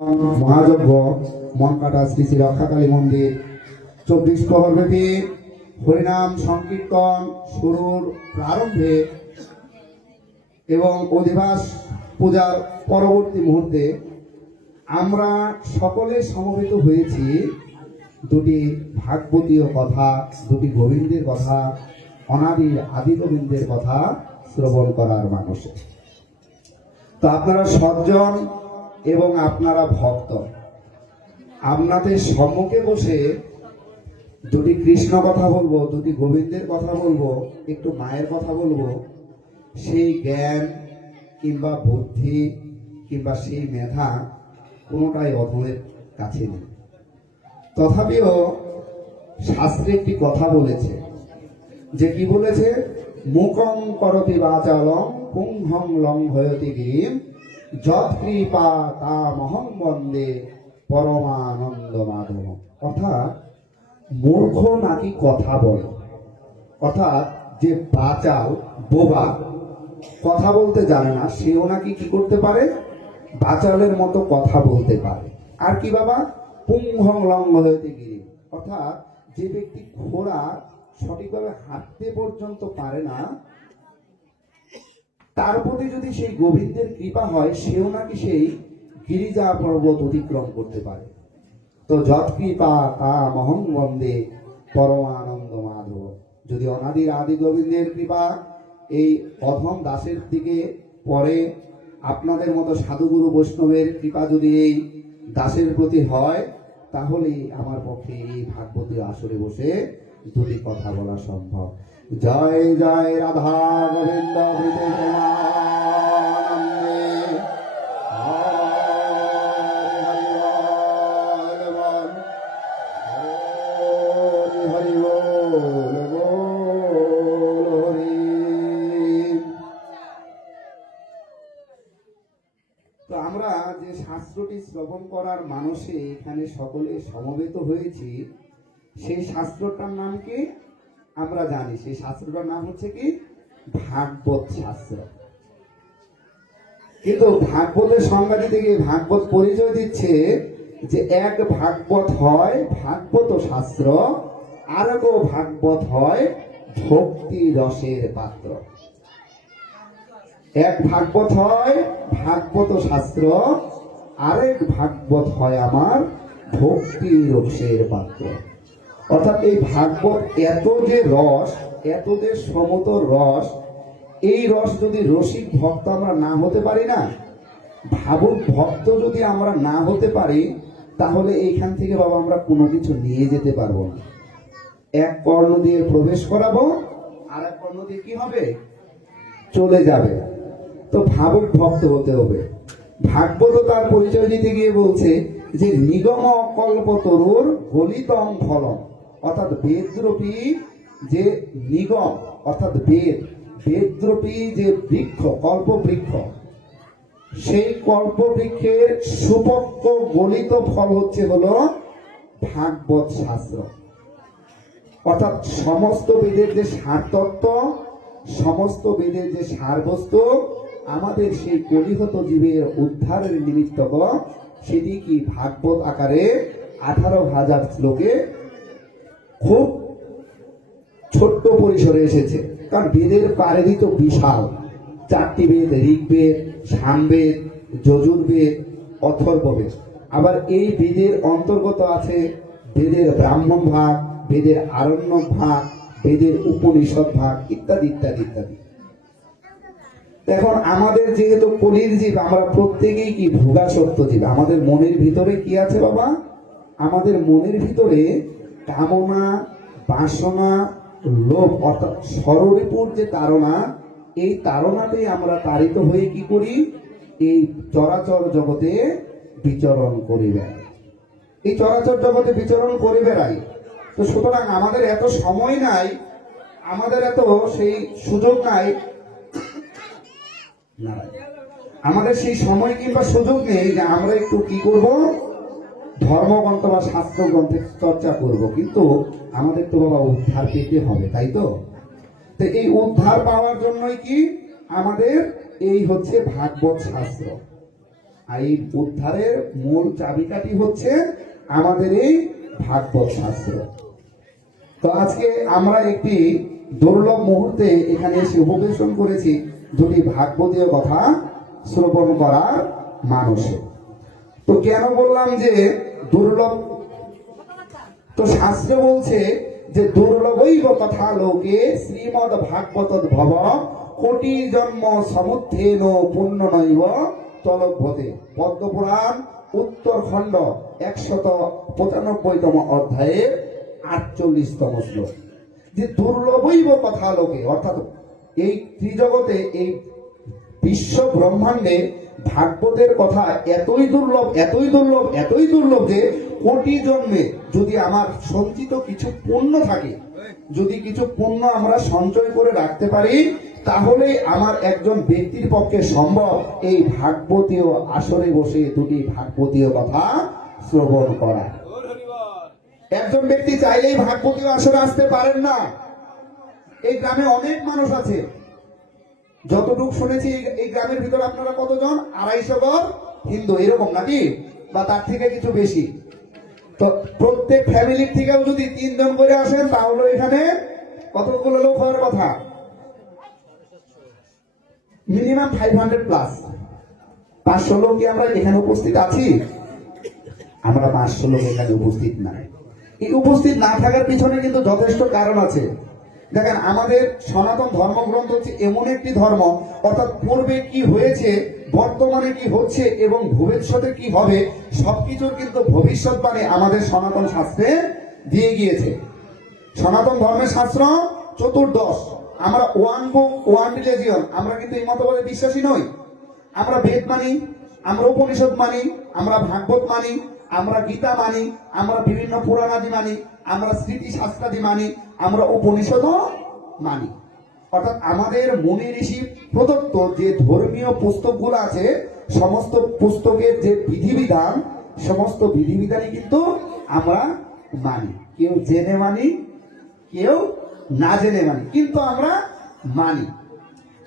মহাযজ্ঞ মনকাটা শ্রী শ্রী রক্ষাকালী মন্দির 24 প্রহর ব্যাপী হরিনাম সংকীর্তন শুরুর প্রারম্ভে এবং অধিবাস পূজার পরবর্তী মুহূর্তে আমরা সকলে সমবেত হয়েছি দুটি ভাগবতীয় কথা, দুটি গোবিন্দের কথা, অনাদির আদি গোবিন্দের কথা শ্রবণ করার মানুষে। তো আপনারা সজ্জন এবং আপনারা ভক্ত, আপনাদের সম্মুখে বসে দুটি কৃষ্ণ কথা বলবো, দুটি গোবিন্দের কথা বলবো, একটু মায়ের কথা বলবো, সেই জ্ঞান কিংবা বুদ্ধি কিংবা সেই মেধা কোনোটাই অধমের কাছে নেই। তথাপিও শাস্ত্রে একটি কথা বলেছে, যে কি বলেছে, মুখং করতি বাচালং পুংহং লং হয়তি গিরিম যৎ কৃপা তামহং বন্দে পরমানন্দ মাধব। অর্থাৎ মূর্খ নাকি কথা বলে, অর্থাৎ যে বাচাল বোবা কথা বলতে জানে না, সেও নাকি কি করতে পারে, বাচালের মতো কথা বলতে পারে। আর কি বাবা, পুংহং লং হয়তি গিরিম, অর্থাৎ যে ব্যক্তি ঘোড়া সঠিকভাবে হাঁটতে পর্যন্ত পারে না, তার প্রতি যদি সেই গোবিন্দের কৃপা হয়, সেও নাকি সেই গিরিজা পর্বত অতিক্রম করতে পারে। তো যৎ কৃপা তা মহং বন্দে পরমানন্দ মাধব। যদি অনাদির আদি গোবিন্দের কৃপা এই অধম দাসের দিকে পরে, আপনাদের মতো সাধুগুরু বৈষ্ণবের কৃপা যদি এই দাসের প্রতি হয়, তাহলেই আমার পক্ষে এই ভাগবতী আসরে বসে দুটি কথা বলা সম্ভব। জয় জয় রাধা গোবিন্দ হৃদয় প্রেমানন্দে। হরি হরি বল, হরি বল, হরি। তো আমরা যে শাস্ত্রটি শ্রবণ করার মানসে এখানে সকলে সমবেত হয়েছি, সেই শাস্ত্রটার নাম কি আমরা জানি। সেই শাস্ত্রটার নাম হচ্ছে কি ভাগবত শাস্ত্র। কিন্তু ভাগবতের সংজ্ঞা দিতে গিয়ে ভাগবত পরিচয় দিচ্ছে যে এক ভাগবত হয় ভাগবত শাস্ত্র, আর এক ভাগবত হয় ভক্তি রসের পাত্র। এক ভাগবত হয় ভাগবত শাস্ত্র, আরেক ভাগবত হয় আমার ভক্তি রসের পাত্র। অর্থাৎ এই ভাগবত এত যে রস, এত যে সমতর রস, এই রস যদি রসিক ভক্ত আমরা না হতে পারি না, ভাবুক ভক্ত যদি আমরা না হতে পারি, তাহলে এইখান থেকে বাবা আমরা কোনো কিছু নিয়ে যেতে পারবো না। এক কর্ণ দিয়ে প্রবেশ করাবো, আর এক কর্ণ দিয়ে কি হবে, চলে যাবে। তো ভাবুক ভক্ত হতে হবে। ভাগবত তার পরিচয় দিতে গিয়ে বলছে যে নিগম কল্পতরুর গলিতম ফলম, অর্থাৎ বেদরূপী যে নিগম, অর্থাৎ বেদরূপী যে বৃক্ষ, কল্প বৃক্ষ, সেই কল্প বৃক্ষের সুপক্ক গলিত ফল হচ্ছে হলো ভাগবত শাস্ত্র। অর্থাৎ সমস্ত বেদের যে সারতত্ত্ব, সমস্ত বেদের যে সারবস্তু, আমাদের সেই কলিহত জীবের উদ্ধারের নিমিত্তক, সেটি কি ভাগবত আকারে 18,000 শ্লোকে খুব ছোট্ট পরিসরে এসেছে। কারণ বেদের পারেরই তো বিশাল, 4টি বেদ, ঋগ্বেদ, সামবেদ, যজুর্বেদ, অথর্ববেদ। আবার এই বেদের অন্তর্গত আছে বেদের ব্রাহ্মণ ভাগ, বেদের আরণ্যক ভাগ, বেদের উপনিষদ ভাগ, ইত্যাদি ইত্যাদি ইত্যাদি। এখন আমাদের যেহেতু কলির জীব, আমরা প্রত্যেকেই কি ভোগা সত্য জীব। আমাদের মনের ভিতরে কি আছে বাবা, আমাদের মনের ভিতরে কামনা, বাসনা, লোভ, অর্থাৎ ষড়রিপুর যে তাড়না, এই তাড়নাতেই আমরা তাড়িত হয়ে কি করি, এই চরাচর জগতে বিচরণ করি বেড়াই। এই চরাচর জগতে বিচরণ করে বেড়াই। তো সুতরাং আমাদের এত সময় নাই, আমাদের এত সেই সুযোগ নাই, আমাদের সেই সময় কিংবা সুযোগ নেই যে আমরা একটু কি করব, ধর্মগ্রন্থ বা শাস্ত্র গ্রন্থের চর্চা করব। কিন্তু আমাদের তো বাবা উদ্ধার পেতে হবে, তাই তো? তো এই উদ্ধার পাওয়ার জন্যই কি আমাদের এই হচ্ছে ভাগবত শাস্ত্র। এই উদ্ধারের মূল চাবিকাঠি হচ্ছে আমাদের এই ভাগবত শাস্ত্র। তো আজকে আমরা একটি দুর্লভ মুহূর্তে এখানে এসে উপবেশন করেছি দুটি ভাগবতীয় কথা শ্রবণ করার মানুষে। তো কেন বললাম যে দুর্লভ? তো শাস্ত্র বলছে যে দুর্লভৈব কথা লোকে শ্রীমদ ভাগবত ভব কোটি জন্ম সমুত্থেন পুণ্যনৈব তলভ্যতে। পদ্মপুরাণ উত্তরখণ্ড 195তম অধ্যায়ের 48তম শ্লোক। যে দুর্লভৈব কথা লোকে, অর্থাৎ এই ত্রিজগতে, এই বিশ্ব ব্রহ্মাণ্ডে ভাগবতের কথা এতই দুর্লভ, এতই দুর্লভ, এতই দুর্লভ যে কোটি জন্মে যদি আমার সঞ্চিত কিছু পুণ্য থাকে, যদি কিছু পুণ্য আমরা সঞ্চয় করে রাখতে পারি, তাহলে আমার একজন ব্যক্তির পক্ষে সম্ভব এই ভাগবতীয় আসরে বসে দুটি ভাগবতীয় কথা শ্রবণ করা। একজন ব্যক্তি চাইলেই ভাগবতীয় আসরে আসতে পারেন না। এই গ্রামে অনেক মানুষ আছে, যতটুকু শুনেছি এই গ্রামের ভিতরে আপনারা কতজন? 250 ঘর হিন্দু, এরকম নাকি, বা তার থেকে কিছু বেশি। তো প্রত্যেক ফ্যামিলির থেকেও যদি 3 জন করে আসেন তাহলে এখানে কতগুলো লোক হওয়ার কথা? Minimum 500 plus. 500 লোক কি আমরা এখানে উপস্থিত আছি? আমরা 500 লোক এখানে উপস্থিত নাই। এই উপস্থিত না থাকার পিছনে কিন্তু যথেষ্ট কারণ আছে। দেখেন, আমাদের সনাতন ধর্মগ্রন্থ হচ্ছে এমন একটি ধর্ম, অর্থাৎ পূর্বে কি হয়েছে, বর্তমানে কি হচ্ছে এবং ভবিষ্যতে কি হবে, সবকিছুর কিন্তু ভবিষ্যৎবাণী আমাদের সনাতন শাস্ত্রে দিয়ে গিয়েছে। সনাতন ধর্মের শাস্ত্র চতুর্দশ। আমরা ওয়ান বুক ওয়ান রিলিজিয়ন, আমরা কিন্তু এই মতবাদে বিশ্বাসী নই। আমরা বেদ মানি, আমরা উপনিষদ মানি, আমরা ভাগবত মানি, আমরা গীতা মানি, আমরা বিভিন্ন পুরাণাদি মানি, আমরা স্মৃতি শাস্ত্রাদি মানি, আমরা উপনিষদও মানি। অর্থাৎ আমাদের মুনি ঋষি প্রদত্ত যে ধর্মীয় পুস্তকগুলো আছে, সমস্ত পুস্তকের যে বিধিবিধান, সমস্ত বিধিবিধানই কিন্তু আমরা মানি। কেউ জেনে মানি, কেউ না জেনে মানি, কিন্তু আমরা মানি।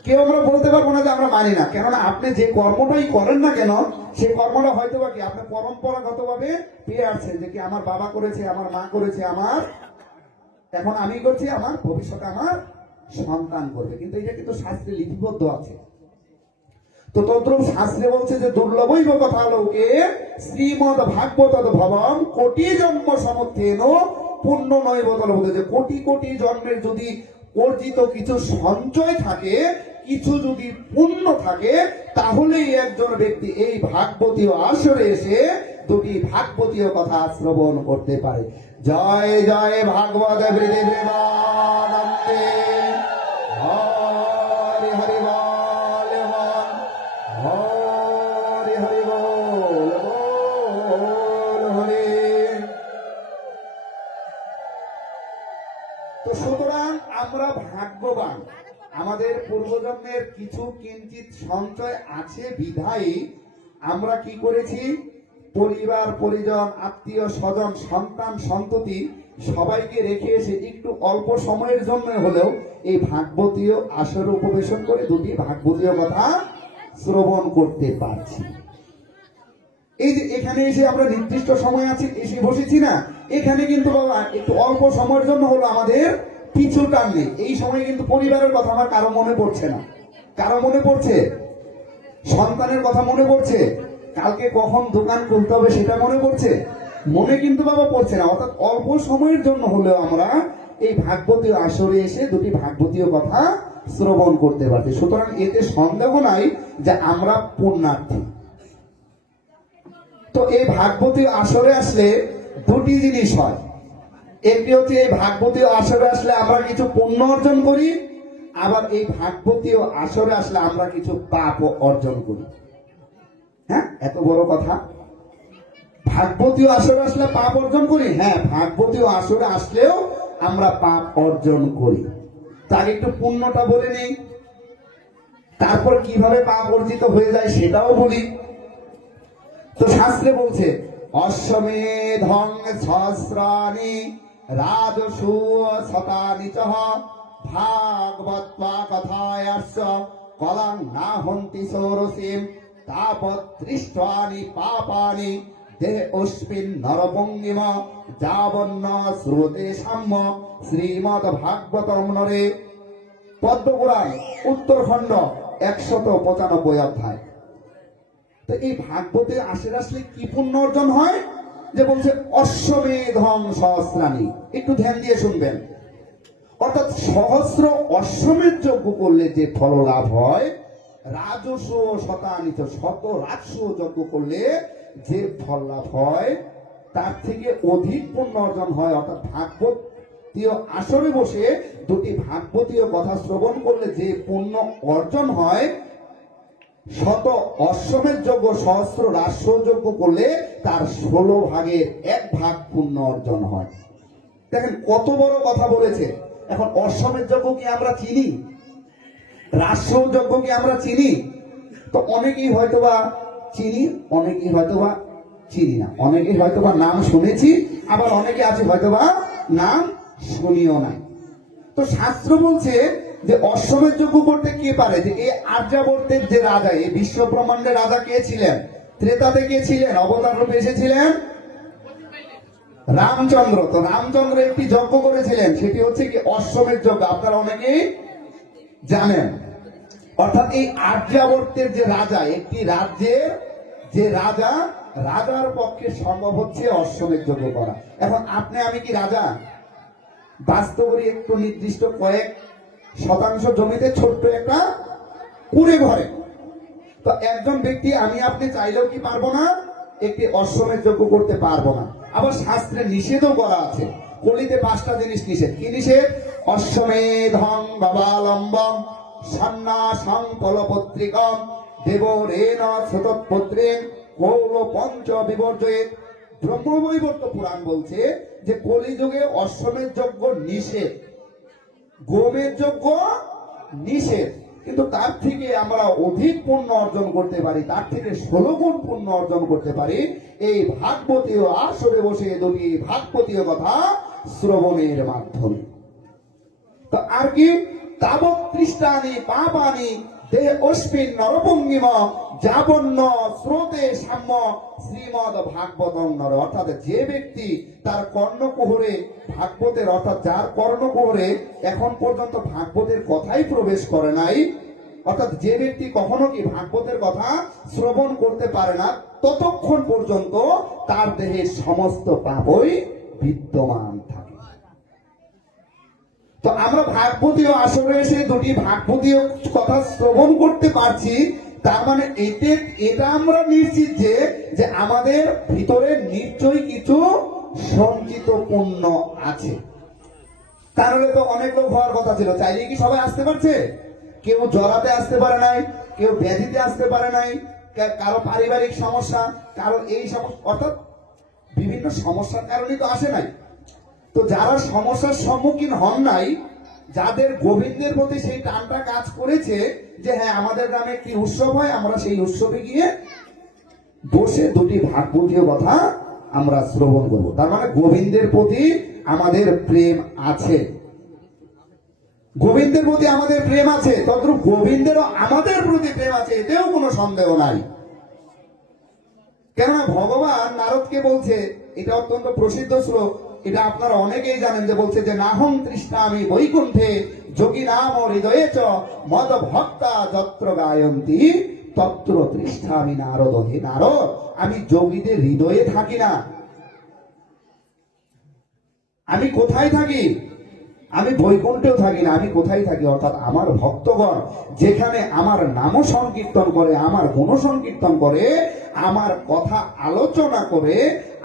কেউ আমরা বলতে পারবো না যে আমরা মানি না, কেননা আপনি যে কর্মটাই করেন না কেন, সেই কর্মটা হয়তো বা কি আপনি পরম্পরাগত ভাবে পেয়ে আসছেন, যে কি আমার বাবা করেছে, আমার মা করেছে, আমার এখন আমি করছি, আমার ভবিষ্যতে আমার সন্তান করবে, কিন্তু এটা কিন্তু শাস্ত্রে লিপিবদ্ধ আছে। তো তদ্রুপ শাস্ত্রে বলছে যে দুর্লভৈব কথা লোকে শ্রীমদ ভাগবত ভবম কোটি জন্ম সমুত্থেন পুণ্য নয় বদল বলতে, যে কোটি কোটি জন্মের যদি অর্জিত কিছু সঞ্চয় থাকে, কিছু যদি পুণ্য থাকে, তাহলেই একজন ব্যক্তি এই ভাগবতীয় আসরে এসে দুটি ভাগবতীয় কথা শ্রবণ করতে পারে। জয় জয় ভাগবত প্রেমানন্দে। হরি হরি বল, হরি হরি বল, বল হরি। তো সুতরাং আমরা ভাগ্যবান, আমাদের পূর্বজন্মের কিছু কিঞ্চিত সঞ্চয় আছে বিধায় আমরা কি করেছি, পরিবার পরিজন, আত্মীয় স্বজন, সন্তান সন্ততি সবাইকে রেখে এসে একটু অল্প সময়ের জন্য হলেও এই ভাগবতীয় আসরে উপবেশন করে দুটি ভাগবতীয় কথা শ্রবণ করতে পারছি। এই যে এখানে এসে আমরা নির্দিষ্ট সময় আছে এসে বসেছি না, এখানে কিন্তু বাবা একটু অল্প সময়ের জন্য হলো আমাদের পিছু টানলে, এই সময় কিন্তু পরিবারের কথা আমার কারো মনে পড়ছে না। কারো মনে পড়ছে? সন্তানের কথা মনে পড়ছে? কালকে কখন দোকান খুলতে হবে সেটা মনে পড়ছে? মনে কিন্তু বাবা পড়ছে না। অর্থাৎ অল্প সময়ের জন্য হলেও আমরা এই ভাগবতীয় আসরে এসে দুটি ভাগবতীয় কথা শ্রবণ করতে পারছি। সুতরাং এতে সন্দেহ নাই যে আমরা পুণ্যার্থী। তো এই ভাগবতীয় আসরে আসলে দুটি জিনিস হয়। একটি হচ্ছে এই ভাগবতীয় আসরে আসলে আমরা কিছু পুণ্য অর্জন করি, আবার এই ভাগবতীয় আসরে আসলে আমরা কিছু পাপ অর্জন করি। হ্যাঁ, এত বড় কথা। ভাগবতীয় আসরে আসলে পাপ অর্জন করি, হ্যাঁ, ভাগবতীয় আসরে আসলেও আমরা পাপ অর্জন করি। তার একটু পুণ্যটা বলে নেই, তারপর কিভাবে পাপ অর্জিত হয়ে যায় সেটাও বলি। তো শাস্ত্রে বলছে অশ্বমেধং সহস্রাণি রাজসু শতানি চহ ভাগবত্বা কথায়াস্য কলং না হন্তি সৌরসীম তাবৎ দৃষ্টানি পাপানি দেহে অস্মিন নরপঙ্গিম যাবন্ন শ্রুতে সাম্য শ্রীমদ ভাগবতম নরে। পদ্মপুরাণ উত্তরখণ্ড 195 অধ্যায়। তো এই ভাগবতে আসলে কি পুণ্য অর্জন হয়, যে বলছে অশ্বমেধং সহস্রাণী। একটু ধ্যান দিয়ে শুনবেন। অর্থাৎ সহস্র অশ্বমেধ যজ্ঞ করলে যে ফল লাভ হয়, রাজস্ব শতানিত শত রাজস্ব যজ্ঞ করলে যে ফল লাভ হয় তার থেকে অধিক পুণ্য অর্জন হয়। অর্থাৎ ভাগবতীয় আসরে বসে দুটি ভাগবতীয় কথা শ্রবণ করলে যে পুণ্য অর্জন হয়, শত অশ্বমেধ যজ্ঞ সহস্র রাজস্ব যজ্ঞ করলে তার 16 ভাগের 1 ভাগ পুণ্য অর্জন হয়। দেখেন কত বড় কথা বলেছে। এখন অশ্বমেধ যজ্ঞ কি আমরা চিনি? রাজস্ব যজ্ঞ কি আমরা চিনি? তো অনেকেই হয়তোবা চিনি, অনেকেই হয়তোবা চিনি না। অনেকেই হয়তোবা নাম শুনেছি, আবার অনেকে আছে হয়তোবা নাম শুনিও নাই। তো শাস্ত্র বলছে যে অশ্বমেধ যজ্ঞ করতে কে পারে? যে এই আর্যাবর্তের যে রাজা, এই বিশ্ব ব্রহ্মাণ্ডের রাজা কে ছিলেন? ত্রেতাতে কে ছিলেন? অবতার রূপে এসেছিলেন রামচন্দ্র। তো রামচন্দ্র একটি যজ্ঞ করেছিলেন, সেটি হচ্ছে কি অশ্বমেধ যজ্ঞ। আপনারা অনেকেই জানেন। অর্থাৎ এই আর্যাবর্তের যে রাজা, একটি রাজ্যের যে রাজা, রাজার পক্ষে সম্ভব হচ্ছে অশ্বমেধ যজ্ঞ করা। এখন আপনি আমি কি রাজা? বাস্তবে একটু নির্দিষ্ট কয়েক শতাংশ জমিতে ছোট্ট একটা কুড়ে ঘরে। তো একজন ব্যক্তি আমি আপনি চাইলেও কি পারবো না? একটি অশ্বমেধ যজ্ঞ করতে পারবো না। আবার শাস্ত্রে নিষেধও করা আছে। কলিতে 5টা জিনিস নিষেধ। কি নিষেধ? অশ্বমেধং বাবালম্বম সন্ন্যাসং ফলপত্রিকম দেবরেণ শতপত্রেণ কৌল পঞ্চ বিবর্জয়েৎ। ব্রহ্মবৈবর্ত পুরাণ বলছে যে কলিযুগে অশ্বমেধ যজ্ঞ নিষেধ, গোমেধ যজ্ঞ নিষেধ, কিন্তু তার থেকে আমরা অধিক পুণ্য অর্জন করতে পারি, তার থেকে 16 গুণ পুণ্য অর্জন করতে পারি এই ভাগবতীয় আসরে বসে দুটি ভাগবতীয় কথা শ্রবণের মাধ্যমে। তো আর কি? তাবৎ তৃষ্টানি পাপানি দেহে অস্মিন নরপঙ্গিম যাবন্ন স্রোতে সাম্য শ্রীমদ ভাগবতং নর। অর্থাৎ যে ব্যক্তি তার কর্ণকুহরে ভাগবতের, অর্থাৎ যার কর্ণকুহরে এখন পর্যন্ত ভাগবতের কথাই প্রবেশ করে নাই, অর্থাৎ যে ব্যক্তি কখনো কি ভাগবতের কথা শ্রবণ করতে পারে না, ততক্ষণ পর্যন্ত তার দেহে সমস্ত পাপই বিদ্যমান থাকে। তো আমরা ভাগবতীয় আসরে এসে দুটি ভাগবতীয় কথা শ্রবণ করতে পারছি, তার মানে এটা আমরা নিশ্চিত যে আমাদের ভিতরে নিশ্চয়ই কিছু সঞ্চিত পুণ্য আছে। তাহলে তো অনেক লোক হওয়ার কথা ছিল, চাইলে কি সবাই আসতে পারছে? কেউ জলাতে আসতে পারে নাই, কেউ ব্যাধিতে আসতে পারে নাই, কারো পারিবারিক সমস্যা, কারো এই সমস্যা, অর্থাৎ বিভিন্ন সমস্যার কারণে তো আসে নাই। তো যারা সমস্যার সম্মুখীন হন নাই, যাদের গোবিন্দের প্রতি সেই টানটা কাজ করেছে যে হ্যাঁ আমাদের গ্রামে একটি উৎসব হয়, আমরা সেই উৎসবে গিয়ে বসে দুটি ভাগবতীয় কথা আমরা শ্রবণ করব, তার মানে গোবিন্দের প্রতি আমাদের প্রেম আছে। গোবিন্দের প্রতি আমাদের প্রেম আছে, তদ্রূপ গোবিন্দেরও আমাদের প্রতি প্রেম আছে, এতেও কোনো সন্দেহ নাই। কেননা ভগবান নারদকে বলছে, এটা অত্যন্ত প্রসিদ্ধ শ্লোক, এটা আপনারা অনেকেই জানেন, যে বলছে যে নাহং তৃষ্ণামি বৈকুণ্ঠে যোগী নাম হৃদয়ে চ মদ ভক্তা যত্র গায়ন্তি তত্র তৃষ্ণামি নারদ। হে নারদ, আমি যোগীদের হৃদয়ে থাকি না। আমি কোথায় থাকি? আমি বৈকুণ্ঠেও থাকি না। আমি কোথায় থাকি? অর্থাৎ আমার ভক্তগণ যেখানে আমার নাম সংকীর্তন করে, আমার গুণ সংকীর্তন করে, আমার কথা আলোচনা করে,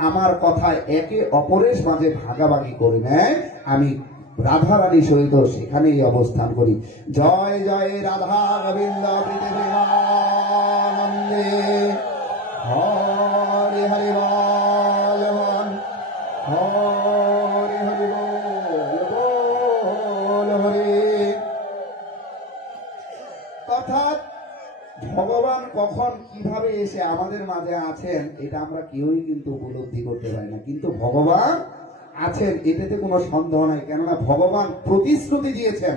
আমার কথা একে অপরের মাঝে ভাগাভাগি করে নেয়, আমি রাধারানী সহিত সেখানেই অবস্থান করি। জয় জয় রাধা গোবিন্দ প্রেমানন্দে হরে হরে বল হরে হরে বল হরে। অর্থাৎ ভগবান কখন কিভাবে এসে আমাদের মাঝে আছেন এটা আমরা কেউই কিন্তু উপলব্ধি করতে পারি না, কিন্তু ভগবান আছেন, এটাতে কোনো সন্দেহ নাই। কেননা ভগবান প্রতিশ্রুতি দিয়েছেন।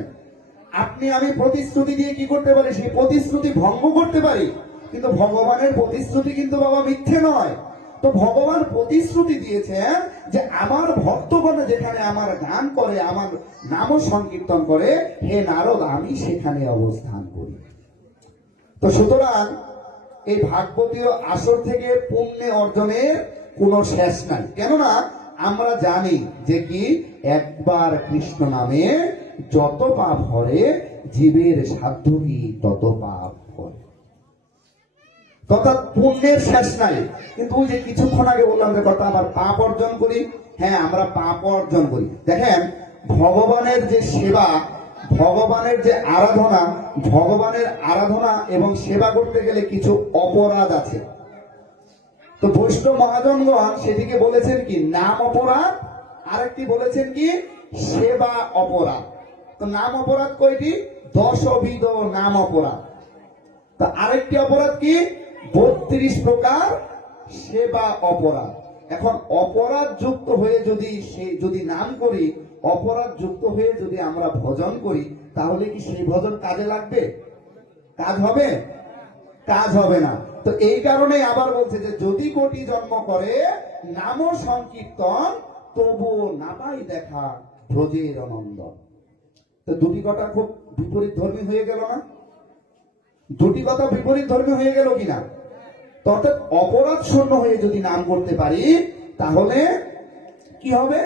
আপনি আমি প্রতিশ্রুতি দিয়ে কি করতে পারি? সেই প্রতিশ্রুতি ভঙ্গ করতে পারি। কিন্তু ভগবানের প্রতিশ্রুতি কিন্তু বাবা মিথ্যে নয়। তো ভগবান প্রতিশ্রুতি দিয়েছেন যে আমার ভক্তগণ যেখানে আমার গান করে, আমার নাম সংকীর্তন করে, হে নারদ আমি সেখানে অবস্থান করি। তো সুতরাং এই ভাগবতীয় আসর থেকে পুণ্য অর্জনের কোনো শেষ নাই। কেননা আমরা জানি যে কি একবার কৃষ্ণ নামে যত পাপ হরে, জীবের সাধ্য কি তত পাপ হরে। তথা পুণ্যের শেষ নাই। কিন্তু ওই যে কিছুক্ষণ আগে বললাম যে কথা আমার পাপ অর্জন করি, হ্যাঁ আমরা পাপ অর্জন করি। দেখেন ভগবানের যে সেবা, ভগবানের যে আরাধনা, ভগবানের আরাধনা এবং সেবা করতে গেলে কিছু অপরাধ আছে। তো বৈষ্ণব মহাজনগণ সেদিকে বলেছেন কি নাম অপরাধ, আরেকটি বলেছেন কি সেবা অপরাধ। তো নাম অপরাধ কয়টি? 10বিধ নাম অপরাধ। তা আরেকটি অপরাধ কি? 32 প্রকার সেবা অপরাধ। এখন অপরাধ যুক্ত হয়ে যদি নাম করি, অপরাধ যুক্ত হয়ে যদি আমরা ভজন করি, তাহলে কি সেই ভজন কাজে লাগবে? কাজ হবে? কাজ হবে না। তো এই কারণে আবার বলছে যে যদি কোটি জন্ম করে নাম সংকীর্তন, তবু নাপাই দেখা ব্রজের আনন্দন। তো দুটি কথা খুব বিপরীত ধর্মী হয়ে গেল না? দুটি কথা বিপরীত ধর্মী হয়ে গেল কিনা? অর্থাৎ অপরাধ শূন্য হয়ে যদি নাম করতে পারি, তাহলে কি হবে?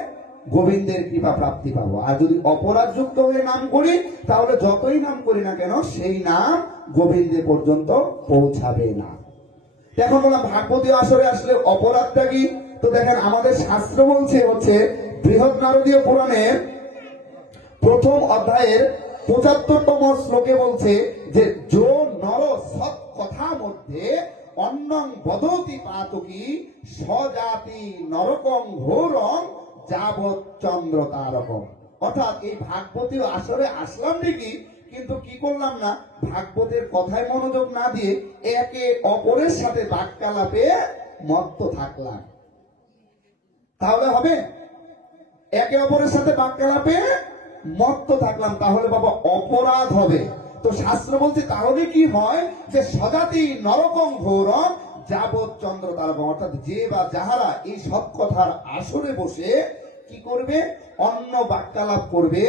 গোবিন্দের কৃপা প্রাপ্তি পাবো। আর যদি অপরাধ যুক্ত হয়ে নাম করি, তাহলে যতই নাম করি না কেন সেই নাম গোবিন্দে পর্যন্ত পৌঁছাবে না। এখন বললাম ভাগবতীয় আসরে আসলে অপরাধটা কি? তো দেখেন আমাদের শাস্ত্র বলছে হচ্ছে বৃহৎ নারদীয় পুরাণের প্রথম অধ্যায়ের 75তম শ্লোকে বলছে যে যো নর সৎ কথা মধ্যে অন্নং বদতি পাতকি স্বজাতি নরকং ঘোরং যাবৎ চন্দ্র তারকম। অর্থাৎ এই ভাগবতীয় আসরে আসলাম ঠিকই, কিন্তু কি করলাম না, ভাগবতের কথায় মনোযোগ না দিয়ে একে অপরের সাথে বাক্যালাপে মত্ত থাকলাম। তাহলে হবে? একে অপরের সাথে বাক্যালাপে মত্ত থাকলাম, তাহলে বাবা অপরাধ হবে। তো শাস্ত্র বলছে তাহলে কি হয় যে স্বজাতি নরকং ঘোরং যাবৎ চন্দ্র তারকম। অর্থাৎ যে বা যাহারা এই সব কথার আসরে বসে কি করবে? অন্য বাক্যালাপ করবে,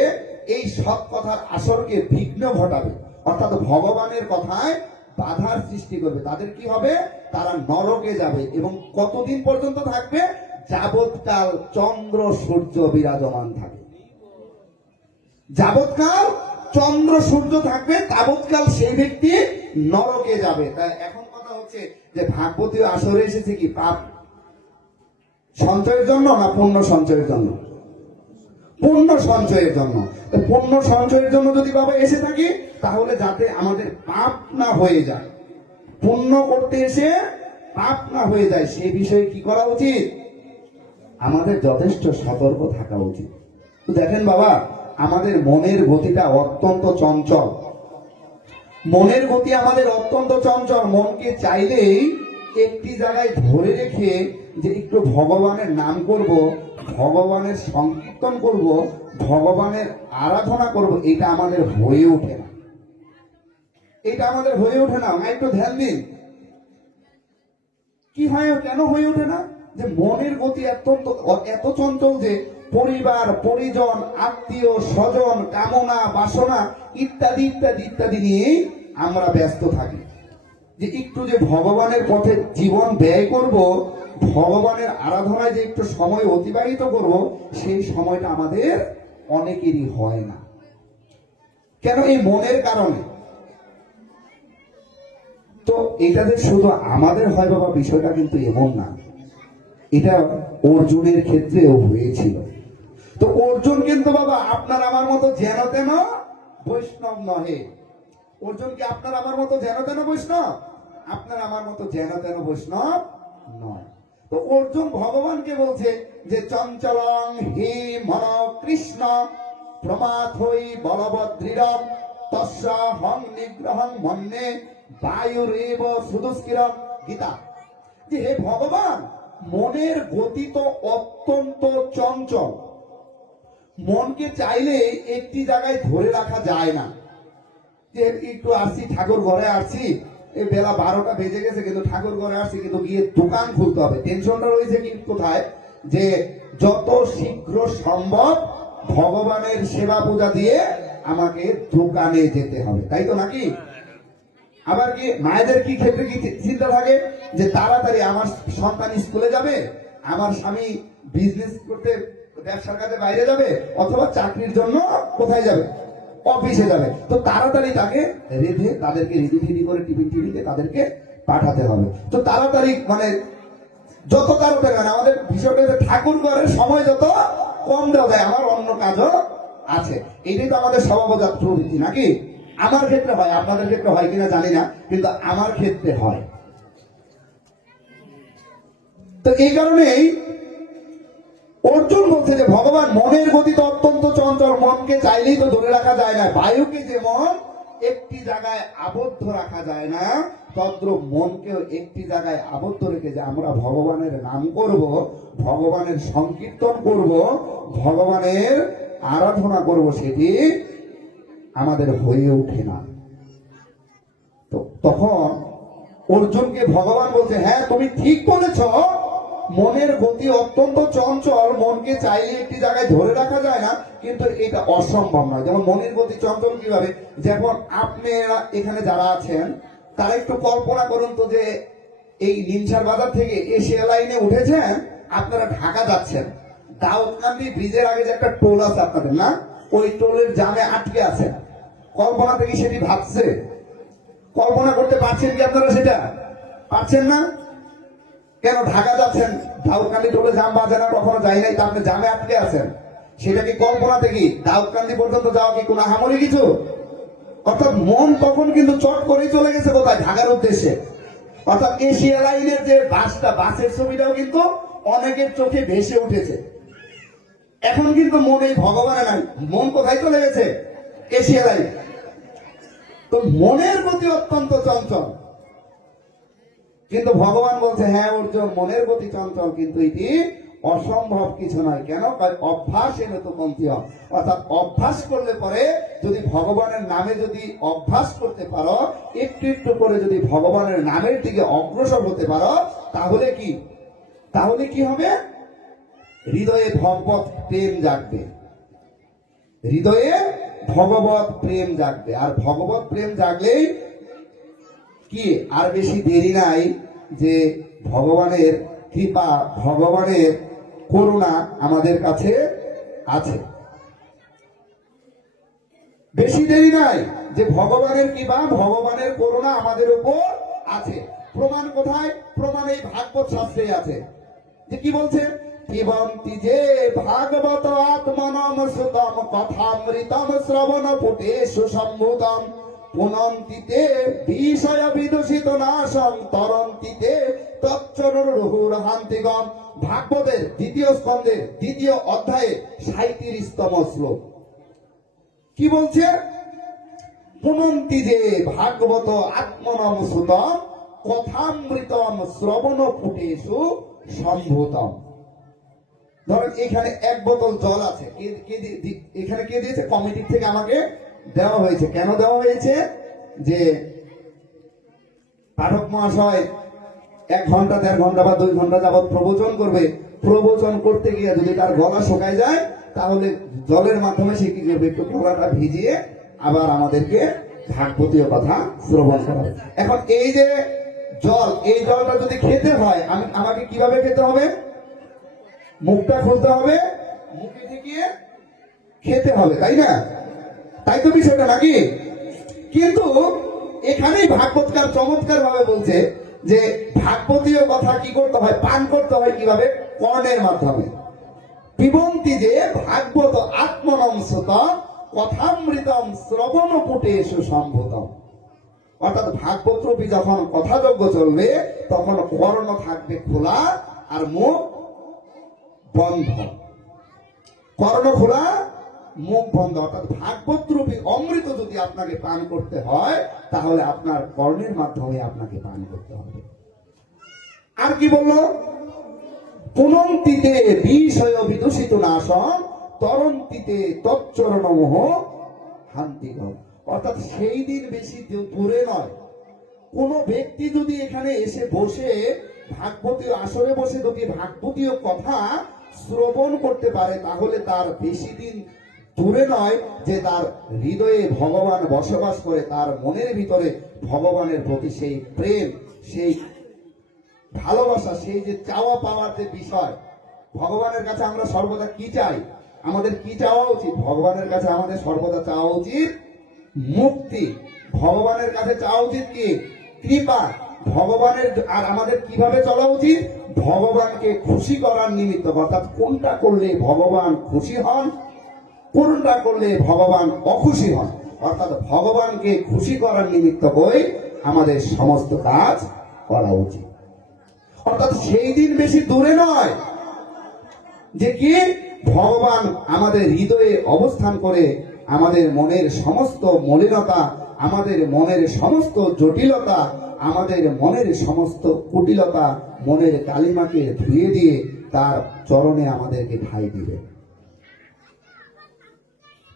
এই সব কথার আসরকে বিঘ্ন ঘটাবে, অর্থাৎ ভগবানের কথায় বাধার সৃষ্টি করবে, তাদের কি হবে? তারা নরকে যাবে। এবং কতদিন পর্যন্ত থাকবে? যাবৎকাল চন্দ্র সূর্য বিরাজমান থাকে। যাবৎকাল চন্দ্র সূর্য থাকবে, তাবৎকাল সেই ব্যক্তি নরকে যাবে। তাই এখন কথা হচ্ছে যে ভাগবতীয় আসরে এসেছে কি পাপ সঞ্চয়ের জন্য না পুণ্য সঞ্চয়ের জন্য? পুণ্য সঞ্চয়ের জন্য। পুণ্য সঞ্চয়ের জন্য যদি বাবা এসে থাকি, তাহলে যাতে আমাদের পাপ না হয়ে যায়, পুণ্য করতে এসে পাপ না হয়ে যায়, সেই বিষয়ে কি করা উচিত? আমাদের যথেষ্ট সতর্ক থাকা উচিত। তো দেখেন বাবা, আমাদের মনের গতিটা অত্যন্ত চঞ্চল। মনের গতি আমাদের অত্যন্ত চঞ্চল। মনকে চাইলেই একটি জায়গায় ধরে রেখে যে একটু ভগবানের নাম করব, ভগবানের সংকীর্তন করব, ভগবানের আরাধনা করব, এটা আমাদের হয়ে ওঠে না। এটা আমাদের হয়ে ওঠে না। একটু ধ্যান দিন, কি হয়, কেন হয়ে ওঠে না? যে মনের গতি এত চঞ্চল যে পরিবার, পরিজন, আত্মীয় স্বজন, কামনা, বাসনা ইত্যাদি ইত্যাদি ইত্যাদি নিয়ে আমরা ব্যস্ত থাকি। যে একটু যে ভগবানের পথে জীবন ব্যয় করব, ভগবানের আরাধনায় যে একটু সময় অতিবাহিত করব, সেই সময়টা আমাদের অনেকেরই হয় না। কেন? এই মনের কারণে। তো এটা যে শুধু আমাদের হয় বাবা, বিষয়টা কিন্তু এমন না। এটা অর্জুনের ক্ষেত্রেও হয়েছিল। তো অর্জুন কিন্তু বাবা আপনার আমার মতো যেন তেন বৈষ্ণব নহে। অর্জুন কি আপনার আমার মতো যেন তেন বৈষ্ণব? আপনার আমার মতো যেন তেন বৈষ্ণব নয়। তো অর্জুন ভগবানকে বলছে যে চঞ্চলং হি মন কৃষ্ণ প্রমাথই বলবদ্দৃঢ় তস্য হং নিগ্রহং মন্যে বায়ুরেব সুদুষ্কিরম। গীতা। যে হে ভগবান, মনের গতি তো অত্যন্ত চঞ্চল, মনকে চাইলে একটি জায়গায় ধরে রাখা যায় না। যে একটু আসছি ঠাকুর ঘরে আসছি, এই বেলা 12টা বেজে গেছে কিন্তু ঠাকুর ঘরে আসছি, কিন্তু গিয়ে দোকান খুলতে হবে। টেনশনটা রয়েছে কি কোথায়, যে যত শীঘ্র সম্ভব ভগবানের সেবা পূজা দিয়ে আমাকে দোকানে যেতে হবে, তাই তো নাকি? আবার কি মায়েদের কি ক্ষেত্রে কি চিন্তা থাকে, যে তাড়াতাড়ি আমার সন্তান স্কুলে যাবে, আমার স্বামী বিজনেস করতে ব্যবসার কাজে বাইরে যাবে, অথবা চাকরির জন্য কোথায় যাবে, অফিসে যাবে, তো তাড়াতাড়ি তাকে রেঁধে তাদেরকে রেডি ফিডি করে টিফিন টিফিনে তাদেরকে পাঠাতে হবে। তো তাড়াতাড়ি মানে যত তাড়াতাড়ি মানে আমাদের বিষয়টা হচ্ছে ঠাকুর ঘরের সময় যত কম দেওয়া যায়, আমার অন্য কাজও আছে। এটাই তো আমাদের স্বভাবজাত প্রবৃত্তি নাকি? আমার ক্ষেত্রে হয়, আপনাদের ক্ষেত্রে হয় কিনা জানি না, কিন্তু আমার ক্ষেত্রে হয়। তো এই কারণেই অর্জুন বলছে যে ভগবান মনের গতি তো অত্যন্ত চঞ্চল, মনকে চাইলেই তো ধরে রাখা যায় না। বায়ুকে যেমন একটি জায়গায় আবদ্ধ রাখা যায় না, তদ্রূপ মনকেও একটি জায়গায় আবদ্ধ রেখে যে আমরা ভগবানের নাম করব, ভগবানের সংকীর্তন করব, ভগবানের আরাধনা করব, সেটি আমাদের হয়ে ওঠে না। তো তখন অর্জুনকে ভগবান বলছে, হ্যাঁ তুমি ঠিক বলেছ, মনের গতি অত্যন্ত চঞ্চল, মনকে চাইলে একটি জায়গায় ধরে রাখা যায় না, কিন্তু এটা অসম্ভব নয়। যেমন মনের গতি চঞ্চল কিভাবে, যেমন আপনারা এখানে যারা আছেন তারা একটু কল্পনা করুন তো, যে এই নিমসার বাজার থেকে এশিয়া লাইনে উঠেছেন, আপনারা ঢাকা যাচ্ছেন, দাউদকান্দি ব্রিজের আগে যে একটা টোল আছে আপনাদের, না, ওই টোলের জামে আটকে আছেন। কল্পনা থেকে সেটি ভাবছে, কল্পনা করতে পারছেন কি আপনারা? সেটা পারছেন না। কেন ঢাকা যাচ্ছেন, দাউদকান্দি টোলে জাম বাজে না, কখনো যাই নাই, তা আপনি জামে আটকে আছেন, সেটা কি কল্পনা থেকে? দাউদকান্দি পর্যন্ত যাওয়া কি কোনো আহামরি কিছু? অর্থাৎ মন তখন কিন্তু চট করেই চলে গেছে কোথায়? ঢাকার উদ্দেশ্যে। অর্থাৎ এশিয়া লাইনের যে বাসটা, বাসের ছবিটাও কিন্তু অনেকের চোখে ভেসে উঠেছে। এখন কিন্তু মন এই ভগবানে নাই, মন কোথায় চলে গেছে? Asia line. তো মনের প্রতি অত্যন্ত চঞ্চল, কিন্তু ভগবান বলছে, হ্যাঁ অর্জুন মনের গতি চঞ্চল, কিন্তু এটি অসম্ভব কিছু নয়। কেন? অভ্যাস এনে তো পন্থী হয়। অর্থাৎ অভ্যাস করলে পরে যদি ভগবানের নামে যদি অভ্যাস করতে পারো, একটু একটু করে যদি ভগবানের নামের দিকে অগ্রসর হতে পারো, তাহলে কি, তাহলে কি হবে? হৃদয়ে ভগবত প্রেম জাগবে, হৃদয়ে ভগবত প্রেম জাগবে। আর ভগবত প্রেম জাগলেই কি আর বেশি দেরি নাই, যে ভগবানের কৃপা, ভগবানের করুণা আমাদের কাছে আছে। বেশি দেরি নাই যে ভগবানের কৃপা, ভগবানের করুণা আমাদের উপর আছে। প্রমাণ কোথায়? প্রমাণ এই ভাগবত শাস্ত্রে আছে। যে কি বলছে? পিবন্তি যে ভাগবত আত্মনম সুতম কথামৃতম শ্রবণ পুটেষু সম্ভূতম পুনন্তিতে বিষয় বিদূষিত নাশং তরন্তিতে তচ্চরুরহান্তিগম। ভাগবতের দ্বিতীয় স্কন্ধের দ্বিতীয় অধ্যায়ে 37তম শ্লোক কি বলছে? পুনন্তি যে ভাগবত আত্মনম সুতম কথামৃতম শ্রবণ পুটেষু সম্ভূতম। ধরেন এখানে এক বোতল জল আছে, এখানে কে দিয়েছে? কমিটি থেকে আমাকে দেওয়া হয়েছে। কেন দেওয়া হয়েছে? যে পাঠক মহাশয় 1 ঘন্টা 1.5 ঘন্টা বা 2 ঘন্টা যাবৎ প্রবচন করবে। প্রবচন করতে গিয়ে যদি তার গলা শুকায় যায়, তাহলে জলের মাধ্যমে সে কি করবে? একটু গলাটা ভিজিয়ে আবার আমাদেরকে ভাগবতীয় কথা শ্রবণ করাবে। এখন এই যে জল, এই জলটা যদি খেতে হয়, আমাকে কিভাবে খেতে হবে? মুখটা খুলতে হবে, মুখে ঠেকিয়ে খেতে হবে, তাই না? তাই তো বিষয়টা নাকি? কিন্তু এখানেই ভাগবতকার চমৎকার ভাবে বলছে যে ভাগবতীয় কথা কি করতে হয়? পান করতে হয় কিভাবে? কর্ণের মাধ্যমে। পিবন্তি যে ভাগবত আত্মনম সুতম কথামৃতম শ্রবণ পুটেষু সম্ভূতম। অর্থাৎ ভাগবত রূপী যখন কথাযজ্ঞ চলবে, তখন কর্ণ থাকবে খোলা আর মুখ বন্ধ। কর্ণ খোলা, মুখ বন্ধ। অর্থাৎ ভাগবত রূপী অমৃত যদি আপনাকে পান করতে হয়, তাহলে আপনার কর্ণের মাধ্যমে আপনাকে পান করতে হবে। আর কি বললো? পুনন্তিতে বিষয় বিদূষিত নাশং তরন্তিতে তচ্চরণমোহ হান্তিগম। অর্থাৎ সেই দিন বেশি দূরে নয়, কোনো ব্যক্তি যদি এখানে এসে বসে ভাগবতীয় আসরে বসে যদি ভাগবতীয় কথা শ্রবণ করতে পারে, তাহলে তার বেশি দিন দূরে নয় যে তার হৃদয়ে ভগবান বসবাস করে, তার মনের ভিতরে ভগবানের প্রতি সেই প্রেম, সেই ভালোবাসা, সেই যে চাওয়া পাওয়ার যে বিষয়। ভগবানের কাছে আমরা সর্বদা কি চাই? আমাদের কি চাওয়া উচিত? ভগবানের কাছে আমাদের সর্বদা চাওয়া উচিত মুক্তি। ভগবানের কাছে চাওয়া উচিত কি? কৃপা। ভগবানের আর আমাদের কিভাবে চলা উচিত? ভগবানকে খুশি করার নিমিত্ত। অর্থাৎ কোনটা করলে ভগবান খুশি হন, কোনটা করলে ভগবান অখুশি হন। অর্থাৎ ভগবানকে খুশি করার নিমিত্ত করে আমাদের সমস্ত কাজ করা উচিত। অর্থাৎ সেই দিন বেশি দূরে নয় যে কি ভগবান আমাদের হৃদয়ে অবস্থান করে আমাদের মনের সমস্ত মলিনতা, আমাদের মনের সমস্ত জটিলতা, আমাদের মনের সমস্ত কুটিলতা, মনের কালিমাকে ধুয়ে দিয়ে তার চরণে আমাদেরকে ঠাঁই দিবে।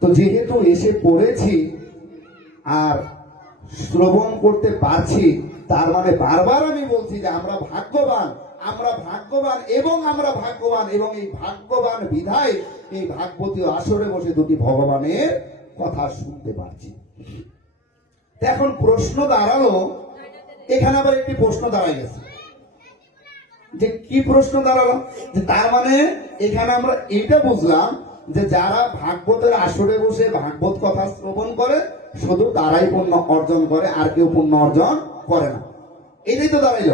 তো যেহেতু এসে পড়েছি আর শ্রবণ করতে পারছি, তার মানে বারবার আমি বলছি যে আমরা ভাগ্যবান, আমরা ভাগ্যবান এবং আমরা ভাগ্যবান, এবং এই ভাগ্যবান বিধায় এই ভাগবতীয় আসরে বসে দুটি ভগবানের কথা শুনতে পারছি। এখন প্রশ্ন দাঁড়ালো, এখানে আবার একটি প্রশ্ন দাঁড়াই গেছে। যে কি প্রশ্ন দাঁড়ালো? যে তার মানে এখানে আমরা এটা বুঝলাম যে যারা ভাগবতের আসরে বসে ভাগবত কথা শ্রবণ করে শুধু তারাই পুণ্য অর্জন করে, আর কেউ পুণ্য অর্জন করে না। এটাই তো দাঁড়াইল।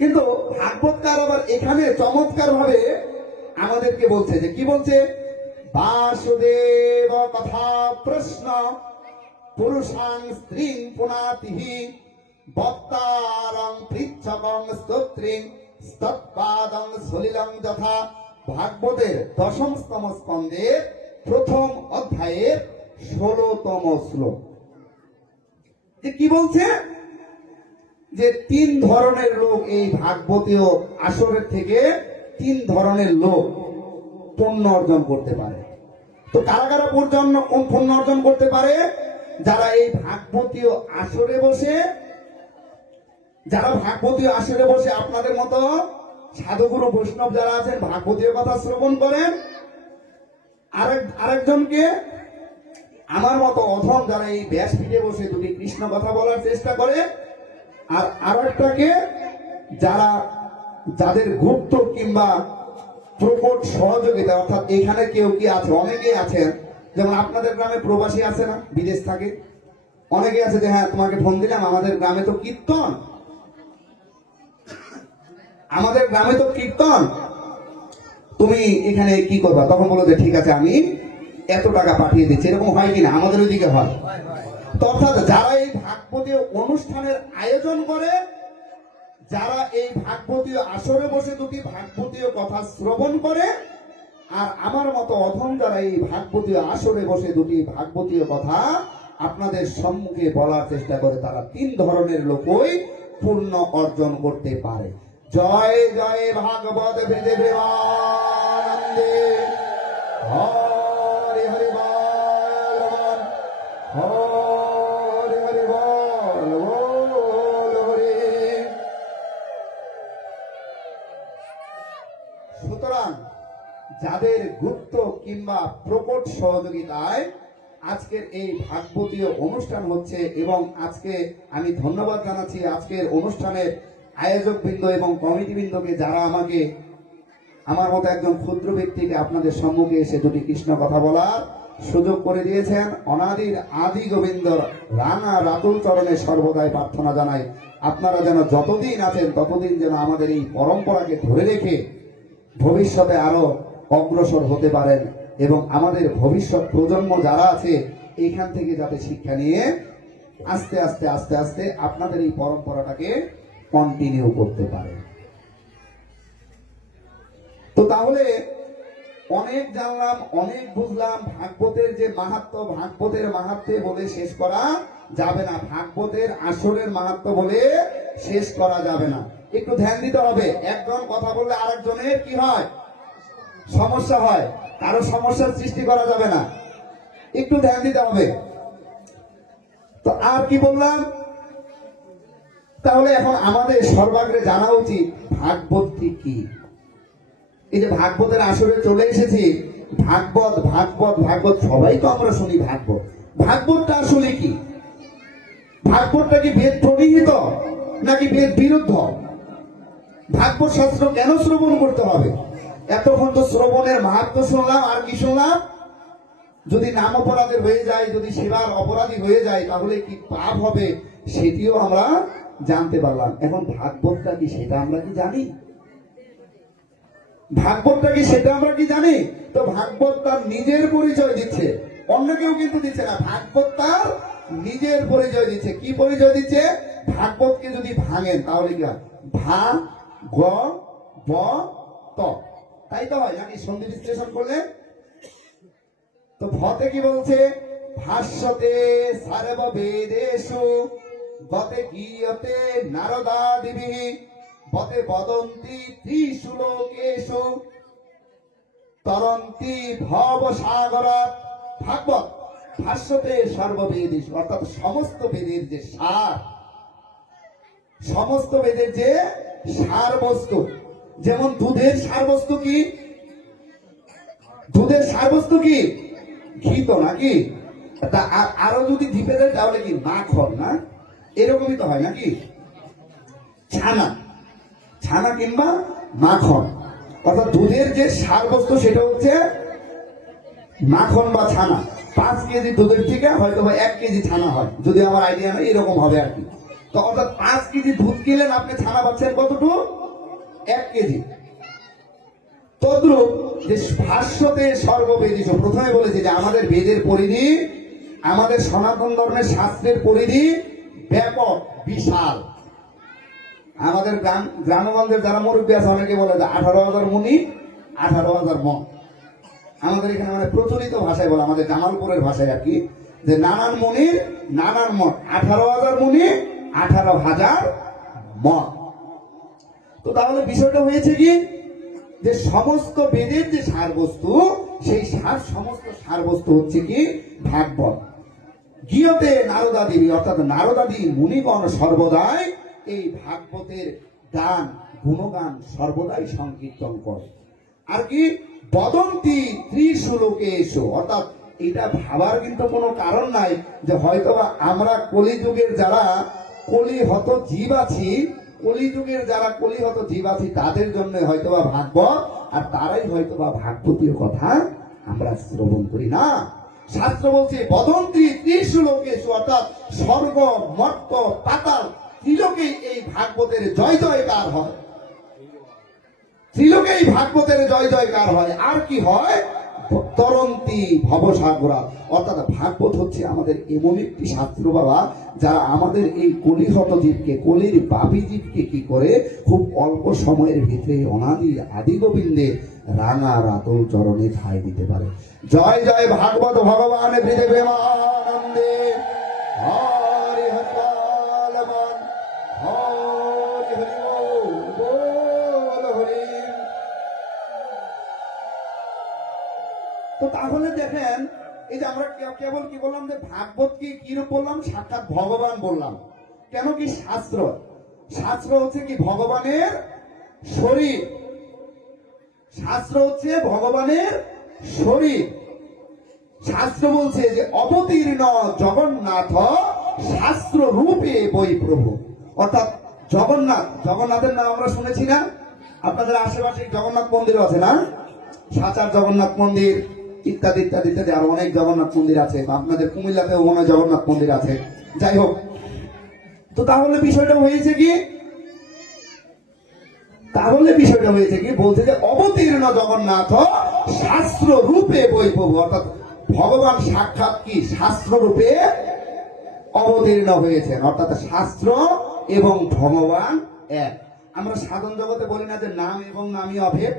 কিন্তু ভাগবতকার আবার এখানে চমৎকার ভাবে আমাদেরকে বলছে, যে কি বলছে? বাসুদেব কথা প্রশ্ন পুরুষাং স্ত্রীং পুনাতিহি বক্তারং পৃচ্ছকং স্তোত্রিং স্তৎপাদং সলিলং যথা। ভাগবতের 10তম স্কন্ধের প্রথম অধ্যায়ের 16তম শ্লোক। যে কি বলছে? যে 3 ধরনের লোক এই ভাগবতীয় আসরের থেকে 3 ধরনের লোক পুণ্য অর্জন করতে পারে। তো কারা কারা পুণ্য অর্জন করতে পারে? যারা এই ভাগবতীয় আসরে বসে, যারা ভাগবতীয় আসরে বসে আপনাদের মতো সাধুগুরু বৈষ্ণব যারা আছেন ভাগবতীয় কথা শ্রবণ করেন, আরেকজনকে আমার মতো অধম যারা এই ব্যাসপীঠে বসে দুটি কৃষ্ণ কথা বলার চেষ্টা করে, আর আরেকটাকে যারা যাদের গুপ্ত কিংবা প্রকট সহযোগিতা। অর্থাৎ এখানে কেউ কি আছে, অনেকেই আছেন, যেমন আপনাদের গ্রামে প্রবাসী আছে না, বিদেশ থাকে, অনেকে আছে যে হ্যাঁ তোমাকে ফোন দিলাম, আমাদের গ্রামে তো কীর্তন, আমাদের গ্রামে তো কীর্তন, তুমি এখানে কি করবা? তখন বলো যে ঠিক আছে আমি এত টাকা পাঠিয়ে দিচ্ছি। এরকম হয় কিনা? আমাদের ওইদিকে হয়। তো অর্থাৎ যারা এই ভাগবতীয় অনুষ্ঠানের আয়োজন করে, যারা এই ভাগবতীয় আসরে বসে দুটি ভাগবতীয় কথা শ্রবণ করে, আর আমার মতো অধম যারা এই ভাগবতীয় আসরে বসে দুটি ভাগবতীয় কথা আপনাদের সম্মুখে বলার চেষ্টা করে, তারা 3 ধরনের লোকই পূর্ণ অর্জন করতে পারে। জয় জয় ভাগবত প্রেমানন্দে। হরি হরি বল বল, হরি হরি বল বল হরি। সুতরাং যাদের গুপ্ত কিংবা প্রকট সহযোগিতায় আজকের এই ভাগবতীয় অনুষ্ঠান হচ্ছে, এবং আজকে আমি ধন্যবাদ জানাচ্ছি আজকের অনুষ্ঠানের আয়োজক বৃন্দ এবং কমিটি বৃন্দকে, যারা আমাকে আমার মতো একজন ক্ষুদ্র ব্যক্তিকে আপনাদের সম্মুখে এসে দুটি কৃষ্ণ কথা বলার সুযোগ করে দিয়েছেন। অনাদির আদি গোবিন্দর রাঙা রাতুল চরণে সর্বদাই প্রার্থনা জানাই, আপনারা যেন যতদিন আছেন ততদিন যেন আমাদের এই পরম্পরাকে ধরে রেখে ভবিষ্যতে আরো অগ্রসর হতে পারেন, এবং আমাদের ভবিষ্যৎ প্রজন্ম যারা আছে এইখান থেকে যাতে শিক্ষা নিয়ে আস্তে আস্তে আস্তে আস্তে আপনাদের এই পরম্পরাটাকে কন্টিনিউ করতে পারে। তো তাহলে অনেক জানলাম, অনেক বুঝলাম। ভাগবতের যে মাহাত্ম্য, ভাগবতের মাহাত্ম্যে বলে শেষ করা যাবে না, ভাগবতের আসরের মাহাত্ম্য বলে শেষ করা যাবে না। একটু ধ্যান দিতে হবে। একজন কথা বললে আরেকজনের কি হয়? সমস্যা হয়। কারো সমস্যার সৃষ্টি করা যাবে না, একটু ধ্যান দিতে হবে। তো আর কি বললাম? তাহলে এখন আমাদের সর্বাগ্রে জানা উচিত ভাগবতটি কি। এই যে ভাগবতের আসরে চলে এসেছি, ভাগবত ভাগবত ভাগবত সবাই তো আমরা শুনি ভাগবত। ভাগবতটা আসলে কি? ভাগবতটা কি বেদ প্রণীত নাকি বেদ বিরুদ্ধ? ভাগবত শাস্ত্র কেন শ্রবণ করতে হবে? এতক্ষণ তো শ্রবণের মাহাত্ম্য শুনলাম, আর কি শুনলাম? যদি নাম অপরাধের হয়ে যায়, যদি সেবার অপরাধী হয়ে যায়, তাহলে কি পাপ হবে সেটিও আমরা জানতে পারলাম। এখন ভাগবতটা কি সেটা আমরা কি জানি? ভাগবতটা কি সেটা আমরা কি জানি? তো ভাগবত তার নিজের পরিচয় দিচ্ছে, অন্য কেউ কিন্তু দিচ্ছে না। ভাগবত তার নিজের পরিচয় দিচ্ছে। কি পরিচয় দিচ্ছে? ভাগবতকে যদি ভাঙেন তাহলে কি হয়? ভা গ ব ত, তাই তো হয় নাকি? সন্ধি বিশ্লেষণ করলে তো ভতে কি বলছে? ভাষ্যতে সার্ব বেদেষু গতে গীয়তে নারদাদিভিঃ বতে বদন্তি ত্রিষু লোকেষু তরন্তি ভব সাগরাৎ। ভাগবত ভাষ্যতে সর্ববেদেষু, অর্থাৎ সমস্ত বেদের যে সার, সমস্ত বেদের যে সার বস্তু। যেমন দুধের সার বস্তু কি? দুধের সার বস্তু কি? ঘি তো নাকি? আরো যদি ধিপে দেয় তাহলে কি? মাখন না? এরকমই তো হয় নাকি? ছানা, ছানা কিংবা মাখন, অর্থাৎ দুধের যে সার বস্তু সেটা হচ্ছে মাখন বা ছানা। 5 কেজি দুধের থেকে হয়তো বা 1 কেজি ছানা হয়, যদি আমার আইডিয়া নেই, এরকম হবে আর কি। তো অর্থাৎ 5 কেজি দুধ কিনলেন, আপনি ছানা পাচ্ছেন কতটুকু? 1 কেজি। তদ্রূপ যে ভাষ্যতে সর্ববেদিষ, প্রথমে বলেছে যে আমাদের বেদের পরিধি, আমাদের সনাতন ধর্মের শাস্ত্রের পরিধি ব্যাপক, বিশাল। আমাদের গ্রামগঞ্জের যারা মুরব্বী আছে অনেকে বলে যে 18,000 মুনি 18,000 মন। আমাদের এখানে মানে প্রচলিত ভাষায় বলে, আমাদের জামালপুরের ভাষায় আর কি, যে নানান মুনির নানান মন, 18,000 মুনি 18,000 মন। তো তাহলে বিষয়টা হয়েছে কি, যে সমস্ত বেদের যে সারবস্তু, সেই সমস্ত সারবস্তু হচ্ছে কি? ভাগবত। গীয়তে নারদাদিবি, অর্থাৎ নারদাদি মুনিগণ সর্বদাই এই ভাগবতের গান, গুণগান সর্বদাই সংকীর্তন করে। আর কি? বদন্তি ত্রিষু লোকেষু, অর্থাৎ এটা ভাবার কিন্তু কোনো কারণ নাই যে হয়তোবা আমরা কলিযুগের যারা কলিহত জীব আছি, কলিযুগের যারা কলিহত জীব আছি তাদের জন্য হয়তোবা ভাগবত, আর তারাই হয়তোবা ভাগবতীয় কথা আমরা শ্রবণ করি না। শাস্ত্র বলছে বদন্তি ত্রিষু লোকেষু, অর্থাৎ স্বর্গ মর্ত পাতাল ত্রিলোকেই এই ভাগবতের জয় জয়কার হয়, ত্রিলোকেই ভাগবতের জয় জয়কার হয়। আর কি হয়? তরন্তি ভবসাগরা, অর্থাৎ ভাগবত হচ্ছে আমাদের এমন একটি শাস্ত্র বাবা, যারা আমাদের এই কলিহত জীবকে, কলির পাপী জীবকে কি করে খুব অল্প সময়ের ভিতরে অনাদি আদি গোবিন্দে রাঙা রাতল চরণে ঠাঁই দিতে পারে। জয় জয় ভাগবত ভগবান হৃদয়মানন্দে। হরি হরি বল মন, হরি হরি বল হরি। তো তাহলে দেখেন, এই যে আমরা কেবল কি বললাম যে ভাগবত কি রূপ বললাম? সাক্ষাৎ ভগবান বললাম। কেন কি? শাস্ত্র, শাস্ত্র হচ্ছে কি? ভগবানের শরীর। শাস্ত্র হচ্ছে ভগবানের শরীর। শাস্ত্র বলছে যে অবতীর্ণ জগন্নাথ শাস্ত্র রূপে বই প্রভু, অর্থাৎ জগন্নাথ, জগন্নাথের নাম আমরা শুনেছি না? আপনাদের আশেপাশে জগন্নাথ মন্দির আছে না? সাচার জগন্নাথ মন্দির ইত্যাদি ইত্যাদি ইত্যাদি, আর অনেক জগন্নাথ মন্দির আছে। আপনাদের কুমিল্লাতেও মনে হয় জগন্নাথ মন্দির আছে। যাই হোক, তো তাহলে বিষয়টা হয়েছে কি? তাহলে বিষয়টা হয়েছে কি? বলছে যে অবতীর্ণ জগন্নাথ শাস্ত্র রূপে বৈভব, অর্থাৎ ভগবান সাক্ষাৎ কি? শাস্ত্র রূপে অবতীর্ণ হয়েছেন, অর্থাৎ শাস্ত্র এবং ভগবান এক। আমরা সাধন জগতে বলি না যে নাম এবং নামই অভেদ?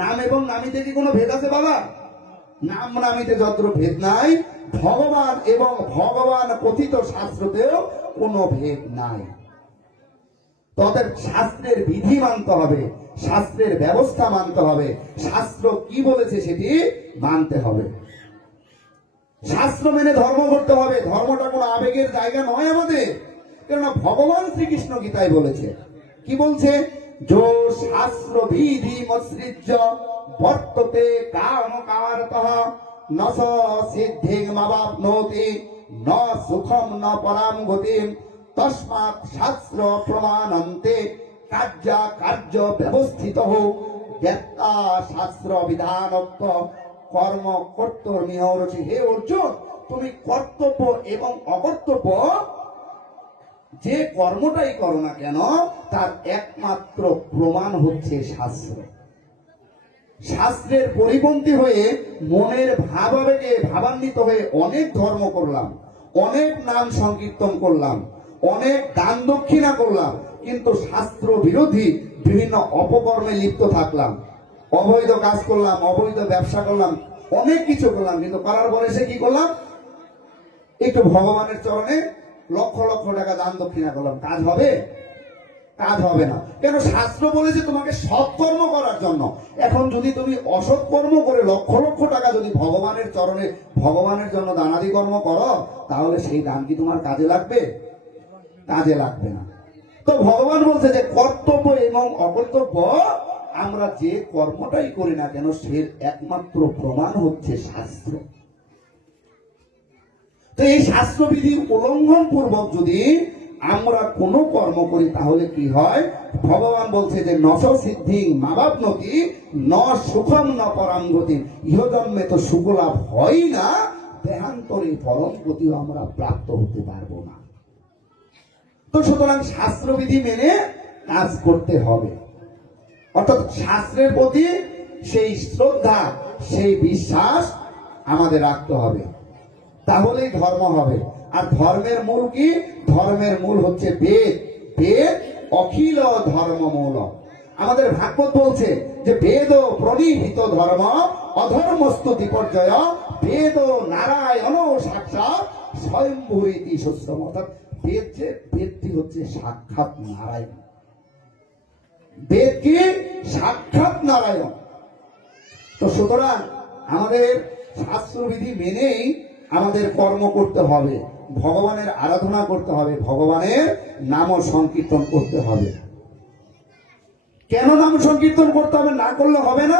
নাম এবং নামিতে কি কোনো ভেদ আছে বাবা? নাম নামিতে যত ভেদ নাই, ভগবান এবং ভগবান কথিত শাস্ত্রতেও কোনো ভেদ নাই। তবে শাস্ত্রের বিধি মানতে হবে, শাস্ত্রের ব্যবস্থা মানতে হবে, শাস্ত্র কি বলেছে সেটি মানতে হবে। শাস্ত্র মেনে ধর্ম করতে হবে। ধর্মটা কোনো আবেগের জায়গা নয় আমাদের, কেননা ভগবান শ্রীকৃষ্ণ গীতায় বলেছে, কি বলছে, যো শাস্ত্র বিধি মৎসৃজ্য বর্ততে কাম কামারতঃ ন স সিদ্ধিং মাবাপ্নোতি ন সুখম ন পরাম গতিম তস্মাৎ শাস্ত্র প্রমাণন্তে কার্য কার্য ব্যবস্থিত ব্যক্তা শাস্ত্র বিধানত্ব কর্ম কর্তব্য রয়েছে। হে অর্জুন, তুমি কর্তব্য এবং অকর্তব্য যে কর্মটাই করো না কেন, তার একমাত্র প্রমাণ হচ্ছে শাস্ত্র। শাস্ত্রের পরিপন্থী হয়ে মনের ভাবাবেগে ভাবান্বিত হয়ে অনেক ধর্ম করলাম, অনেক নাম সংকীর্তন করলাম, অনেক দান দক্ষিণা করলাম, কিন্তু শাস্ত্র বিরোধী বিভিন্ন অপকর্মে লিপ্ত থাকলাম, অবৈধ কাজ করলাম, অবৈধ ব্যবসা করলাম, অনেক কিছু করলাম, কিন্তু করার পরে সে কি করলাম, একটু ভগবানের চরণে লক্ষ লক্ষ টাকা দান দক্ষিণা করলাম, কাজ হবে? কাজ হবে না। কেন? শাস্ত্র বলেছে তোমাকে সৎকর্ম করার জন্য। এখন যদি তুমি অসৎকর্ম করে লক্ষ লক্ষ টাকা যদি ভগবানের চরণে ভগবানের জন্য দানাদি কর্ম করো, তাহলে সেই দান কি তোমার কাজে লাগবে? কাজে লাগবে না। তো ভগবান বলছে যে কর্তব্য এবং অকর্তব্য আমরা যে কর্মটাই করি না কেন, সে একমাত্র প্রমাণ হচ্ছে শাস্ত্র। তো এই শাস্ত্রবিধি উল্লঙ্ঘন পূর্বক যদি আমরা কোনো কর্ম করি, তাহলে কি হয়? ভগবান বলছে যে নশ সিদ্ধিং মাবাপ্নোতি ন সুখম ন পরাম গতি, ইহজন্মে তো সুখ লাভ হয় না, দেহান্তরে পরম গতিও আমরা প্রাপ্ত হতে পারবো না। তো সুতরাং শাস্ত্রবিধি মেনে কাজ করতে হবে, অর্থাৎ শাস্ত্রের প্রতি সেই শ্রদ্ধা, সেই বিশ্বাস আমাদের রাখতে হবে, তাহলেই ধর্ম হবে। আর ধর্মের মূল কি? ধর্মের মূল হচ্ছে বেদ। বেদ অখিল ধর্ম মূল। আমাদের ভাগবত বলছে যে বেদ প্রণীহিত ধর্ম অধর্মস্তু বিপর্যয় বেদ নারায়ণ সাক্ষাৎ স্বয়ম্ভূরিতি সুশ্রম। অর্থাৎ বেদ, যে বেদটি হচ্ছে সাক্ষাৎ নারায়ণ। বেদ কি? সাক্ষাৎ নারায়ণ। তো সুতরাং আমাদের শাস্ত্রবিধি মেনেই আমাদের কর্ম করতে হবে, ভগবানের আরাধনা করতে হবে, ভগবানের নাম সংকীর্তন করতে হবে। কেন নাম সংকীর্তন করতে হবে? না করলে হবে না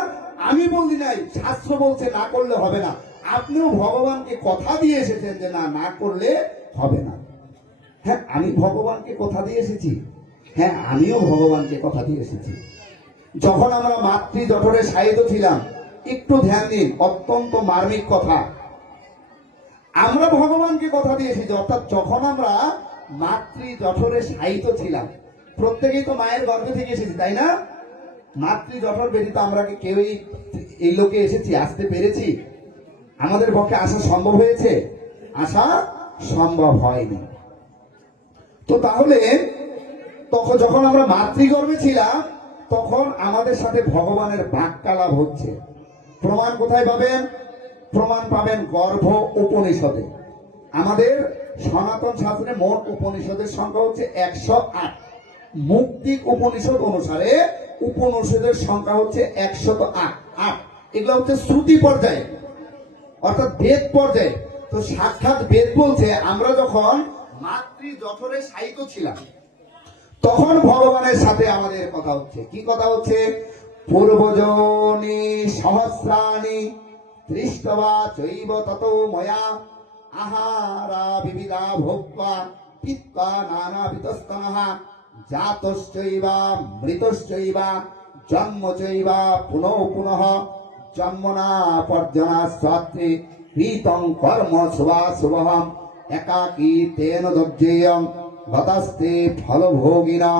আমি বলি নাই, শাস্ত্র বলছে না করলে হবে না। আপনিও ভগবানকে কথা দিয়ে এসেছেন যে না, না করলে হবে না। হ্যাঁ, আমি ভগবানকে কথা দিয়ে এসেছি। হ্যাঁ, আমিও ভগবানকে কথা দিয়ে এসেছি। যখন আমরা মাতৃ জঠরে শায়িত ছিলাম, একটু ধ্যান দিন, অত্যন্ত মার্মিক কথা, আমরা ভগবানকে কথা দিয়ে এসেছি। অর্থাৎ যখন আমরা মাতৃ জঠরে শায়িত ছিলাম, প্রত্যেকেই তো মায়ের গর্ভে থেকে এসেছি, তাই না? মাতৃ জঠর ব্যতীত আমরা কি কেউই এই লোকে এসেছি, আসতে পেরেছি? আমাদের পক্ষে আসা সম্ভব হয়েছে? আসা সম্ভব হয়নি। তো তাহলে তখন যখন আমরা মাতৃগর্ভে ছিলাম, তখন আমাদের সাথে ভগবানের বাক্যালাপ হচ্ছে। প্রমাণ কোথায় পাবেন? প্রমাণ পাবেন গর্ভ উপনিষদে। আমাদের সনাতন শাস্ত্রে মোট উপনিষদের সংখ্যা হচ্ছে 108। মুক্তি উপনিষদ অনুসারে উপনিষদের সংখ্যা হচ্ছে 108। এগুলো হচ্ছে শ্রুতি পর্যায়ে, অর্থাৎ বেদ পর্যায়ে। তো সাক্ষাৎ বেদ বলছে আমরা যখন মাতৃ জঠরে শায়িত ছিলাম, তখন ভগবানের সাথে আমাদের কথা হচ্ছে। কি কথা হচ্ছে? পূর্বজনি সহস্রাণি দৃষ্টবা চৈব ততো ময়া আহারা বিবিধা ভোক্তা পিত্বা নানাবিধস্তনঃ জাতশ্চৈবা মৃতশ্চৈবা জন্মচৈবা পুনঃ পুনঃ জন্মনা পর্জনা স্বাত্রে কৃতং কর্ম শুভাশুভম একাকী তেন দজ্জেয়ং গতাস্তে ফলভোগিনা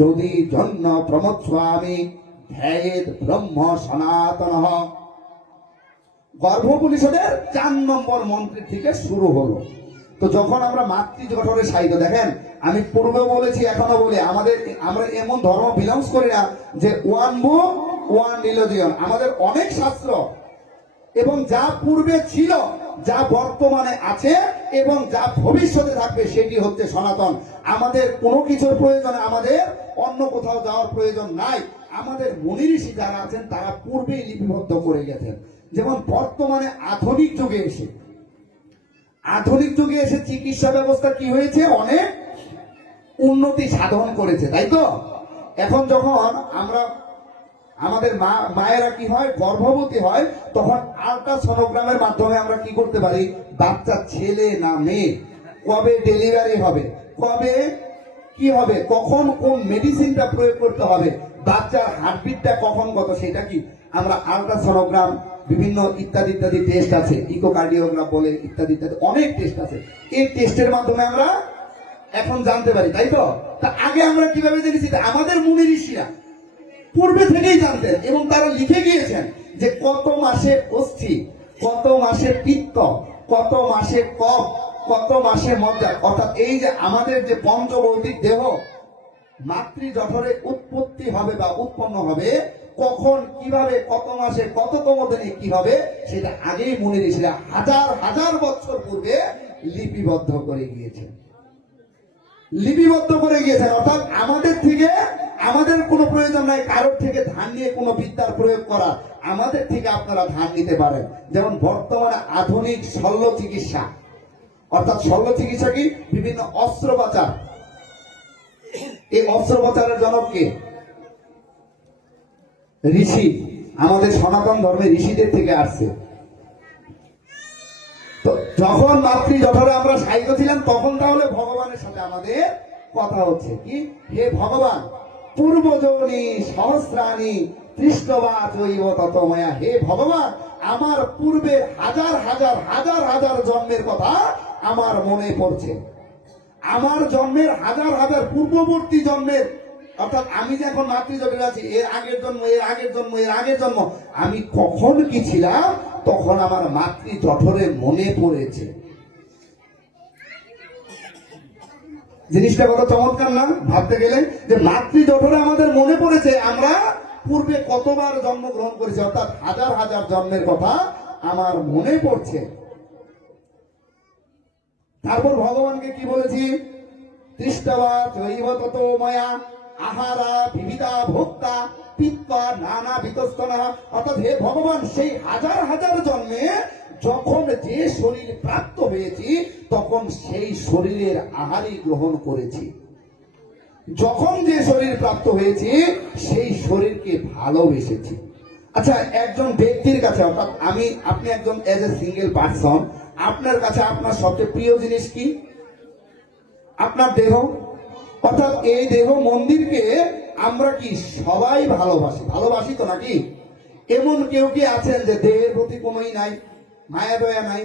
যদি জন্ম প্রমোৎস্বামী ধ্যায়েদ ব্রহ্ম সনাতনঃ। গর্ভোপনিষদের 4 নম্বর মন্ত্র থেকে শুরু হলো। তো যখন আমরা মাতৃ জঠরে শায়িত, দেখেন আমি পূর্বে বলেছি, এখনো বলি, আমরা এমন ধর্ম বিলংস করি না যে ওয়ান বুক ওয়ান রিলিজিয়ন। আমাদের অনেক শাস্ত্র, এবং যা পূর্বে ছিল, যা বর্তমানে আছে এবং যা ভবিষ্যতে থাকবে, সেটি হচ্ছে সনাতন। আমাদের কোনো কিছুর প্রয়োজন, আমাদের অন্য কোথাও যাওয়ার প্রয়োজন নাই। আমাদের মুনি ঋষি যারা আছেন তারা পূর্বেই লিপিবদ্ধ করে গেছেন। যেমন বর্তমানে আধুনিক যুগে এসে আধুনিক যুগে এসে চিকিৎসা ব্যবস্থা কি হয়েছে, অনেক উন্নতি সাধন করেছে, তাই তো? এখন যখন আমরা আমাদের মায়েরা কি হয়, গর্ভবতী হয়, তখন আল্ট্রাসোনোগ্রামের মাধ্যমে আমরা কি করতে পারি, বাচ্চা ছেলে না মেয়ে, কবে ডেলিভারি হবে, কবে কি হবে, কখন কোন মেডিসিনটা প্রয়োগ করতে হবে, বাচ্চার হার্টবিটটা কখন কত, সেটা কি আমরা আল্ট্রাসোনোগ্রাম, বিভিন্ন ইত্যাদি ইত্যাদি টেস্ট আছে, ইকোকার্ডিওগ্রাফ বলে, ইত্যাদি ইত্যাদি অনেক টেস্ট আছে। এই টেস্টের মাধ্যমে আমরা এখন জানতে পারি, তাই তো? তা আগে আমরা কিভাবে জেনেছি? আমাদের মুনি ঋষিরা পূর্বে থেকেই জানতেন এবং তারা লিখে গিয়েছেন যে কত মাসে অস্থি, কত মাসে পিত্ত, কত মাসে কফ, কত মাসে মজ্জা, অর্থাৎ এই যে আমাদের যে পঞ্চভৌতিক দেহ মাতৃ জঠরে উৎপত্তি হবে বা উৎপন্ন হবে, কখন কিভাবে কত মাসে কততম দিনে কি হবে, সেটা আগেই মুনি ঋষিরা হাজার হাজার বছর পূর্বে লিপিবদ্ধ করে গিয়েছেন, লিপিবদ্ধ করে গিয়েছেন। অর্থাৎ আমাদের থেকে, আমাদের কোনো প্রয়োজন নাই কারোর থেকে ধান নিয়ে কোনো বিদ্যার প্রয়োগ করা, আমাদের থেকে আপনারা ধান নিতে পারেন। যেমন বর্তমানে আধুনিক শল্য চিকিৎসা, অর্থাৎ শল্য চিকিৎসা কি, বিভিন্ন অস্ত্রোপচার। এই অস্ত্রোপচারের জনক কে? ঋষি। আমাদের সনাতন ধর্মে ঋষিদের থেকে আসছে। তো যখন মাতৃ জঠরে আমরা সাহিত্য ছিলাম, তখন তাহলে ভগবানের সাথে আমাদের কথা হচ্ছে কি, হে ভগবান, পূর্বজনী সহস্রাণী তৃষ্ণবা চৈব ততময়া, হে ভগবান, আমার পূর্বের হাজার হাজার হাজার হাজার জন্মের কথা আমার মনে পড়ছে, আমার জন্মের হাজার হাজার পূর্ববর্তী জন্মের, অর্থাৎ আমি যে এখন মাতৃজঠরে আছি, এর আগের জন্ম, এর আগের জন্ম, এর আগের জন্ম, আমি কখন কি ছিলাম, তখন আমার মাতৃ জঠরে মনে পড়েছে। জিনিসটা কত চমৎকার না, ভাবতে গেলে যে মাতৃ জঠরে আমাদের মনে পড়েছে আমরা পূর্বে কতবার জন্মগ্রহণ করেছি, অর্থাৎ হাজার হাজার জন্মের কথা আমার মনে পড়ছে। তারপর ভগবানকে কি বলেছি, তৃষ্ণবা চৈব ততময়া আহারা বিবিধা ভোক্তা পিত্তা নানা বিতস্তনা, অর্থাৎ হে ভগবান, সেই হাজার হাজার জন্মে যখন যে শরীর প্রাপ্ত হয়েছি, তখন সেই শরীরের আহারই গ্রহণ করেছি। যখন যে শরীর প্রাপ্ত হয়েছি, সেই শরীরকে ভালোবেসেছি। আচ্ছা, একজন ব্যক্তির কাছে, অর্থাৎ আপনি একজন এজ এ সিঙ্গেল পার্সন, আপনার কাছে আপনার সবচেয়ে প্রিয় জিনিস কি? আপনার দেহ। অর্থাৎ এই দেহ মন্দিরকে আমরা কি সবাই ভালোবাসি, ভালোবাসি তো নাকি? এমন কেউ কি আছেন যে দেহের প্রতি কোনোই নাই, মায়া দয়া নাই?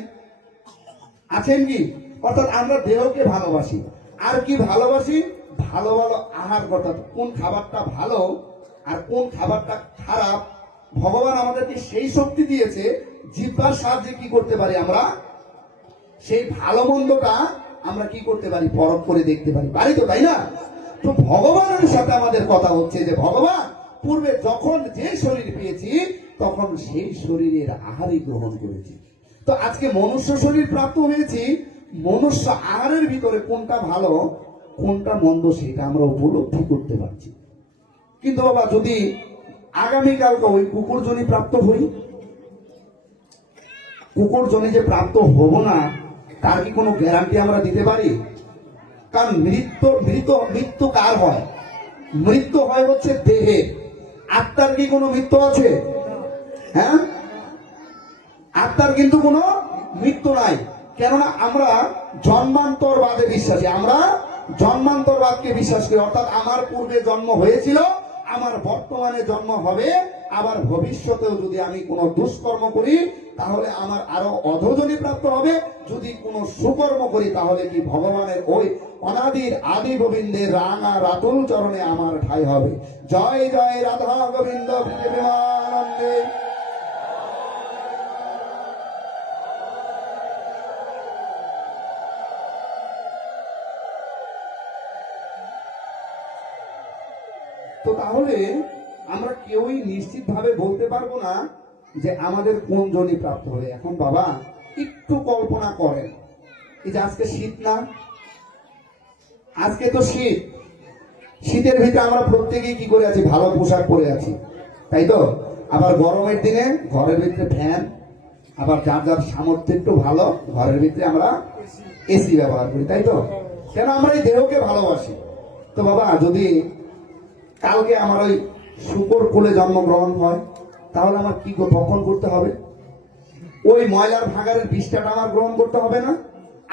আছেন কি? অর্থাৎ আমরা দেহকে ভালোবাসি। আর কি ভালোবাসি? ভালো ভালো আহার, অর্থাৎ কোন খাবারটা ভালো আর কোন খাবারটা খারাপ, ভগবান আমাদেরকে সেই শক্তি দিয়েছে, জিহ্বার সাহায্যে কি করতে পারি আমরা, সেই ভালো মন্দটা আমরা কি করতে পারি, পরখ করে দেখতে পারি, পারি তো, তাই না? তো ভগবানের সাথে আমাদের কথা হচ্ছে যে ভগবান, পূর্বে যখন যে শরীর পেয়েছি, তখন সেই শরীরের আহারই গ্রহণ করেছি। তো আজকে মনুষ্য শরীর প্রাপ্ত হয়েছি, মনুষ্য আহারের ভিতরে কোনটা ভালো কোনটা মন্দ সেটা আমরা উপলব্ধি করতে পারছি। কিন্তু বাবা, যদি আগামীকালকে ওই কুকুরজনী প্রাপ্ত হই, কুকুরজনী যে প্রাপ্ত হব না, তার কি কোনো গ্যারান্টি আমরা দিতে পারি? কারণ মৃত্যু কার হয়? মৃত্যু হয় হচ্ছে দেহে। আত্মার কি কোনো মৃত্যু আছে? হ্যাঁ, আত্মার কিন্তু কোনো মৃত্যু নাই। কেননা আমরা জন্মান্তরবাদে বিশ্বাসী, আমরা জন্মান্তরবাদকে বিশ্বাস করি। অর্থাৎ আমার পূর্বে জন্ম হয়েছিল, আমার বর্তমানে জন্ম হবে, আবার ভবিষ্যতেও যদি আমি কোনো দুষ্কর্ম করি তাহলে আমার আরো অধোজনী প্রাপ্ত হবে, যদি কোনো সুকর্ম করি তাহলে কি ভগবানের ওই অনাদির আদি গোবিন্দের রাঙা রাতুল চরণে আমার ঠাঁই হবে। জয় জয় রাধা গোবিন্দ প্রেমানন্দে। তো তাহলে আমরা কেউই নিশ্চিত ভাবে বলতে পারবো না যে আমাদের কোন জনি প্রাপ্ত হবে। এখন বাবা একটু কল্পনা করেন, এই যে আজকে শীত না, আজকে তো শীত, শীতের ভিতরে আমরা প্রত্যেকেই কি করে আছি, ভালো পোশাক পরে আছি, তাই তো? আবার গরমের দিনে ঘরের ভিতরে ফ্যান, আবার যার যার সামর্থ্য একটু ভালো, ঘরের ভিতরে আমরা এসি ব্যবহার করি, তাই তো? কেন আমরা এই দেহকে ভালোবাসি। তো বাবা, যদি কালকে আমার ওই শুকর কোলে জন্মগ্রহণ হয়, তাহলে আমার কি ভক্ষণ করতে হবে? ওই ময়লার ভাগাড়ের বিষটাটা আমার গ্রহণ করতে হবে না?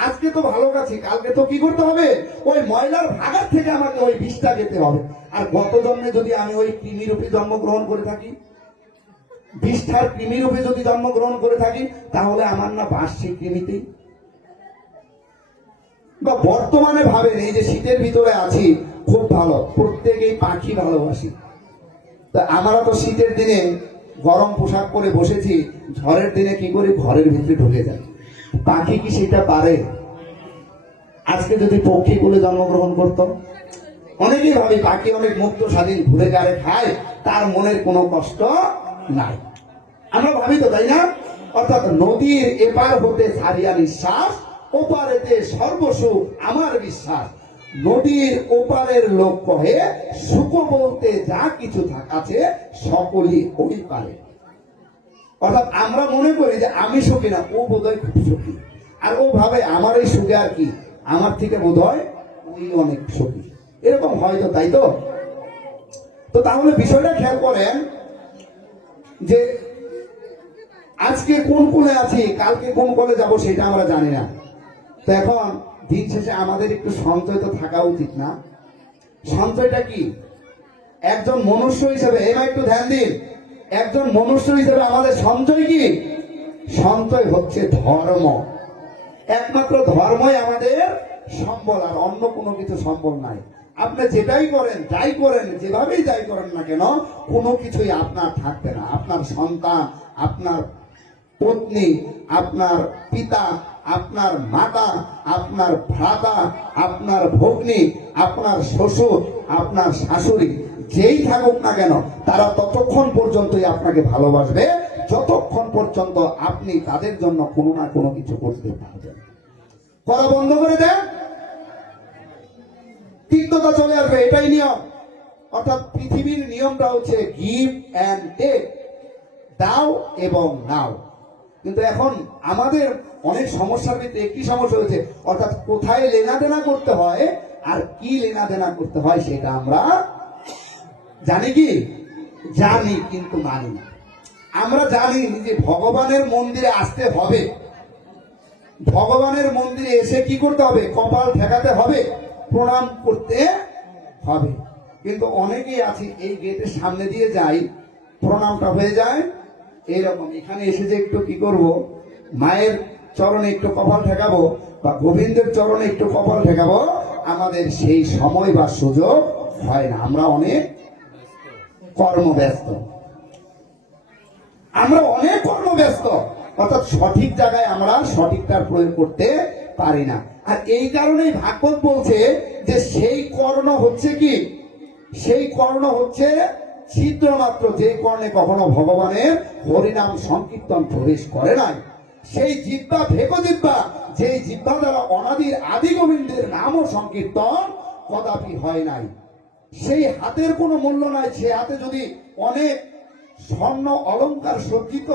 আজকে তো ভালো আছি, কালকে তো কি করতে হবে? ওই ময়লার ভাগাড় থেকে আমাকে ওই বিষটা খেতে হবে। আর গত জন্মে যদি আমি ওই কৃমিরূপে জন্মগ্রহণ করে থাকি, বিষ্ঠার কৃমিরূপে যদি জন্মগ্রহণ করে থাকি, তাহলে আমার না বার্ষিক কৃমিতেই। বা বর্তমানে ভাবেন, এই যে শীতের ভিতরে আছি, খুব ভালো, প্রত্যেকেই পাখি ভালোবাসি। তা আমরা তো শীতের দিনে গরম পোশাক পরে বসেছি, ঝড়ের দিনে কি করি? ঘরের ভিতরে ঢুকে যায়। পাখি কি সেটা পারে? আজকে যদি পক্ষী বলে জন্মগ্রহণ করত, অনেকেই ভাবি পাখি অনেক মুক্ত স্বাধীন ঘুরে গাড়ে খায়, তার মনের কোনো কষ্ট নাই। আমরা ভাবি তো, তাই না? অর্থাৎ নদীর এপার হতে ছাড়িয়া নিঃশ্বাস, ওপারেতে সর্বসুখ আমার বিশ্বাস। নদীর ওপারের লোক কহে, সুখ বলতে যা কিছু আছে সকলই ওই পারে। অর্থাৎ আমরা মনে করি যে আমি সুখী না, ও বোধহয় খুব সুখী। আর ও ভাবে আমার এই সুখে আর কি, আমার থেকে বোধহয় ওই অনেক সুখী। এরকম হয়তো, তাই তো? তো তাহলে বিষয়টা খেয়াল করেন যে আজকে কোন কোণে আছি, কালকে কোন কোণে যাব সেটা আমরা জানি না। তো এখন দিন শেষে আমাদের একটু সঞ্চয় তো থাকা উচিত না? সঞ্চয়টা কি? একজন মনুষ্য হিসেবে, এবার একটু ধ্যান দিন, একজন মনুষ্য হিসেবে আমাদের সঞ্চয় কি? সঞ্চয় হচ্ছে ধর্ম। একমাত্র ধর্মই আমাদের সম্বল, আর অন্য কোনো কিছু সম্বল নাই। আপনি যেটাই করেন, যাই করেন, যেভাবেই যাই করেন না কেন, কোনো কিছুই আপনার থাকবে না। আপনার সন্তান, আপনার পত্নী, আপনার পিতা, আপনার মাতা, আপনার ভ্রাতা, আপনার ভগ্নী, আপনার শ্বশুর, আপনার শাশুড়ি, যেই থাকুক না কেন, তারা ততক্ষণ পর্যন্তই আপনাকে ভালোবাসবে যতক্ষণ পর্যন্ত আপনি তাদের জন্য কোনো না কোনো কিছু করতে পারবেন। করা বন্ধ করে দেন, তিক্ততা চলে আসবে, এটাই নিয়ম। অর্থাৎ পৃথিবীর নিয়মটা হচ্ছে গিভ অ্যান্ড টেক, দাও এবং নাও। কিন্তু এখন আমাদের অনেক সমস্যার ভিতরে একটি সমস্যা হয়েছে, অর্থাৎ কোথায় লেনা দেনা করতে হয় আর কি লেনা দেনা করতে হয় সেটা আমরা জানি কি? জানি, কিন্তু মানি না। আমরা জানি যে ভগবানের মন্দিরে আসতে হবে, ভগবানের মন্দিরে এসে কি করতে হবে? কপাল ঠেকাতে হবে, প্রণাম করতে হবে। কিন্তু অনেকেই আছে এই গেটের সামনে দিয়ে যাই, প্রণামটা হয়ে যায় এইরকম, এখানে এসে যে একটু কি করব, মায়ের চরণে একটু কপাল ঠেকাবো বা গোবিন্দের চরণে একটু কপাল ঠেকাবো, আমাদের সেই সময় বা সুযোগ হয় না। আমরা অনেক কর্মব্যস্ত, আমরা অনেক কর্মব্যস্ত, অর্থাৎ সঠিক জায়গায় আমরা সঠিকটার প্রয়োগ করতে পারি না। আর এই কারণেই ভাগবত বলছে যে সেই কর্ণ হচ্ছে কি? সেই কর্ণ হচ্ছে ছিদ্র মাত্র, যে কর্ণে কখনো ভগবানের হরিনাম সংকীর্তন প্রবেশ করে নাই। সেই জিহ্বা ভেকো জিহ্বা, যে জিহ্বা দ্বারা অনাদির আদি গোবিন্দের নাম ও সংকীর্তন কদাপি হয় নাই। সেই হাতের কোনো মূল্য নাই। সে হাতে যদি অনেক স্বর্ণ অলংকার সজ্জিত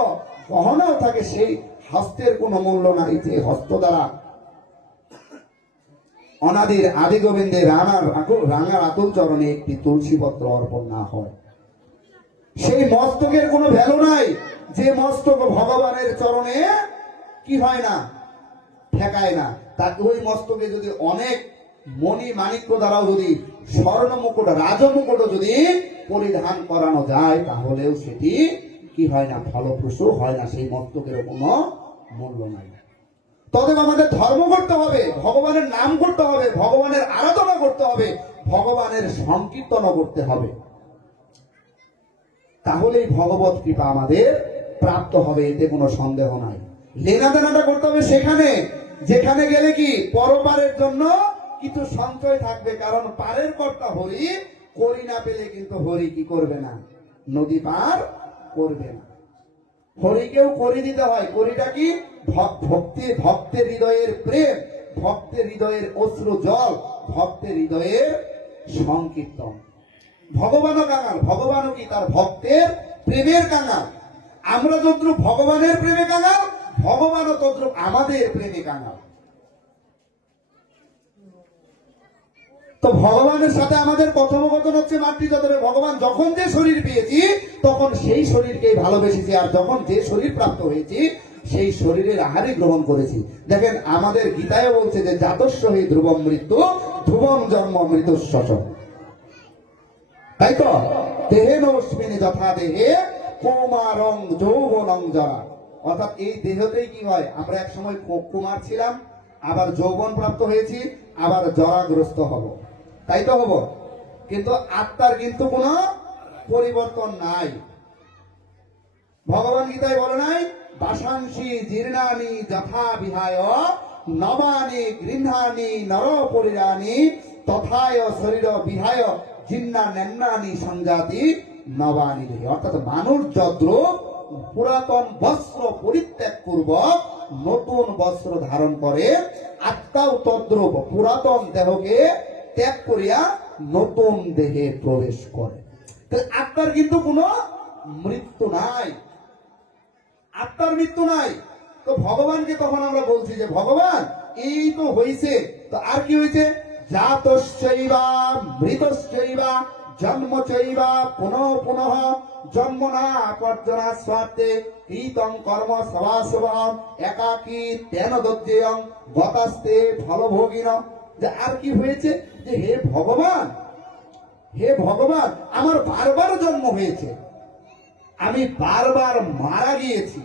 গহনাও থাকে, সেই হস্তের কোনো মূল্য নাই যে হস্ত দ্বারা অনাদির আদি গোবিন্দের রাঙার আতুল চরণে একটি তুলসী পত্র অর্পণ না হয়। সেই মস্তকের কোনো ভ্যালু নাই যে মস্তক ভগবানের চরণে কি হয় না, ঠেকায় না। তার ওই মস্তকে যদি অনেক মণি মাণিক্য দ্বারাও যদি স্বর্ণ মুকুট, রাজমুকুট যদি পরিধান করানো যায়, তাহলেও সেটি কি হয় না, ফলপ্রসূ হয় না। সেই মস্তকের কোনো মূল্য নাই। তবে আমাদের ধর্ম করতে হবে, ভগবানের নাম করতে হবে, ভগবানের আরাধনা করতে হবে, ভগবানের সংকীর্তন করতে হবে, তাহলেই ভগবত কৃপা আমাদের প্রাপ্ত হবে, এতে কোনো সন্দেহ নাই। লেনা দেনাটা করতে হবে সেখানে যেখানে গেলে কি পরপারের জন্য কিছু সঞ্চয় থাকবে, কারণ পারের কর্তা হরি, করি না পেলে কিন্তু হরি কি করবে না, নদী পার করবে না। হরিকেও করি দিতে হয়। করিটা কি? ভক্তি, ভক্তের হৃদয়ের প্রেম, ভক্তের হৃদয়ের অশ্রু জল, ভক্তের হৃদয়ের সংকীর্তন। ভগবানও কাঙাল, ভগবানও কি তার ভক্তের প্রেমের কাঙাল। আমরা যদ্রূপ ভগবানের প্রেমে কাঙাল, ভগবানও তদ্রূপ আমাদের প্রেমে কাঙাল। তো ভগবানের সাথে আমাদের কথোপকথন হচ্ছে মাতৃজঠরে। ভগবান যখন যে শরীর পেয়েছি তখন সেই শরীরকেই ভালোবেসেছি, আর যখন যে শরীর প্রাপ্ত হয়েছি সেই শরীরের আহারই গ্রহণ করেছি। দেখেন আমাদের গীতায় বলছে যে জাতস্য হি ধ্রুবম মৃত্যু ধ্রুবম জন্ম মৃত্যুঃ শ। তাই তো দেহেনস্মিন যথা দেহে কৌমারং যৌবনং জরা। অর্থাৎ এই দেহতেই কি হয়, আমরা এক সময় কুমার ছিলাম, আবার যৌবন প্রাপ্ত হয়েছি, আবার জরাগ্রস্ত হব, তাই তো হব। কিন্তু আত্মার কিন্তু কোনো পরিবর্তন নাই। ভগবান গীতায় বলে নাই বাসাংসি জীর্ণানি যথা বিহায় নবানি গৃহানি নর পরিরানি তথায় শরীর বিহায় জিন্না নেন্নানি সংজাতি নবানি। অর্থাৎ মানুষ যদ্রূপ পুরাতন বস্ত্র পরিত্যাগ পূর্বক নতুন বস্ত্র ধারণ করে, আত্মাও তদ্রূপ পুরাতন দেহকে ত্যাগ করিয়া নতুন দেহে প্রবেশ করে। আত্মার কিন্তু কোনো মৃত্যু নাই, আত্মার মৃত্যু নাই। তো ভগবানকে তখন আমরা বলছি যে ভগবান এই তো হইছে, তো আর কি হয়েছে, জাতশ্চৈবা মৃতশ্চৈবা জন্ম চৈবা পুনঃ পুনঃ জন্ম না পর্জনা স্বার্থে কৃতং কর্ম সবাসবম একাকী তেন দজ্জেয়ং গতাস্তে ফলভোগিন। যে আর কি হয়েছে, যে হে ভগবান, হে ভগবান আমার বারবার জন্ম হয়েছে, আমি বারবার মারা গিয়েছি।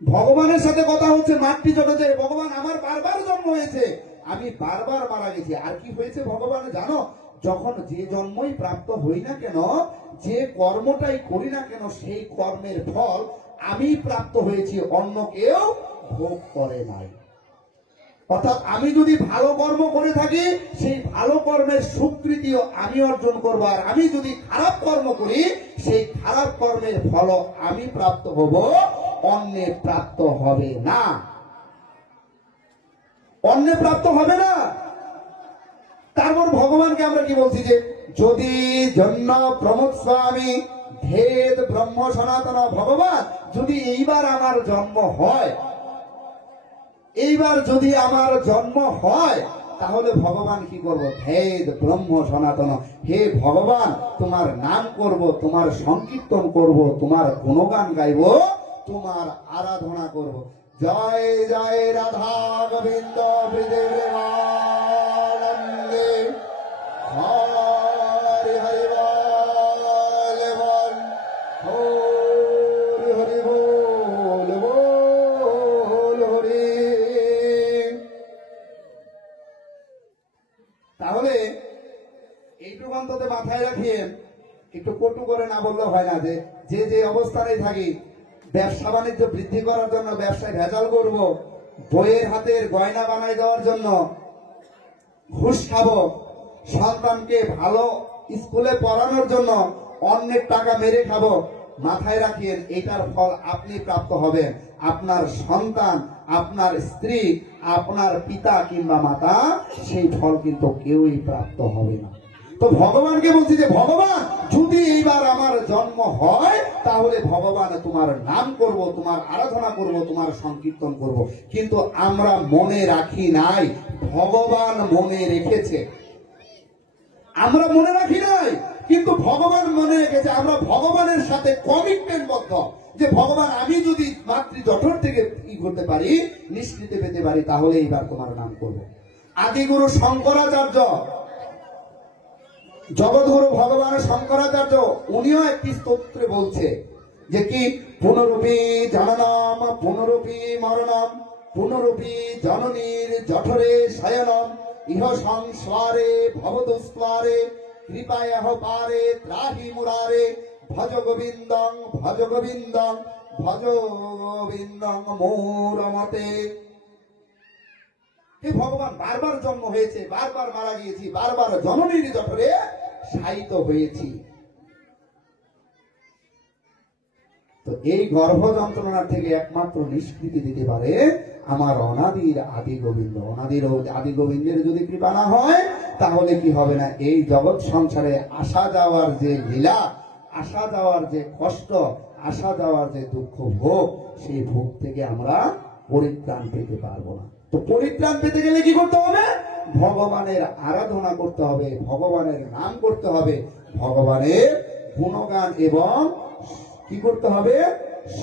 ভগবানের সাথে কথা হচ্ছে মাতৃজঠরে, ভগবান আমার বারবার জন্ম হয়েছে, আমি বারবার মারা গেছি। আর কি হয়েছে ভগবান জানো, যখন যে জন্মই প্রাপ্ত হই না কেন, যে কর্মটাই করি না কেন, সেই কর্মের ফল আমি প্রাপ্ত হয়েছি, অন্য কেউ ভোগ করে নাই। অর্থাৎ আমি যদি ভালো কর্ম করে থাকি সেই ভালো কর্মের স্বীকৃতিও আমি অর্জন করবো, আর আমি যদি খারাপ কর্ম করি সেই খারাপ কর্মের ফল আমি প্রাপ্ত হব, অন্যে প্রাপ্ত হবে না, অন্যে প্রাপ্ত হবে না। তারপর ভগবানকে আমরা কি বলছি, যে যদি জন্ম প্রমোদ স্বামী ভেদ ব্রহ্ম সনাতন। ভগবান যদি এইবার আমার জন্ম হয়, এইবার যদি আমার জন্ম হয়, তাহলে ভগবান কি করব, ভেদ ব্রহ্ম সনাতন। হে ভগবান তোমার নাম করব, তোমার সংকীর্তন করব, তোমার গুণগান গাইব, তোমার আরাধনা করব। জয় জয় রাধা গোবিন্দ হৃদয়ে হরি হরি বল বল হরি হরি বল বল হরি। তাহলে এইটুকু অন্তত মাথায় রাখিয়ে, একটু কটু করে না বললে হয় না, যে যে যে অবস্থানে থাকি, ব্যবসা বাণিজ্য বৃদ্ধি করার জন্য ব্যবসায় ভেজাল করব, বইয়ের হাতের গয়না বানাই দেওয়ার জন্য ঘুষ খাবো, সন্তানকে ভালো স্কুলে পড়ানোর জন্য অন্যের টাকা মেরে খাবো, মাথায় রাখিয়েন এটার ফল আপনি প্রাপ্ত হবেন, আপনার সন্তান, আপনার স্ত্রী, আপনার পিতা কিংবা মাতা সেই ফল কিন্তু কেউই প্রাপ্ত হবে না। তো ভগবানকে বলছি যে ভগবান যদি এইবার আমার জন্ম হয়, তাহলে ভগবান তোমার নাম করব, তোমার আরাধনা করব, তোমার সংকীর্তন করব। কিন্তু আমরা মনে রাখি নাই, ভগবান মনে রেখেছে। আমরা মনে রাখি নাই, কিন্তু ভগবান মনে রেখেছে। আমরা ভগবানের সাথে কমিটমেন্টবদ্ধ, যে ভগবান আমি যদি মাতৃজঠর থেকে কি করতে পারি, নিষ্কৃতি পেতে পারি, তাহলে এইবার তোমার নাম করব। আদিগুরু শঙ্করাচার্য, জগৎগুরু ভগবান শঙ্করাচার্য, উনিও একটি স্তোত্রে বলছে যে কি, পুনরূপী জননম পুনরূপী মরণম পুনরূপী জননীর জঠরে শয়নম ইহ সংসারে ভবদুস্তারে কৃপায়হ পারে ত্রাহি মুরারে ভজ গোবিন্দং ভজ গোবিন্দং ভজ গোবিন্দং মূরমতে। হে ভগবান, বারবার জন্ম হয়েছে, বারবার মারা গিয়েছি, বারবার জননীর জঠরে শায়িত হয়েছি। তো এই গর্ভ যন্ত্রণা থেকে একমাত্র নিষ্কৃতি দিতে পারে আমার অনাদির আদি গোবিন্দ। অনাদির আদি গোবিন্দের যদি কৃপা না হয়, তাহলে কি হবে না, এই জগৎ সংসারে আসা যাওয়ার যে লীলা, আসা যাওয়ার যে কষ্ট, আসা যাওয়ার যে দুঃখ ভোগ, সেই ভোগ থেকে আমরা পরিত্রাণ পেতে পারবো না। তো পরিত্রাণ পেতে গেলে কি করতে হবে, ভগবানের আরাধনা করতে হবে, ভগবানের নাম করতে হবে, ভগবানের গুণগান এবং কি করতে হবে,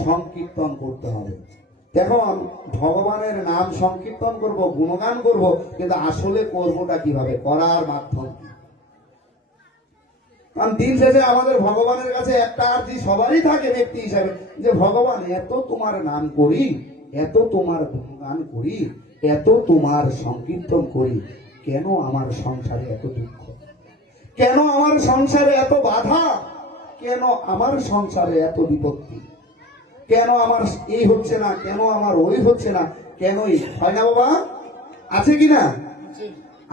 সংকীর্তন করতে হবে। এখন ভগবানের নাম সংকীর্তন করব, গুণগান করব, কিন্তু আসলে করবোটা কিভাবে, করার মাধ্যম কি? কারণ দিন শেষে আমাদের ভগবানের কাছে একটা আরজি সবারই থাকে ব্যক্তি হিসাবে, যে ভগবান এত তোমার নাম করি, এত তোমার গুণগান করি, এত তোমার সংকীর্তন করি, কেন আমার সংসারে এত দুঃখ, কেন আমার সংসারে এত বাধা, কেন আমার সংসারে এত বিপত্তি, কেন আমার এই হচ্ছে না, কেন আমার ওই হচ্ছে না, কেনই হয় না বাবা? আছে কিনা?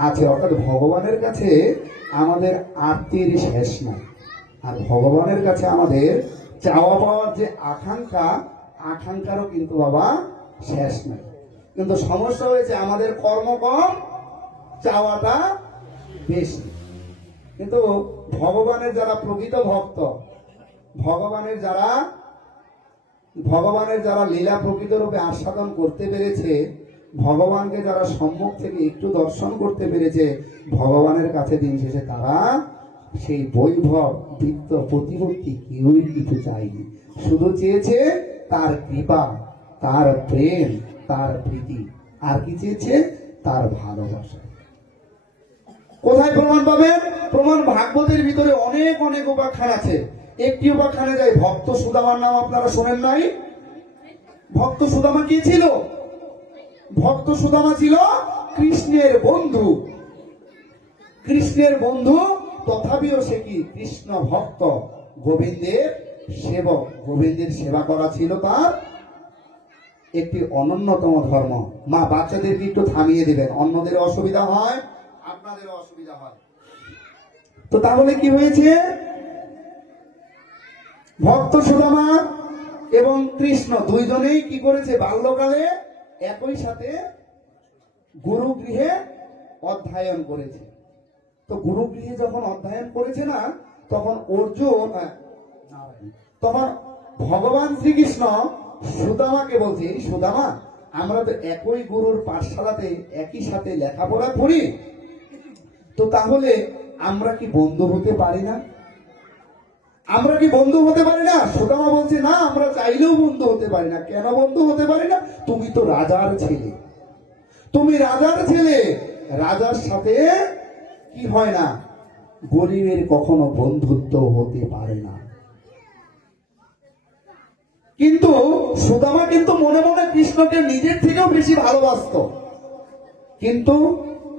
আছে। অর্থাৎ ভগবানের কাছে আমাদের আরতির শেষ নাই, আর ভগবানের কাছে আমাদের চাওয়া পাওয়ার যে আকাঙ্ক্ষারও কিন্তু বাবা শেষ নাই। কিন্তু সমস্যা হয়েছে আমাদের কর্ম কম, চাওয়াটা বেশি। কিন্তু ভগবানের যারা প্রকৃত ভক্ত, ভগবানের যারা লীলা প্রকৃত রূপে আস্বাদন করতে পেরেছে, ভগবানকে যারা সম্মুখ থেকে একটু দর্শন করতে পেরেছে, ভগবানের কাছে দিন শেষে তারা সেই বৈভব, বৃত্ত, প্রতিপত্তি কেউই কিছু চায়নি, শুধু চেয়েছে তার কৃপা, তার প্রেম, তার প্রীতি। আর কি চেয়েছে? তার ভালোবাসা। কোথায় প্রমাণ পাবেন? প্রমাণ ভাগবতের ভিতরে অনেক অনেক উপাখ্যান আছে। একটি উপাখ্যানে যায়, ভক্ত সুদামার নাম আপনারা শোনেন নাই? ভক্ত সুদামা কি ছিল? ভক্ত সুদামা ছিল কৃষ্ণের বন্ধু। কৃষ্ণের বন্ধু, তথাপিও সে কি কৃষ্ণ ভক্ত, গোবিন্দের সেবক। গোবিন্দের সেবা করা ছিল তার একটি অনন্যতম ধর্ম। মা, বাচ্চাদেরকে একটু থামিয়ে দিবেন, অন্যদের অসুবিধা হয়, আপনাদের অসুবিধা হয়। তো তাহলে কি হয়েছে? ভক্ত সুদামা এবং কৃষ্ণ দুইজনেই কি করেছে? বাল্যকালে একই সাথে গুরুগৃহে অধ্যয়ন করেছে। তো গুরুগৃহে যখন অধ্যয়ন করেছে না, তখন তখন ভগবান শ্রীকৃষ্ণ সুদামাকে বলছে, সুদামা, আমরা তো একই গুরুর পাঠশালাতে একই সাথে লেখাপড়া করি, তো তাহলে আমরা কি বন্ধু হতে পারি না? আমরা কি বন্ধু হতে পারি না? সুদামা বলছে, না, আমরা চাইলেও বন্ধু হতে পারি না। কেন বন্ধু হতে পারি না? তুমি তো রাজার ছেলে, তুমি রাজার ছেলে, রাজার সাথে কি হয় না, গরিবের কখনো বন্ধুত্ব হতে পারে না। কিন্তু সুদামা কিন্তু মনে মনে কৃষ্ণকে নিজের থেকেও বেশি ভালোবাসতো। কিন্তু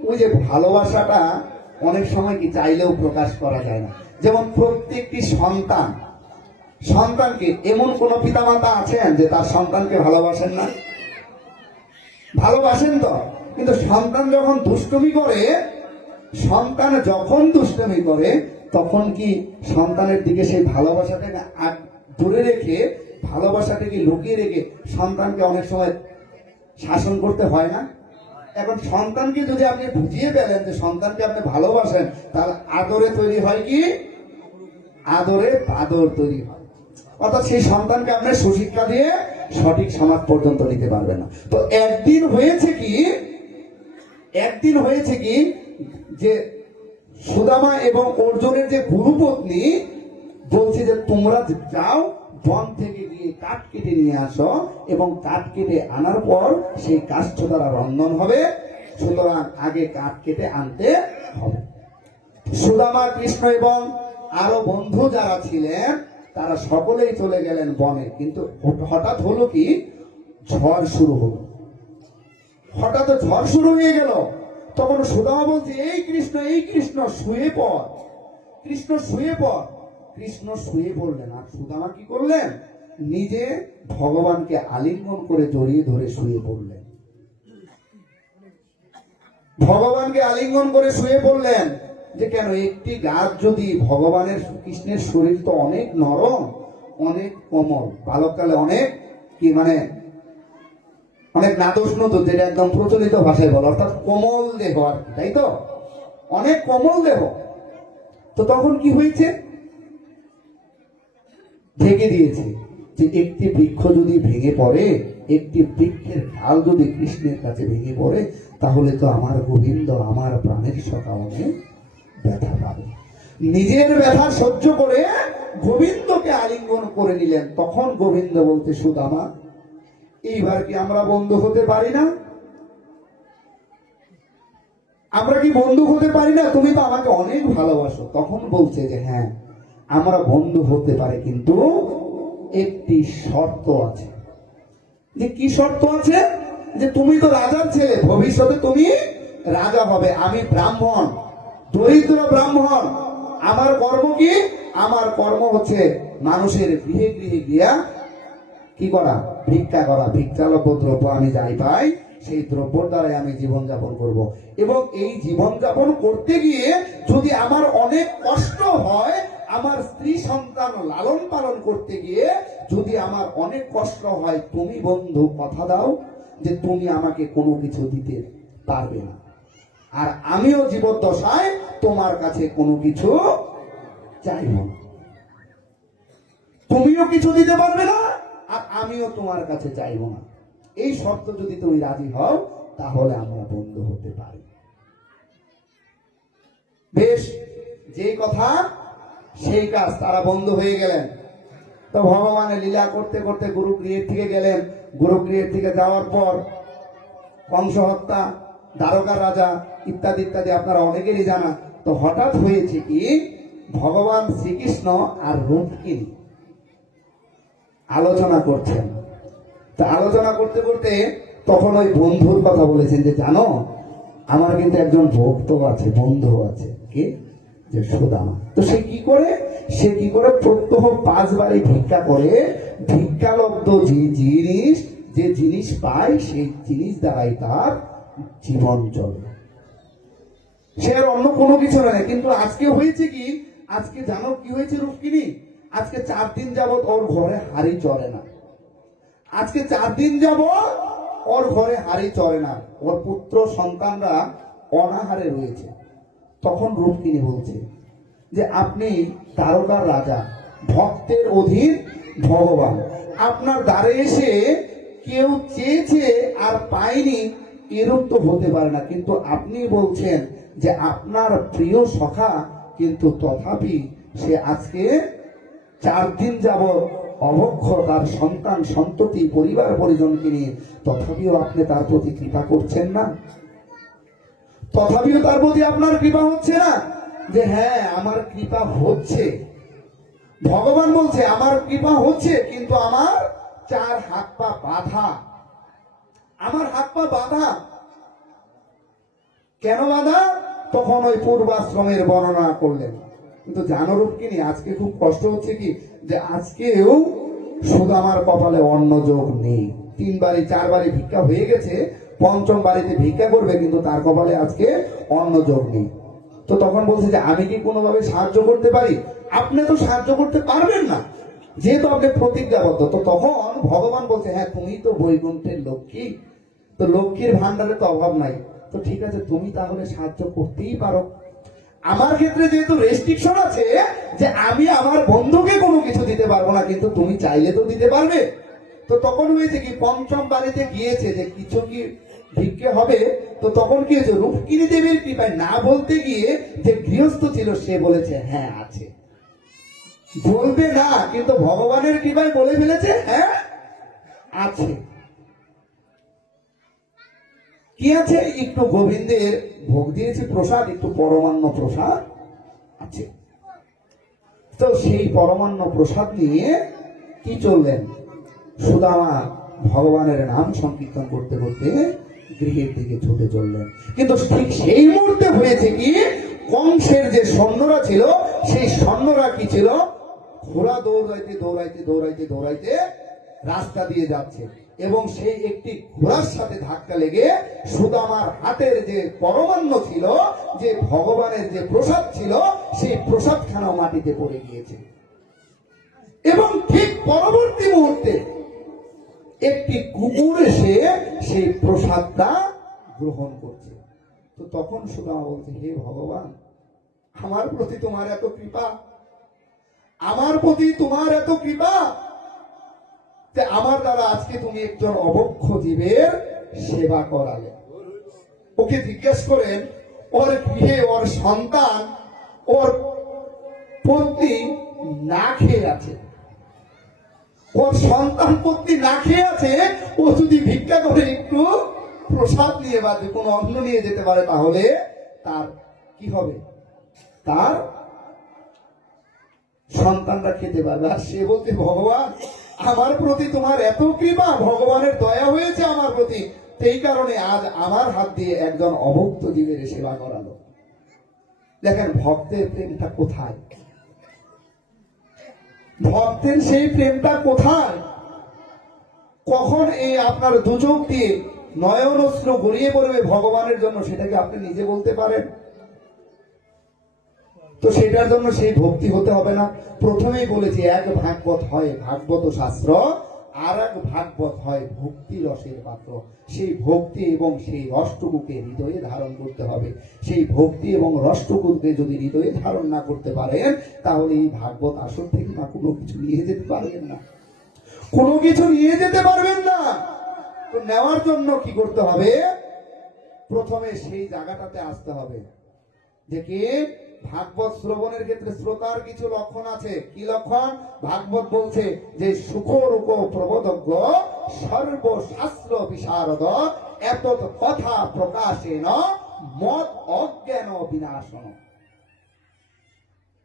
ওই যে ভালোবাসাটা অনেক সময় কি চাইলেও প্রকাশ করা যায় না। যেমন প্রত্যেকটি সন্তানকে, এমন কোন পিতামাতা আছেন যে তার সন্তানকে ভালোবাসেন না? ভালোবাসেন তো। কিন্তু সন্তান যখন দুষ্টুমি করে, তখন কি সন্তানের দিকে সেই ভালোবাসাটাকে দূরে রেখে, ভালোবাসাটাকে লুকিয়ে রেখে সন্তানকে অনেক সময় শাসন করতে হয় না? এখন সন্তানকে যদি আপনি বুঝিয়ে ফেলেন যে সন্তানকে আপনি ভালোবাসেন, তাহলে আদরে তৈরি হয় কি? আদরে বাদর তৈরি হয়। অর্থাৎ সেই সন্তানকে আপনি সুশিক্ষা দিয়ে সঠিক সমাজ পর্যন্ত নিতে পারবেন না। তো একদিন হয়েছে কি যে সুদামা এবং অর্জুনের যে গুরুপত্নী বলছে যে তোমরা যাও, বন থেকে গিয়ে কাঠ কেটে নিয়ে আসো, এবং কাঠ কেটে আনার পর সেই কাষ্ঠ দ্বারা রন্ধন হবে, সুতরাং আগে কাঠ কেটে আনতে হবে। সুদামা, কৃষ্ণ এবং আরো বন্ধু যারা ছিলেন তারা সকলেই চলে গেলেন বনে। কিন্তু হঠাৎ হলো কি, ঝড় শুরু হলো। হঠাৎ ঝড় শুরু হয়ে গেল। তখন সুদামা বলছে, এই কৃষ্ণ শুয়ে পড়, কৃষ্ণ শুয়ে পড়। কৃষ্ণ শুয়ে পড়লেন, আর সুদামা কি করলেন? নিজে ভগবানকে আলিঙ্গন করে জড়িয়ে ধরে শুয়ে পড়লেন। ভগবানকে আলিঙ্গন করে শুয়ে পড়লেন। যে কেন, একটি গাছ যদি ভগবানের, কৃষ্ণের শরীর তো অনেক নরম, অনেক কোমল, বালককালে অনেক কি মানে অনেক নাদোষ্ণত, যেটা একদম প্রচলিত ভাষায় বলো, অর্থাৎ কোমল দেহ আর কি, তাই তো? অনেক কোমল দেহ। তো তখন কি হয়েছে? ঢেকে দিয়েছে। যে একটি বৃক্ষ যদি ভেঙে পড়ে, একটি বৃক্ষের ডাল যদি কৃষ্ণের কাছে ভেঙে পড়ে, তাহলে তো আমার গোবিন্দ, আমার প্রাণের সখা অনেক ব্যথা পাবে। নিজের ব্যথা সহ্য করে গোবিন্দকে আলিঙ্গন করে নিলেন। তখন গোবিন্দ বলতে, সুদামা, এইবার কি আমরা বন্ধু হতে পারি না? আমরা কি বন্ধু হতে পারি না? তুমি তো আমাকে অনেক ভালোবাসো। তখন বলছে যে হ্যাঁ, আমরা বন্ধু হতে পারি, কিন্তু একটি শর্ত আছে। যে কি শর্ত আছে? যে তুমি তো রাজার ছেলে, ভবিষ্যতে তুমি রাজা হবে, আমি ব্রাহ্মণ, দরিদ্র ব্রাহ্মণ। আমার কর্ম কি? আমার কর্ম হচ্ছে মানুষের গৃহে গৃহে গিয়া কি করা? ভিক্ষা করা। ভিক্ষালব্য দ্রব্য আমি যাই পাই, সেই দ্রব্যর দ্বারাই আমি জীবনযাপন করব। এবং এই জীবনযাপন করতে গিয়ে যদি আমার অনেক কষ্ট হয়, আমার স্ত্রী সন্তান লালন পালন করতে গিয়ে যদি আমার অনেক কষ্ট হয়, তুমি বন্ধু কথা দাও যে তুমি আমাকে কোনো কিছু দিতে পারবে না, আর আমিও জীবদ্দশায় তোমার কাছে কোনো কিছু চাইব না। তুমিও কিছু দিতে পারবে না, আর আমিও তোমার কাছে চাইব না। এই শর্ত যদি তুমি রাজি হও, তাহলে আমরা বন্ধু হতে পারি। বেশ, যেই কথা সেই কাজ, তারা বন্ধু হয়ে গেলেন। তো ভগবানের লীলা করতে করতে গুরুগৃহের থেকে গেলেন। গুরুগৃহের থেকে যাওয়ার পর কংস হত্যা, দ্বারকার রাজা ইত্যাদি ইত্যাদি আপনারা অনেকেরই জানা। তো হঠাৎ হয়েছে কি, ভগবান শ্রীকৃষ্ণ আর রুক্মিণী আলোচনা করছেন। তা আলোচনা করতে করতে তখন ওই বন্ধুর কথা বলেছেন যে জানো, আমার কিন্তু একজন ভক্ত আছে, বন্ধু আছে, কি? যে সুদামা। তো সে কি করে? সে কি করে? প্রত্যহ 5 বারে ভিক্ষা করে, ভিক্ষালব্ধ যে জিনিস পায়, সেই জিনিস দ্বারাই তার জীবন চলে। সে আর অন্য কোনো কিছু নয়। কিন্তু আজকে হয়েছে কি, আজকে জানো কি হয়েছে রুক্মিণী? আজকে 4 দিন যাবৎ ওর ঘরে হাড়ি চড়ে না। আজকে 4 দিন যাবৎ ওর ঘরে হাড়ি চড়ে না। ওর পুত্র সন্তানরা অনাহারে রয়েছে। তখন রুক্মিণী বলছে যে আপনি দ্বারকার রাজা, ভক্তের অধীন ভগবান, আপনার দ্বারে এসে কেউ চেয়েছে আর পায়নি, এরূপ তো হতে পারে না। কিন্তু আপনি বলছেন যে আপনার প্রিয় সখা, কিন্তু তথাপি সে আজকে 4 দিন যাবৎ অভক্ষ, তার সন্তান সন্ততি পরিবার পরিজনকে নিয়ে, তথাপিও আপনি তার প্রতি কৃপা করছেন না। তথাপিও তার প্রতি আপনার কৃপা হচ্ছে না। যে হ্যাঁ, আমার কৃপা হচ্ছে। ভগবান বলছে আমার কৃপা হচ্ছে, কিন্তু আমার 4 হাত পা বাঁধা। আমার হাত পা বাঁধা। কেন বাঁধা? তখন ওই পূর্বাশ্রমের বর্ণনা করলেন। কিন্তু জানো রূপকিনী, আজকে খুব কষ্ট হচ্ছে কি, যে আজকেও সুদামার কপালে অন্ন যোগ নেই। 3 বারে 4 বারে ভিক্ষা হয়ে গেছে, 5ম বাড়িতে ভিক্ষা করবে, কিন্তু তার কপালে আজকে অন্ন যোগ নেই। তো তখন বলছে যে আমি কি কোনোভাবে সাহায্য করতে পারি? আপনি তো সাহায্য করতে পারবেন না, যেহেতু আপনি প্রতিজ্ঞাবদ্ধ। তো তখন ভগবান বলছে হ্যাঁ, তুমি তো বৈকুণ্ঠের লক্ষ্মী, তো লক্ষ্মীর ভান্ডারে তো অভাব নাই। তো ঠিক আছে, তুমি তাহলে সাহায্য করতেই পারো। আমার ক্ষেত্রে যেহেতু রেস্ট্রিকশন আছে যে আমি আমার বন্ধুকে কোনো কিছু দিতে পারবো না, কিন্তু তুমি চাইলে তো দিতে পারবে। তো তখন হয়েছে কি, 5ম বাড়িতে গিয়েছে যে কিছু কি ভিক্ষে হবে। তো তখন কি হয়েছে, রুক্মিণী দেবীর কৃপায় না বলতে গিয়ে যে গৃহস্থ ছিল সে বলেছে হ্যাঁ আছে। বলবে না, কিন্তু ভগবানের কৃপায় বলে ফেলেছে হ্যাঁ আছে। কি আছে? একটু গোবিন্দের ভোগ দিয়েছে প্রসাদ, একটু পরমান্ন প্রসাদ আছে। তো সেই পরমান্ন প্রসাদ নিয়ে কি চললেন, সুদামা ভগবানের নাম সংকীর্তন করতে করতে গৃহের দিকে ছুটে চললেন। কিন্তু ঠিক সেই মুহূর্তে হয়েছে কি, কংসের যে সৈন্যরা ছিল, সেই সৈন্যরা কি ছিল, ঘোড়া দৌড়াইতে দৌড়াইতে দৌড়াইতে দৌড়াইতে রাস্তা দিয়ে যাচ্ছে, এবং সেই একটি ঘোড়ার সাথে ধাক্কা লেগে সুদামার হাতের যে পরমান্ন ছিল, যে ভগবানের যে প্রসাদ ছিল, সেই প্রসাদখানাও মাটিতে পড়ে গিয়েছে। এবং ঠিক পরবর্তী মুহূর্তে একটি কুকুর এসে সেই প্রসাদটা গ্রহণ করছে। তো তখন সুদামা বলছে হে ভগবান, আমার প্রতি তোমার এত কৃপা, আমার প্রতি তোমার এত কৃপা, যে আমার দ্বারা আজকে তুমি একজন অবক্ষ জীবের সেবা করালে। ওকে জিজ্ঞেস করেন, ওর গৃহে ওর সন্তান, ওর পত্নী না খেয়ে আছে, ওর সন্তান পত্নী না খেয়ে আছে, ও যদি ভিক্ষা করে একটু প্রসাদ নিয়ে বা যে কোনো অন্ন নিয়ে যেতে পারে, তাহলে তার কি হবে? তার সন্তানরা খেতে পারবে। আর সে বলতে, ভগবান আমার প্রতি তোমার এত কৃপা, ভগবানের দয়া হয়েছে আমার প্রতি, সেই কারণে আজ আমার হাত দিয়ে একজন অভুক্ত জীবের সেবা করালো। দেখেন ভক্তের প্রেমটা কোথায়, ভক্তের সেই প্রেমটা কোথায়? কখন এই আপনার দুচোখ দিয়ে নয়ন অশ্রু গড়িয়ে পড়বে ভগবানের জন্য, সেটাকে আপনি নিজে বলতে পারেন? তো সেটার জন্য সেই ভক্তি হতে হবে না? প্রথমেই বলেছি, এক ভাগবত হয় ভাগবত শাস্ত্র, আর এক ভাগবত হয় ভক্তি রসের পাত্র। সেই ভক্তি এবং সেই রসটুকুকে হৃদয়ে ধারণ করতে হবে। সেই ভক্তি এবং রসটুকুকে যদি হৃদয়ে ধারণ না করতে পারেন, তাহলে এই ভাগবত আসর থেকে না কোনো কিছু নিয়ে যেতে পারবেন না, কোনো কিছু নিয়ে যেতে পারবেন না। তো নেওয়ার জন্য কি করতে হবে? প্রথমে সেই জায়গাটাতে আসতে হবে যে কি ভাগবত শ্রবণের ক্ষেত্রে শ্রোতার কিছু লক্ষণ আছে। কি লক্ষণ? ভাগবত বলছে যে সুখরূপ প্রবোধজ্ঞ সর্বশাস্ত্র বিশারদ এত কথা প্রকাশেন মত অজ্ঞান বিনাশন।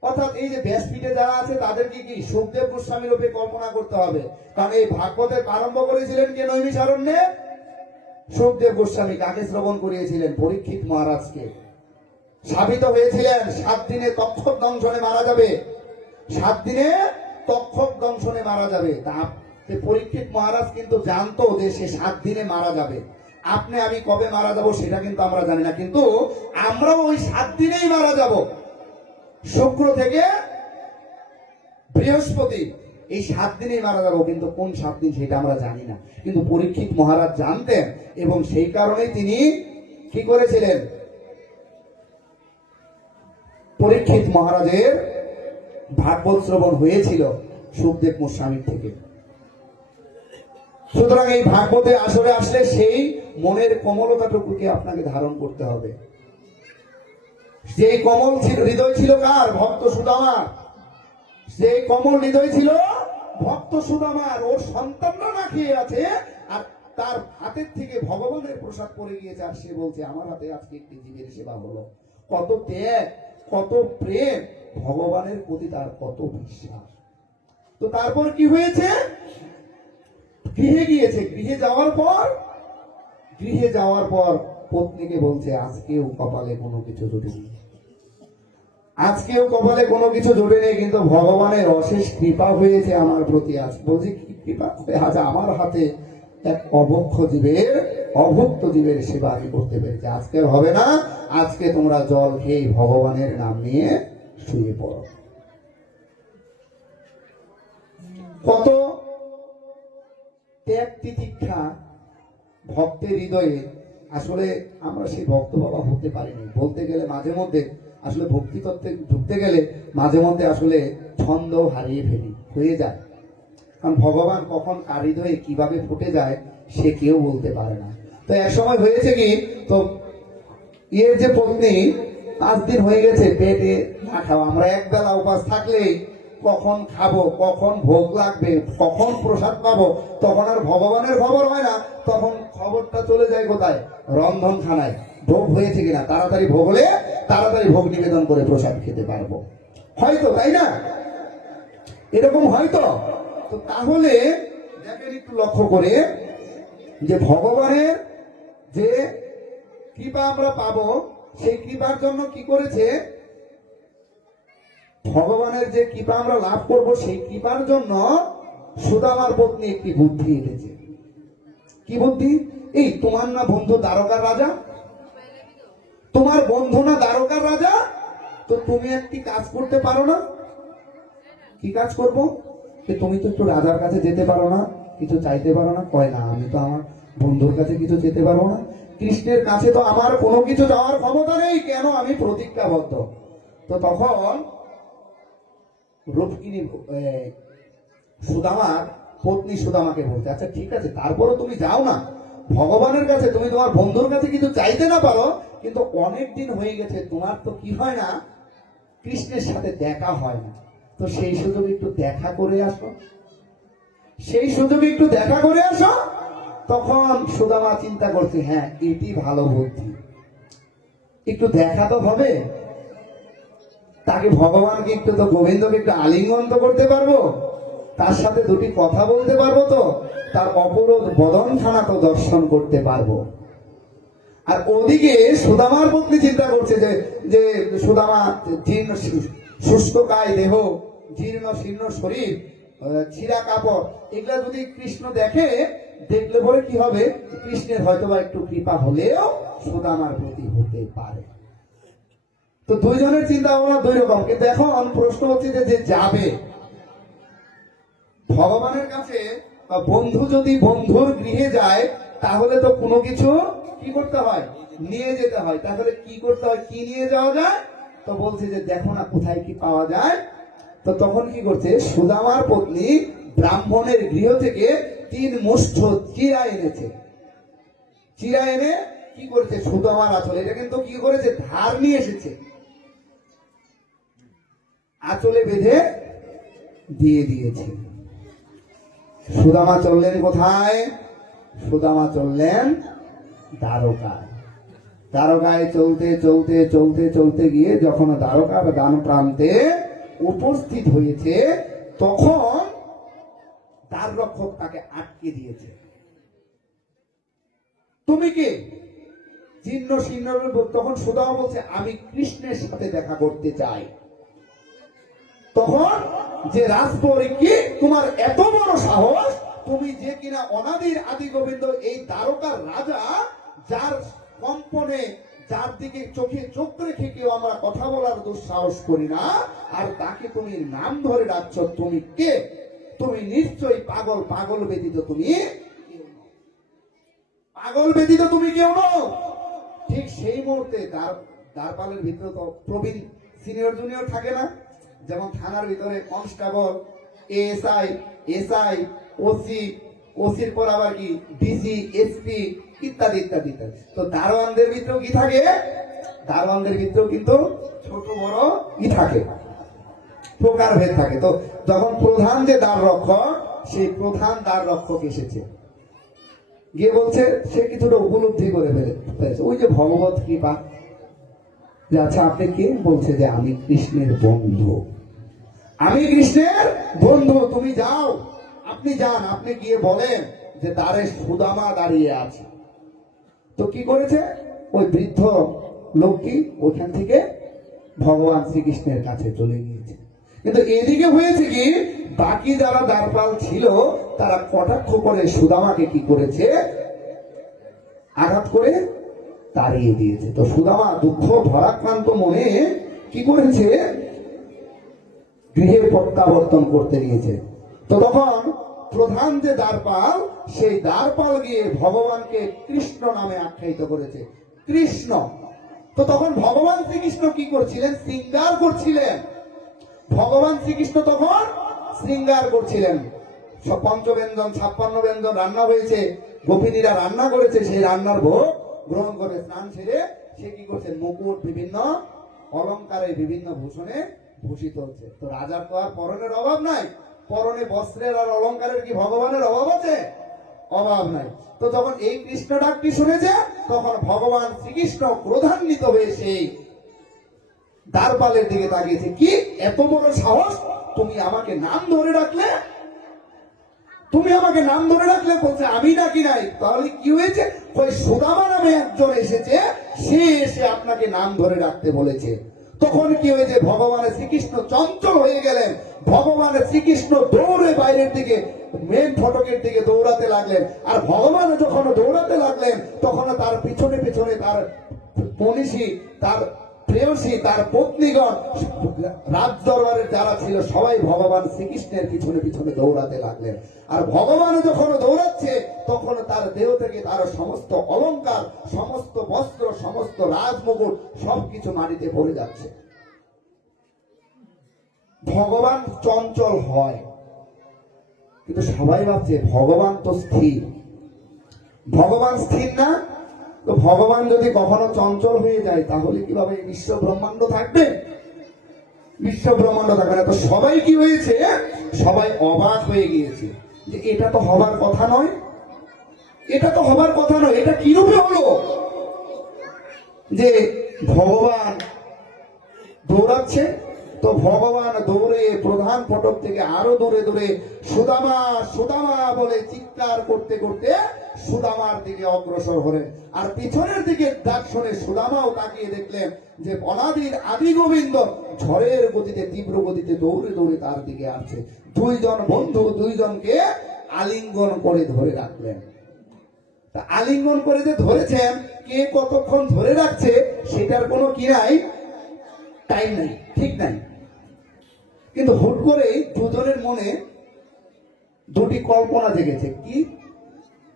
অর্থাৎ এই যে ব্যাসপীঠে যারা আছে তাদেরকে কি সুখদেব গোস্বামী রূপে কল্পনা করতে হবে। কারণ এই ভাগবতের আরম্ভ করেছিলেন কে? নৈমিষারণ্যে সুখদেব গোস্বামী। কাকে শ্রবণ করিয়েছিলেন? পরীক্ষিত মহারাজকে। সাবিত হয়েছিলেন 7 দিনে তক্ষক দংশনে মারা যাবে, 7 দিনে তক্ষক দংশনে মারা যাবে। তা পরীক্ষিত মহারাজ কিন্তু জানতো যে সে 7 দিনে মারা যাবে। আপনি আমি কবে মারা যাব সেটা কিন্তু আমরা জানি না, কিন্তু আমরাও ওই 7 দিনেই মারা যাব। শুক্র থেকে বৃহস্পতি, এই 7 দিনেই মারা যাবো, কিন্তু কোন 7 দিন সেটা আমরা জানি না। কিন্তু পরীক্ষিত মহারাজ জানতেন, এবং সেই কারণেই তিনি কি করেছিলেন? পরীক্ষিত মহারাজের ভাগবত শ্রবণ হয়েছিল সুখদেব গোস্বামীর থেকে। সুতরাং এই ভাগবতে আসরে আসলে সেই মনের কমলতাটুকুকে আপনাকে ধারণ করতে হবে। যে কমল হৃদয় ছিল কার? ভক্ত সুদামার। যে কমল হৃদয় ছিল ভক্ত সুদামার। ওর সন্তানরা না খেয়ে আছে, আর তার হাতের থেকে ভগবানের প্রসাদ পড়ে গিয়েছে, আর সে বলছে আমার হাতে আজকে একটি জীবের সেবা হলো। কত ত্যাগ, কত প্রেম, ভগবানের প্রতি তার কত বিশ্বাস। তো তারপর কি হয়েছে? গৃহে গিয়েছে। গৃহে যাওয়ার পর পত্নীকে বলছে আজকেও কপালে কোনো কিছু জোটেনি, আজকেও কপালে কোনো কিছু জোটেনি, কিন্তু ভগবানের অশেষ কৃপা হয়েছে আমার প্রতি। আজ বলছি কি কৃপা? আজ আমার হাতে এক অভুক্ত জীবের সেবা আমি করতে পেরেছি। আজকে হবে না, আজকে তোমরা জল খেয়ে ভগবানের নাম নিয়ে শুয়ে পড়ো। কত ত্যাগ তিতিক্ষা ভক্তের হৃদয়ে। আসলে আমরা সেই ভক্ত বাবা হতে পারিনি। বলতে গেলে মাঝে মধ্যে আসলে ভক্তি তত্ত্বে ঢুকতে গেলে মাঝে মধ্যে আসলে ছন্দ হারিয়ে হয়ে যায়। কারণ ভগবান কখন কার হৃদয়ে কিভাবে ফুটে যায় সে কেউ বলতে পারে না। তো এক সময় হয়েছে কি, তো এর যে পত্নী 5 দিন হয়ে গেছে পেটে না খাওয়া। আমরা একবেলা উপাস থাকলেই কখন খাবো, কখন ভোগ লাগবে, কখন প্রসাদ পাবো, তখন আর ভগবানের খবর হয় না। তখন খবরটা চলে যায় কোথায়? রন্ধনখানায়। ভোগ হয়েছে কিনা, তাড়াতাড়ি ভোগ হলে তাড়াতাড়ি ভোগ নিবেদন করে প্রসাদ খেতে পারবো, হয়তো, তাই না? এরকম হয়তো। তো তাহলে দেখেন একটু লক্ষ্য করে যে ভগবানের যে কৃপা আমরা পাবো, সেই কৃপার জন্য কি করেছে? ভগবানের যে কৃপা আমরা লাভ করব, সেই কৃপার জন্য সুদামার পত্নী একটি বুদ্ধি এনেছে। কি বুদ্ধি? এই তোমার না বন্ধু দ্বারকার রাজা, তোমার বন্ধু না দ্বারকার রাজা, তো তুমি একটি কাজ করতে পারো না? কি কাজ করবো? তুমি তো একটু রাজার কাছে যেতে পারো না, কিছু চাইতে পারো না? কয় না, আমি তো আমার বন্ধুর কাছে কিছু যেতে পারবো না, কৃষ্ণের কাছে তো আমার কোনো কিছু যাওয়ার ক্ষমতা নেই, কেন? আমি প্রতিজ্ঞাবদ্ধ। তো তখন রূপকিনী সুদামার পত্নী সুদামাকে বলতে, আচ্ছা ঠিক আছে, তারপরে তুমি যাও না ভগবানের কাছে, তুমি তোমার বন্ধুর কাছে কিন্তু চাইতে না পারো, কিন্তু অনেক দিন হয়ে গেছে তোমার তো কি হয় না, কৃষ্ণের সাথে দেখা হয় না, তো সেই সুযোগে একটু দেখা করে আসো, সেই সুযোগে একটু দেখা করে আসো। তখন সুদামা চিন্তা করছে, হ্যাঁ এটি ভালো বুদ্ধি, একটু দেখা তো হবে, তাকে ভগবানকে একটু তো গোবিন্দকে একটু আলিঙ্গন তো করতে পারবো, তার সাথে দুটি কথা বলতে পারবো, তো তার অপরোধ বদনখানা তো দর্শন করতে পারবো। আর ওদিকে সুদামার পত্নী চিন্তা করছে যে যে সুদামা জীর্ণ শুষ্ককায় দেহ, জীর্ণ শীর্ণ শরীর, ছিঁড়া কাপড়, এগুলা যদি কৃষ্ণ দেখে, দেখলে পরে কি হবে, কৃষ্ণের হয়তোবা একটু কৃপা হলেও সুদামার প্রতি হতে পারে। তো দুইজনের চিন্তা ভাবনা দুই রকম, কিন্তু এখন প্রশ্ন হচ্ছে যে যাবে ভগবানের কাছে, বন্ধু যদি বন্ধুর গৃহে যায়, তাহলে তো কোনো কিছু কি করতে হয়, নিয়ে যেতে হয়। তাহলে কি করতে হয়, কি নিয়ে যাওয়া যায়, তো বলছে যে দেখো না কোথায় কি পাওয়া যায়। তো তখন কি করছে, সুদামার পত্নী ব্রাহ্মণের গৃহ থেকে 3 মুষ্ঠ চিরা এনেছে। চিরা এনে কি করেছে, সুদামার আঁচলে, এটা কিন্তু কি করেছে, ধার নিয়ে এসেছে, আঁচলে বেঁধে দিয়ে দিয়েছে। সুদামা চললেন কোথায়, সুদামা চললেন দ্বারকায়। দ্বারকায় চলতে চলতে চলতে চলতে গিয়ে যখন দ্বারকার দান প্রান্তে উপস্থিত হয়েছে, তখন দ্বার রক্ষক তাকে আটকে দিয়েছে। তুমি কে, জীর্ণ শীর্ণ। তখন সুদামা বলছে, আমি কৃষ্ণের সাথে দেখা করতে চাই। তখন যে রাজপরি, কি তোমার এত বড় সাহস, তুমি যে কিনা অনাদির আদি গোবিন্দ, এই দ্বারকার রাজা, যার কম্পনে, যার দিকে চোখে চোখ রেখে কেউ আমরা কথা বলার দুঃসাহস করি না, আর তাকে তুমি নাম ধরে ডাকছ, তুমি কে, তুমি নিশ্চয়ই পাগল, পাগল ব্যতীত তুমি পাগল ব্যতীত তুমি কেউ নও। ঠিক সেই মুহূর্তে দ্বারপালের ভিতরে তো প্রবীণ সিনিয়র জুনিয়র থাকে না, যেমন থানার ভিতরে কনস্টেবল, এএসআই, এসআই, ওসি, ওসির পর আবার কি ডিসি, এসপি ইত্যাদি ইত্যাদি ইত্যাদি। তো দারোয়ানদের ভিতরেও কি থাকে, দারোয়ানদের ভিতরেও কিন্তু ছোট বড় কি থাকে, প্রকারভেদ থাকে। তো যখন প্রধান যে দ্বার রক্ষক, সেই প্রধান দ্বার রক্ষক এসেছে, গিয়ে বলছে, সে কিছুটা উপলব্ধি করে ফেলেছে, ওই যে ভগবত কৃপা, যে আচ্ছা আপনি কে, বলছে যে আমি কৃষ্ণের বন্ধু, আমি কৃষ্ণের বন্ধু, তুমি যাও, আপনি যান, আপনি গিয়ে বলেন যে দ্বারে সুদামা দাঁড়িয়ে আছে। তো কি করেছে, ওই বৃদ্ধ লোকটি ওখান থেকে ভগবান শ্রীকৃষ্ণের কাছে চলে গিয়েছে। কিন্তু এদিকে হয়েছে কি, বাকি যারা দ্বারপাল ছিল, তারা কটাক্ষ করে সুদামাকে কি করেছে, আঘাত করে তাড়িয়ে দিয়েছে। তো সুদামা দুঃখ ভারাক্রান্ত মনে কি করেছে, গৃহের প্রত্যাবর্তন করতে গিয়েছে। তো তখন প্রধান যে দ্বারপাল, সেই দ্বারপাল গিয়ে ভগবানকে কৃষ্ণ নামে আখ্যায়িত করেছে, কৃষ্ণ। তো তখন ভগবান শ্রীকৃষ্ণ কি করছিলেন, শৃঙ্গার করছিলেন। ভগবান শ্রীকৃষ্ণ তখন শৃঙ্গার করছিলেন, 55 ব্যঞ্জন 56 ব্যঞ্জন রান্না হয়েছে, গোপিনীরা রান্না করেছে, সেই রান্নার ভোগ গ্রহণ করে স্নান ছেড়ে সে কি করছে, মুকুট, বিভিন্ন অলঙ্কারে, বিভিন্ন ভূষণে ভূষিত হচ্ছে। তো রাজার তো আর পরনের অভাব নাই, পরনে বস্ত্রের আর অলঙ্কারের কি ভগবানের অভাব আছে, অভাব নাই। তো যখন এই কৃষ্ণ ডাকটি শুনেছে, তখন ভগবান শ্রীকৃষ্ণ ক্রোধান্বিত হয়ে সেই দ্বারপালের দিকে তাকিয়েছে, কি এত বড় সাহস, তুমি আমাকে নাম ধরে ডাকলে, তুমি আমাকে নাম ধরে ডাকলে। বলছে আমি ডাকি নাই। তাহলে কি হয়েছে, ওই সুদামা নামে একজন এসেছে, সে এসে আপনাকে নাম ধরে ডাকতে বলেছে। তখন কি হয়েছে, ভগবানের শ্রীকৃষ্ণ চঞ্চল হয়ে গেলেন। ভগবানের শ্রীকৃষ্ণ দৌড়ে বাইরের দিকে, মেন ফটকের দিকে দৌড়াতে লাগলেন। আর ভগবান যখন দৌড়াতে লাগলেন, তখন তার পিছনে পিছনে তার মনীষী, তার প্রেয়সী, তার পত্নীগণ, রাজ দরবারের যারা ছিল, সবাই ভগবান শ্রীকৃষ্ণের পিছনে পিছনে দৌড়াতে লাগলেন। আর ভগবান যখন দৌড়াচ্ছে, তখন তার দেহ থেকে তার সমস্ত অলংকার, সমস্ত বস্ত্র, সমস্ত রাজমুকুট সবকিছু মাটিতে পড়ে যাচ্ছে। ভগবান চঞ্চল হয়, কিন্তু সবাই ভাবছে ভগবান তো স্থির, ভগবান স্থির না, তো ভগবান যদি কখনো চঞ্চল হয়ে যায় তাহলে কিভাবে বিশ্ব ব্রহ্মাণ্ড থাকবে? বিশ্ব ব্রহ্মাণ্ড থাকবে না। তো সবাই কি হয়েছে, সবাই অবাক হয়ে গিয়েছে যে এটা তো হবার কথা নয়, এটা তো হবার কথা নয়, এটা কিরূপে হলো যে ভগবান দৌড়াচ্ছে? তো ভগবান দৌড়ে প্রধান ফটক থেকে আরো দূরে দূরে সুদামা সুদামা বলে চিৎকার করতে করতে সুদামার দিকে অগ্রসর হলেন। আর পিছনের দিকে ডাক শুনে সুদামাও তাকিয়ে দেখলেন যে অনাদির আদি গোবিন্দ ঝড়ের গতিতে তীব্র গতিতে দৌড়ে দৌড়ে তার দিকে আসছে। দুইজন বন্ধু দুইজনকে আলিঙ্গন করে ধরে রাখলেন। তা আলিঙ্গন করে যে ধরেছেন, কে কতক্ষণ ধরে রাখছে সেটার কোনো কি নাই, টাইম নাই, ঠিক নাই। কিন্তু হুট করে দুজনের মনে দুটি কল্পনা জেগেছে। কি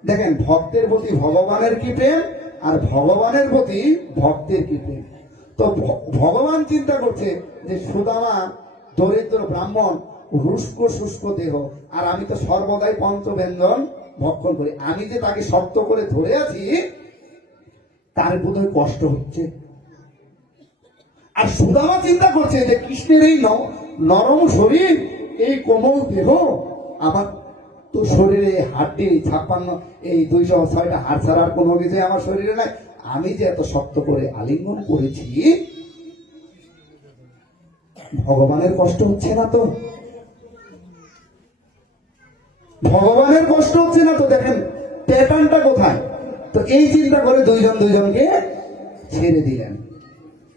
দেখেন, ভক্তের প্রতি ভগবানের কি প্রেম, আর ভগবানের প্রতি ভক্তের কি প্রেম। তো ভগবান চিন্তা করছে যে সুদামা দরিদ্র ব্রাহ্মণ, শুষ্ক শুষ্ক দেহ, আর আমি তো সর্বদাই পঞ্চব্যঞ্জন ভক্ষণ করি, আমি যে তাকে শক্ত করে ধরে আছি তার বোধহয় কষ্ট হচ্ছে। আর সুদামা চিন্তা করছে যে কৃষ্ণের এই নরম শরীর, এই কোমল দেহ, আমার তো শরীরে হাড্ডি 56 এই 206টা হাড় ছাড়ার কোনো কিছু আমার শরীরে নাই, আমি যে এত শক্ত করে আলিঙ্গন করেছি, ভগবানের কষ্ট হচ্ছে না তো? ভগবানের কষ্ট হচ্ছে না তো? দেখেন প্যাটার্নটা কোথায়। তো এই চিন্তা করে দুইজন দুইজনকে ছেড়ে দিলেন।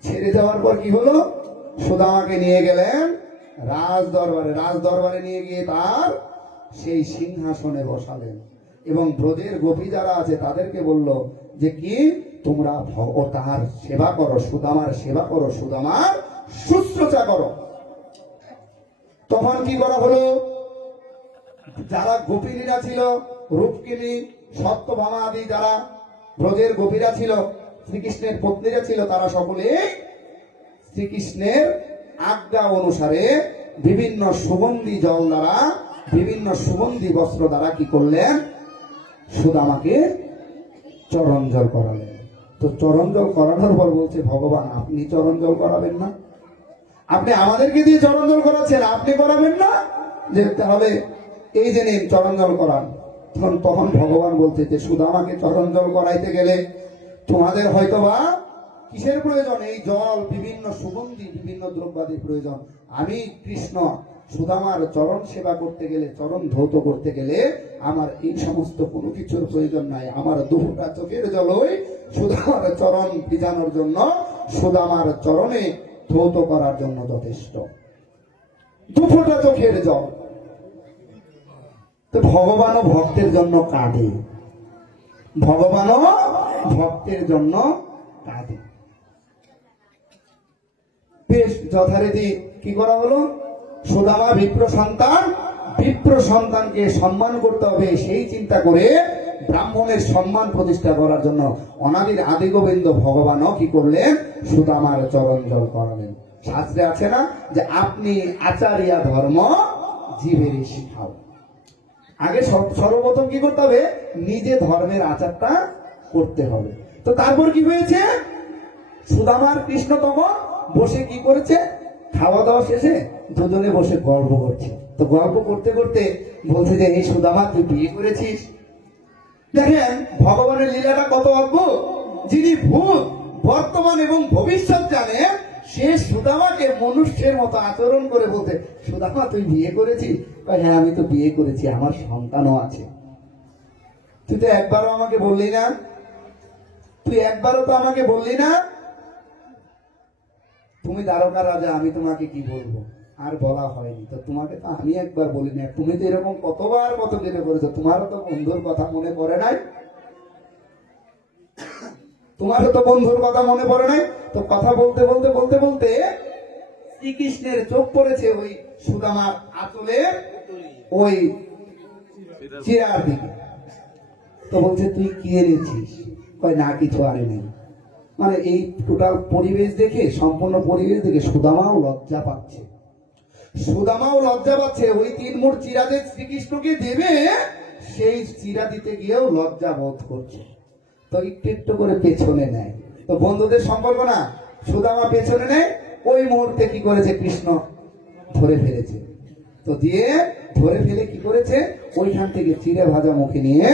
ছেড়ে যাওয়ার পর কি হলো, সুদামাকে নিয়ে গেলেন রাজ দরবারে। রাজ দরবারে নিয়ে গিয়ে তার সেই সিংহাসনে বসালেন এবং ব্রজের গোপী যারা আছে তাদেরকে বলল যে কি তোমরা তাহার সেবা করো, সুদামার সেবা করো, সুদামার শুশ্রূষা করো। তখন কি করা হলো, যারা গোপিনীরা ছিল, রূপকিনী সত্যভামা আদি যারা ব্রজের গোপীরা ছিল, শ্রীকৃষ্ণের পত্নীরা ছিল, তারা সকলে শ্রীকৃষ্ণের আজ্ঞা অনুসারে বিভিন্ন সুগন্ধি জল দ্বারা, বিভিন্ন সুগন্ধি বস্ত্র দ্বারা কি করলেন, সুদামাকে চরণ জল করালেন। তো চরণ জল করানোর পর বলছে ভগবান, আপনি চরণ জল করাবেন না? আপনি আমাদেরকে দিয়ে চরণ জল করাচ্ছেন, আপনি করাবেন না? যে তাহলে এই যে নিন চরণ জল করান। তখন ভগবান বলছে যে সুদামাকে চরণ জল করাইতে গেলে তোমাদের হয়তোবা কিসের প্রয়োজন, এই জল বিভিন্ন সুগন্ধি বিভিন্ন দ্রব্যাদির প্রয়োজন। আমি কৃষ্ণ সুদামার চরণ সেবা করতে গেলে, চরণ ধৌত করতে গেলে আমার এই সমস্ত কোনো কিছুর প্রয়োজন নাই। আমার দুটা চোখের জলই সুদামার চরণ ভিজানোর জন্য, সুদামার চরণে ধৌত করার জন্য যথেষ্ট, দুটা চোখের জল। তো ভগবানও ভক্তের জন্য কাঁদে, ভগবানও ভক্তের জন্য কাঁদে। বেশ যথারীতি কি করা হলো, সুদামা বিপ্র সন্তান, বিপ্র সন্তানকে সম্মান করতে হবে সেই চিন্তা করে ব্রাহ্মণের সম্মান প্রতিষ্ঠা করার জন্য অনাদির আদি গোবিন্দ ভগবানও কি করলেন, সুদামার চরণ জল করালেন। শাস্ত্রে আছে না যে আপনি আচারিয়া ধর্ম জীবেরই শিখাও। আগে সর্বপ্রথম কি করতে হবে, নিজে ধর্মের আচারটা করতে হবে। তো তারপর কি হয়েছে, সুদামার কৃষ্ণ তখন বসে কি করেছে, খাওয়া দাওয়া শেষে দুজনে বসে গল্প করছে। তো গল্প করতে করতে বলছে যে এই সুদামা তুই বিয়ে করেছিস। দেখেন ভগবানের লীলাটা কত অদ্ভুত। যিনি ভূত বর্তমান এবং ভবিষ্যৎ জানেন, সে সুদামাকে মনুষ্যের মতো আচরণ করে বলতে, সুদামা তুই বিয়ে করেছিস? হ্যাঁ আমি তো বিয়ে করেছি, আমার সন্তানও আছে। তুই তো একবারও আমাকে বললি না, তুই একবারও তো আমাকে বললি না। তুমি দ্বারকা রাজা, আমি তোমাকে কি বলবো, আর বলা হয়নি। তো তোমাকে তো আমি একবার বলি না, তুমি তো এরকম কতবার কত যেতে করেছো, তোমারও তো বন্ধুর কথা মনে পড়ে নাই, তোমারও তো বন্ধুর কথা মনে পড়ে নাই। তো কথা বলতে বলতে বলতে বলতে শ্রীকৃষ্ণের চোখ পড়েছে ওই সুদামার আঁচলে ওই চেয়ার দিকে। তো বলছে তুই কি এনেছিস? কয় না কিছু আনে নেই। মানে এই টোটাল পরিবেশ দেখে, সম্পূর্ণ পরিবেশ দেখে সুদামাও লজ্জা পাচ্ছে। সুদামাও লজ্জা পাচ্ছে, ওই 3 মুঠ চিরা যে শ্রীকৃষ্ণকে দেবে সেই চিরা দিতে গিয়েও লজ্জা বোধ করছে, তো একটু একটু করে পেছনে নেয়। তো বন্ধুদের সম্পর্ক না, সুদামা পেছনে নেয়, ওই মুহূর্তে কি করেছে, কৃষ্ণ ধরে ফেলেছে। তো দিয়ে ধরে ফেলে কি করেছে, ওইখান থেকে চিড়ে ভাজা মুখে নিয়ে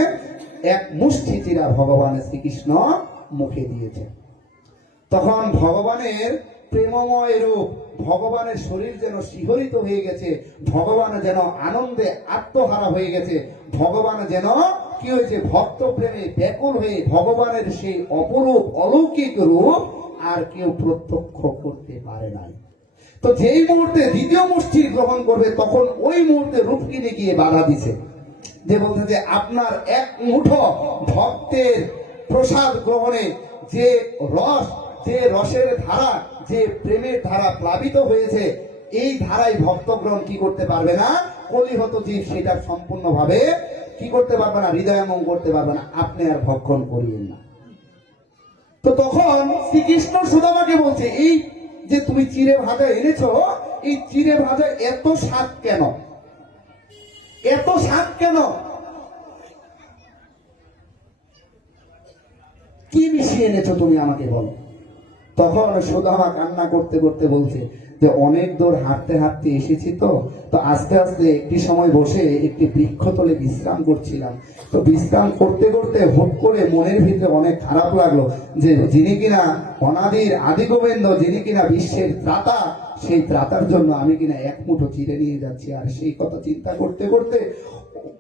এক মুষ্টি চিরা ভগবান শ্রীকৃষ্ণ মুখে দিয়েছে। তখন ভগবানের প্রেমময় রূপ, ভগবানের শরীর যেন শিহরিত হয়ে গেছে, ভগবান যেন আনন্দে আত্মহারা হয়ে গেছে, ভগবান যেন কি হয়েছে, ভক্ত প্রেমে ব্যাকুল হয়ে ভগবানের সেই অপরূপ অলৌকিক রূপ আর কেউ প্রত্যক্ষ করতে পারে নাই। তো যেই মুহূর্তে দ্বিতীয় মুষ্টি গ্রহণ করবে, তখন ওই মুহূর্তে রূপকিনী গিয়ে বাধা দিছে, যে বলছে যে আপনার এক মুঠো ভক্তের প্রসাদ গ্রহণে যে রস, যে রসের ধারা, যে প্রেমের ধারা প্লাবিত হয়েছে, এই ধারায় ভক্ত গ্রহণ কি করতে পারবে না, কলিহত জীব সেটা সম্পূর্ণভাবে কি করতে পারবে না, হৃদয়ঙ্গম করতে পারবে না, আপনি আর ভক্ষণ করিয়েন না। তো তখন শ্রীকৃষ্ণ সুদামাকে বলছে, এই যে তুমি চিড়ে ভাজা এনেছো, এই চিড়ে ভাজা এত স্বাদ কেন, এত স্বাদ কেন, কি মিশিয়ে এনেছো তুমি আমাকে বলো। তখন সুদামা কান্না করতে করতে বলছে যে অনেক দূর হাঁটতে হাঁটতে এসেছি, তো আস্তে আস্তে একটি সময় বসে একটি বৃক্ষতলে বিশ্রাম করছিলাম। তো বিশ্রাম করতে করতে হুট করে মনের ভিতরে অনেক খারাপ লাগলো, যে যিনি কিনা অনাদির আদি গোবিন্দ, যিনি কিনা বিশ্বের ত্রাতা, সেই ত্রাতার জন্য আমি কিনা এক মুঠো চিড়ে নিয়ে যাচ্ছি। আর সেই কথা চিন্তা করতে করতে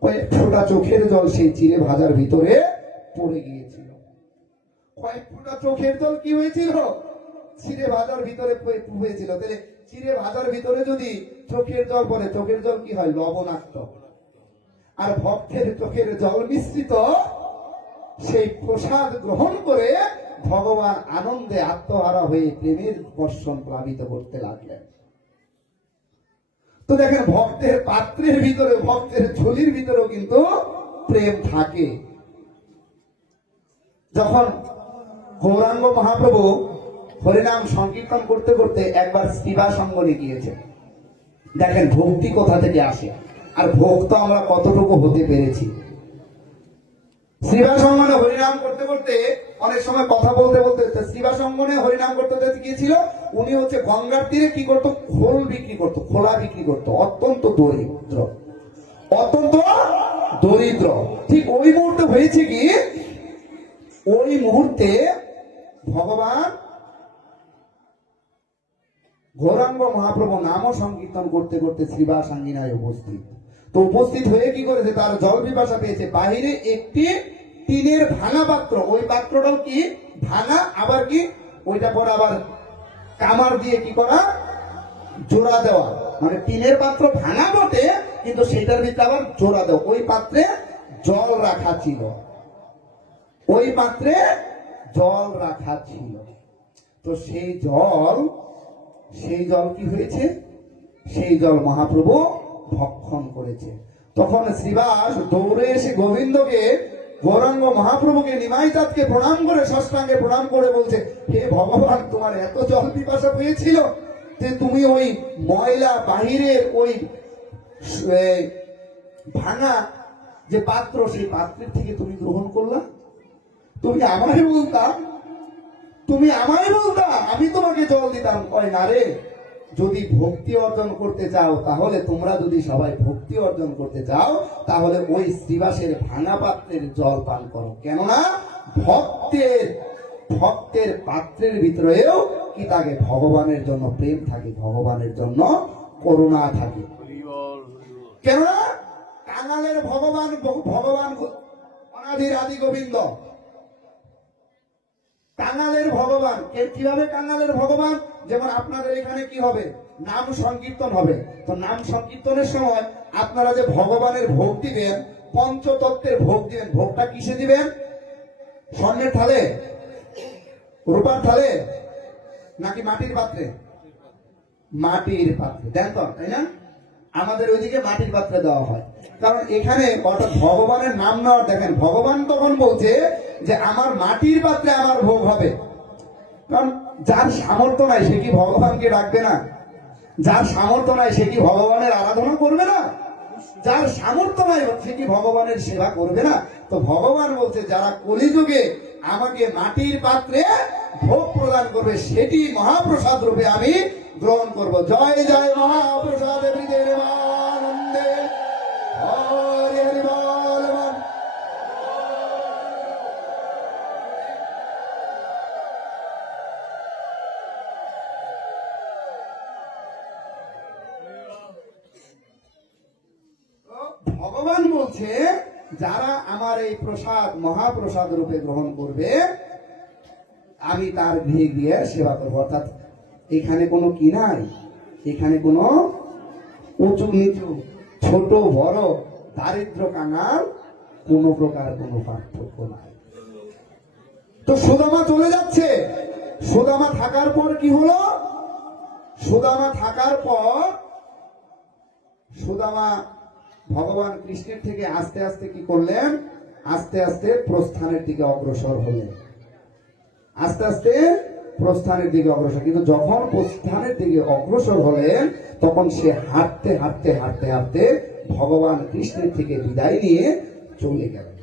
কয়েক ফোঁটা চোখের জল সেই চিড়ে ভাজার ভিতরে পড়ে গিয়েছিল। কয়েক ফোঁটা চোখের জল কি হয়েছিল, চিড়ে ভাজার ভিতরে হয়েছিল। তাহলে চিড়ে ভাজার ভিতরে যদি চোখের জল পড়ে, চোখের জল কি হয়, লবণাক্ত। আর ভক্তের চোখের জল মিশ্রিত সেই প্রসাদ গ্রহণ করে ভগবান আনন্দে আত্মহারা হয়ে প্রেমের বর্ষণ প্লাবিত করতে লাগলেন। তো দেখেন, ভক্তের পাত্রের ভিতরে, ভক্তের ঝুলির ভিতরেও কিন্তু প্রেম থাকে। যখন গৌরাঙ্গ মহাপ্রভু হরিনাম সংকীর্তন করতে করতে একবার শ্রীবা সঙ্গনে গিয়েছে। দেখেন ভক্তি কোথা থেকে আসে, আর ভক্ত আমরা কতটুকু হতে পেরেছি। শ্রীবা সঙ্গনে হরিনাম করতে করতে অনেক সময় কথা বলতে বলতে, শ্রীবা সঙ্গনে হরিনাম করতে গিয়েছিল। উনি হচ্ছে গঙ্গার তীরে কি করতো, খোল বিক্রি করতো, খোলা বিক্রি করতো, অত্যন্ত দরিদ্র, অত্যন্ত দরিদ্র। ঠিক ওই মুহূর্তে হয়েছে কি, ওই মুহূর্তে ভগবান গৌরাঙ্গ মহাপ্রভু নাম সংকীর্তন করতে করতে শ্রীবা সাঙ্গিনায় উপস্থিত। তো উপস্থিত হয়ে কি করেছে, তার জল পিপাসা পেয়েছে। বাহিরে একটি টিনের ভাঙা পাত্র, ওই পাত্রটাও কি ভাঙা, আবার কি ওইটা পর আবার কামার দিয়ে কি করা, জোড়া দেওয়া, মানে টিনের পাত্র ভাঙা বটে, কিন্তু সেটার ভিতরে আবার জোড়া দেওয়া। ওই পাত্রে জল রাখা ছিল, ওই পাত্রে জল রাখা ছিল। তো সেই জল কি হয়েছে, সেই জল মহাপ্রভু ভক্ষণ করেছে। তখন শ্রীবাস দৌড়ে এসে গোবিন্দকে, গৌরাঙ্গ মহাপ্রভুকে, নিমাইচাঁদকে প্রণাম করে, ষষ্ঠাঙ্গে প্রণাম করে বলছে, হে ভগবান, তোমার এত জল পিপাসা পেয়েছিল যে তুমি ওই ময়লা বাহিরের ওই ভাঙা যে পাত্র, সেই পাত্রের থেকে তুমি গ্রহণ করলা। তুমি আমায় বলতা, আমি তোমাকে জল দিতাম। কয় না রে, যদি ভক্তি অর্জন করতে চাও, তাহলে তোমরা যদি সবাই ভক্তি অর্জন করতে চাও, তাহলে ওই শ্রীবাসের ভাঙা পাত্রের জল পান করো। কেননা ভক্তের পাত্রের ভিতরেও কি থাকে, ভগবানের জন্য প্রেম থাকে, ভগবানের জন্য করুণা থাকে। কেননা কাঙালের ভগবান অনাদির আদি গোবিন্দ, কাঙালের ভগবান। কিভাবে কাঙালের ভগবান, যেমন আপনাদের এখানে কি হবে, নাম সংকীর্তন হবে। তো নাম সংকীর্তনের সময় আপনারা যে ভগবানের ভোগ দিবেন, পঞ্চতত্ত্বের ভোগ দিবেন, ভোগটা কিসে দিবেন, স্বর্ণের থালে, রূপার থালে, নাকি মাটির পাত্রে? মাটির পাত্রে দেন তো, তাই না? আমাদের ওইদিকে মাটির পাত্রে দেওয়া হয়, কারণ এখানে অর্থাৎ ভগবানের নাম নেওয়ার, দেখেন ভগবান তখন বলছে যে আমার মাটির পাত্রে আমার ভোগ হবে। কারণ যার সামর্থ্য নাই সে কি ভগবানকে ডাকবে না? যার সামর্থ্য নাই সে কি ভগবানের আরাধনা করবে না? যার সামর্থ্য নাই সে কি ভগবানের সেবা করবে না? তো ভগবান বলছে যারা কলিযুগে আমাকে মাটির পাত্রে ভোগ প্রদান করবে সেটি মহাপ্রসাদ রূপে আমি গ্রহণ করব। জয় জয় মহাপ্রসাদ আনন্দে হরি হরি বল। ভগবান বলছে যারা আমার এই প্রসাদ মহাপ্রসাদ রূপে গ্রহণ করবে আমি তার গৃহে গিয়ে সেবা করবো। অর্থাৎ এখানে কোনো কি নাই, এখানে কোনো উঁচু নিচু, ছোট বড়, দারিদ্র কাঙাল কোন প্রকার কোনো পার্থক্য নাই। তো সুদামা চলে যাচ্ছে। সুদামা থাকার পর কি হলো? সুদামা থাকার পর সুদামা ভগবান কৃষ্ণের থেকে আস্তে আস্তে কি করলেন? আস্তে আস্তে প্রস্থানের দিকে অগ্রসর হলেন। আস্তে আস্তে প্রস্থানের দিকে অগ্রসর। কিন্তু যখন প্রস্থানের দিকে অগ্রসর হলেন তখন সে হাঁটতে হাঁটতে হাঁটতে হাঁটতে ভগবান কৃষ্ণের থেকে বিদায় নিয়ে চলে গেলেন।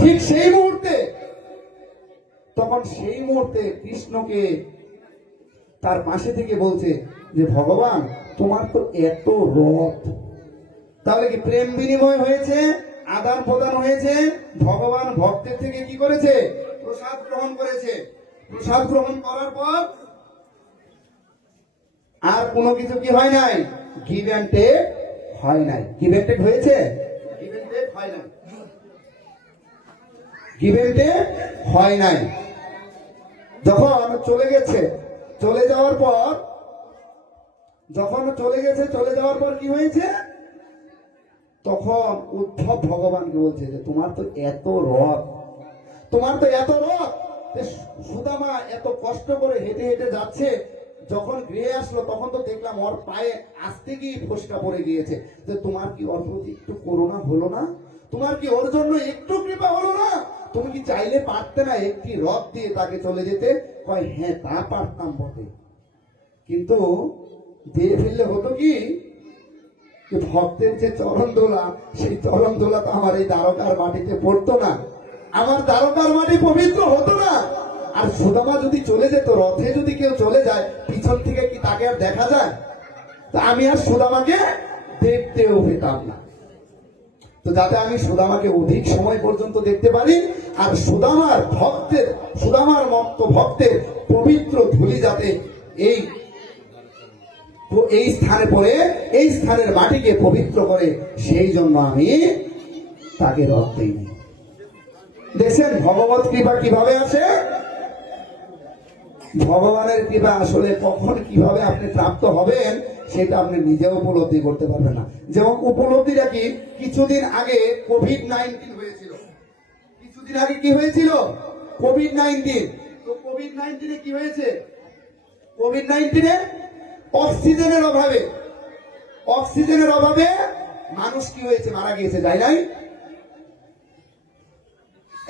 ঠিক সেই মুহূর্তে কৃষ্ণকে তার পাশে থেকে বলছে যে ভগবান তোমার তো এত রথ, তাহলে কি প্রেম বিনিময় হয়েছে, আদান প্রদান হয়েছে। ভগবান ভক্তের থেকে কি করেছে? প্রসাদ গ্রহণ করেছে। প্রসাদ গ্রহণ করার পর আর কোনো কিছু কি হয় নাই? গিভ অ্যান্ড টেক হয় নাই। গিভ অ্যান্ড টেক হয়েছে? গিভ অ্যান্ড টেক হয় নাই। গিভ অ্যান্ড টেক হয় নাই। যখন চলে গেছে, চলে যাওয়ার পর কি হয়েছে? তখন উদ্ধব ভগবানকে বলছে যে তোমার তো এত রথ, সুদামা এত কষ্ট করে হেঁটে হেঁটে যাচ্ছে। যখন গৃহে আসলো তখন তো দেখলাম ওর পায়ে আসতে গিয়ে ফোসকা পড়ে গিয়েছে। যে তোমার কি ওর প্রতি একটু করুণা হলো না? তোমার কি ওর জন্য একটু কৃপা হলো না? তুমি কি চাইলে পারতে না একটি রথ দিয়ে তাকে চলে যেতে? কয় হ্যাঁ তা পারতাম বটে, কিন্তু দিয়ে ফেললে হতো কি ভক্তের যে চরণ দোলা, সেই চরণ দোলা তো আমার এই দ্বারকার মাটিতে পড়তো না, আমার দ্বারকার মাটি পবিত্র হতো না। আর সুদামা যদি চলে যেত, রথে যদি কেউ চলে যায় পিছন থেকে কি তাকে আর দেখা যায়? তা আমি আর সুদামাকে দেখতেও পেতাম না। তো যাতে আমি সুদামাকে অধিক সময় পর্যন্ত দেখতে পারি আর সুদামার মত ভক্তের পবিত্র ধুলি যাতে এই স্থানে পড়ে, এই স্থানের মাটিকে পবিত্র করে, সেই জন্য আমি তাকে রথ দিইনি। দেখছেন ভগবত কৃপা কিভাবে আছে? ভগবানের কৃপা আসলে কখন কিভাবে আপনি প্রাপ্ত হবেন সেটা আপনি নিজেও উপলব্ধি করতে পারবেন না। যেমন উপলব্ধিটা কি, কিছুদিন আগে কোভিড-19 হয়েছিল। কিছুদিন আগে কি হয়েছিল? কোভিড-19। তো কোভিড-19 কি হয়েছে? কোভিড-19 অক্সিজেনের অভাবে মানুষ কি হয়েছে? মারা গিয়েছে, তাই নাই?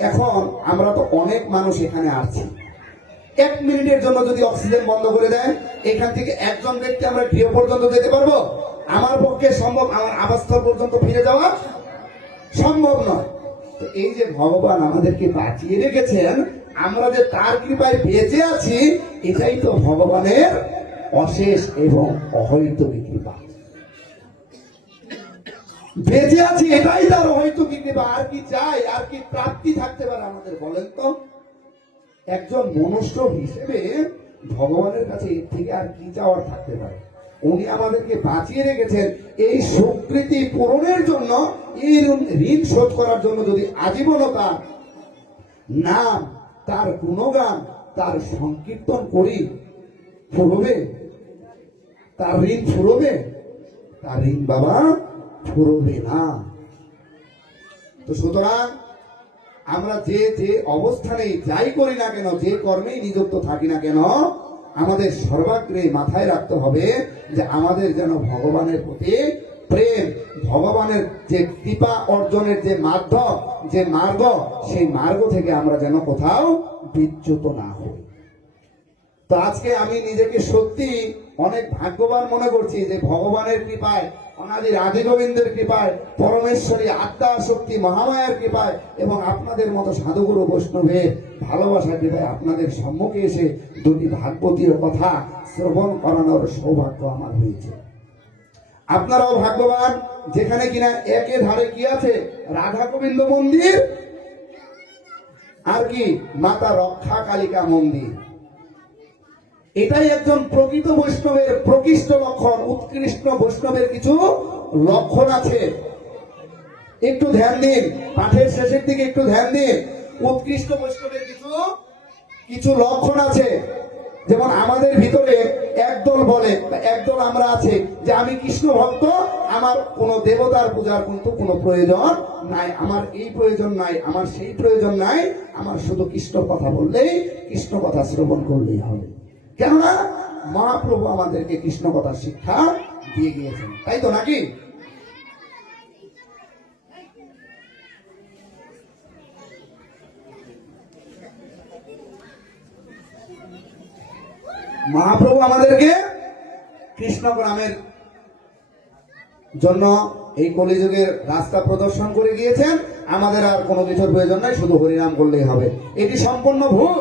এখন আমরা তো অনেক মানুষ এখানে আছি, 1 মিনিটের জন্য যদি অক্সিজেন বন্ধ করে দেন, এখান থেকে একজন ব্যক্তি আমরা গৃহ পর্যন্ত যেতে পারবো? আমার পক্ষে সম্ভব, আমার আবাসস্থল পর্যন্ত ফিরে যাওয়া সম্ভব নয়। তো এই যে ভগবান আমাদেরকে বাঁচিয়ে রেখেছেন, আমরা যে তার কৃপায় বেঁচে আছি, এটাই তো ভগবানের অশেষ এবং অহৈতুকী কৃপা। বেঁচে আছি এটাই তার অহৈতুকী কৃপা। আর কি চাই? আর কি প্রাপ্তি থাকতে পারে আমাদের বলেন তো? একজন মনুষ্য হিসেবে ভগবানের কাছে এর থেকে আর কি চাওয়ার থাকতে পারে? উনি আমাদেরকে বাঁচিয়ে রেখেছেন এই সুকৃতি পূরণের জন্য, এই ঋণ শোধ করার জন্য। যদি আজীবনও তার নাম, তার গুণগান, তার সংকীর্তন করি, ফুরবে? তার ঋণ ফুরবে? তার ঋণ বাবা ফুরবে না। তো সুতরাং আমরা যে যে অবস্থানে যাই করি না কেন, যে কর্মেই নিযুক্ত থাকি না কেন, আমাদের সর্বাগ্রে মাথায় রাখতে হবে যে আমাদের যেন ভগবানের প্রতি প্রেম, ভগবানের যে কৃপা অর্জনের যে মাধ্যম, যে মার্গ, সেই মার্গ থেকে আমরা যেন কোথাও বিচ্যুত না হই। তো তো আজকে আমি নিজেকে সত্যি অনেক ভাগ্যবান মনে করছি যে ভগবানের কৃপায়, অনাদির আদি গোবিন্দের কৃপায়, পরমেশ্বরী আত্মা শক্তি মহামায়ার কৃপায় এবং আপনাদের মতো সাধুগুরু বৈষ্ণবের ভালোবাসার কৃপায় আপনাদের সম্মুখে এসে দুটি ভাগবতীয় কথা শ্রবণ করানোর সৌভাগ্য আমার হয়েছে। আপনারাও ভাগ্যবান, যেখানে কিনা একে ধারে কি আছে, রাধা গোবিন্দ মন্দির আর কি মাতা রক্ষা কালিকা মন্দির। এটাই একজন প্রকৃত বৈষ্ণবের প্রকৃষ্ট লক্ষণ। উৎকৃষ্ট বৈষ্ণবের কিছু লক্ষণ আছে, একটু ধ্যান দিন, পাঠের শেষের দিকে একটু ধ্যান দিন। উৎকৃষ্ট বৈষ্ণবের কিছু লক্ষণ আছে। যেমন আমাদের ভিতরে একদল বলে, একদল আমরা আছে যে আমি কৃষ্ণ ভক্ত, আমার কোনো দেবতার পূজার কিন্তু কোনো প্রয়োজন নাই, আমার এই প্রয়োজন নাই, আমার সেই প্রয়োজন নাই, আমার শুধু কৃষ্ণ কথা বললেই, কৃষ্ণ কথা শ্রবণ করলেই হবে। কেননা মহাপ্রভু আমাদেরকে কৃষ্ণ কথার শিক্ষা দিয়ে গিয়েছেন, তাই তো নাকি? মহাপ্রভু আমাদেরকে কৃষ্ণ গ্রামের জন্য এই কলিযুগের রাস্তা প্রদর্শন করে গিয়েছেন। আমাদের আর কোনো কিছুর প্রয়োজন নাই, শুধু হরিনাম করলেই হবে। এটি সম্পূর্ণ ভুল।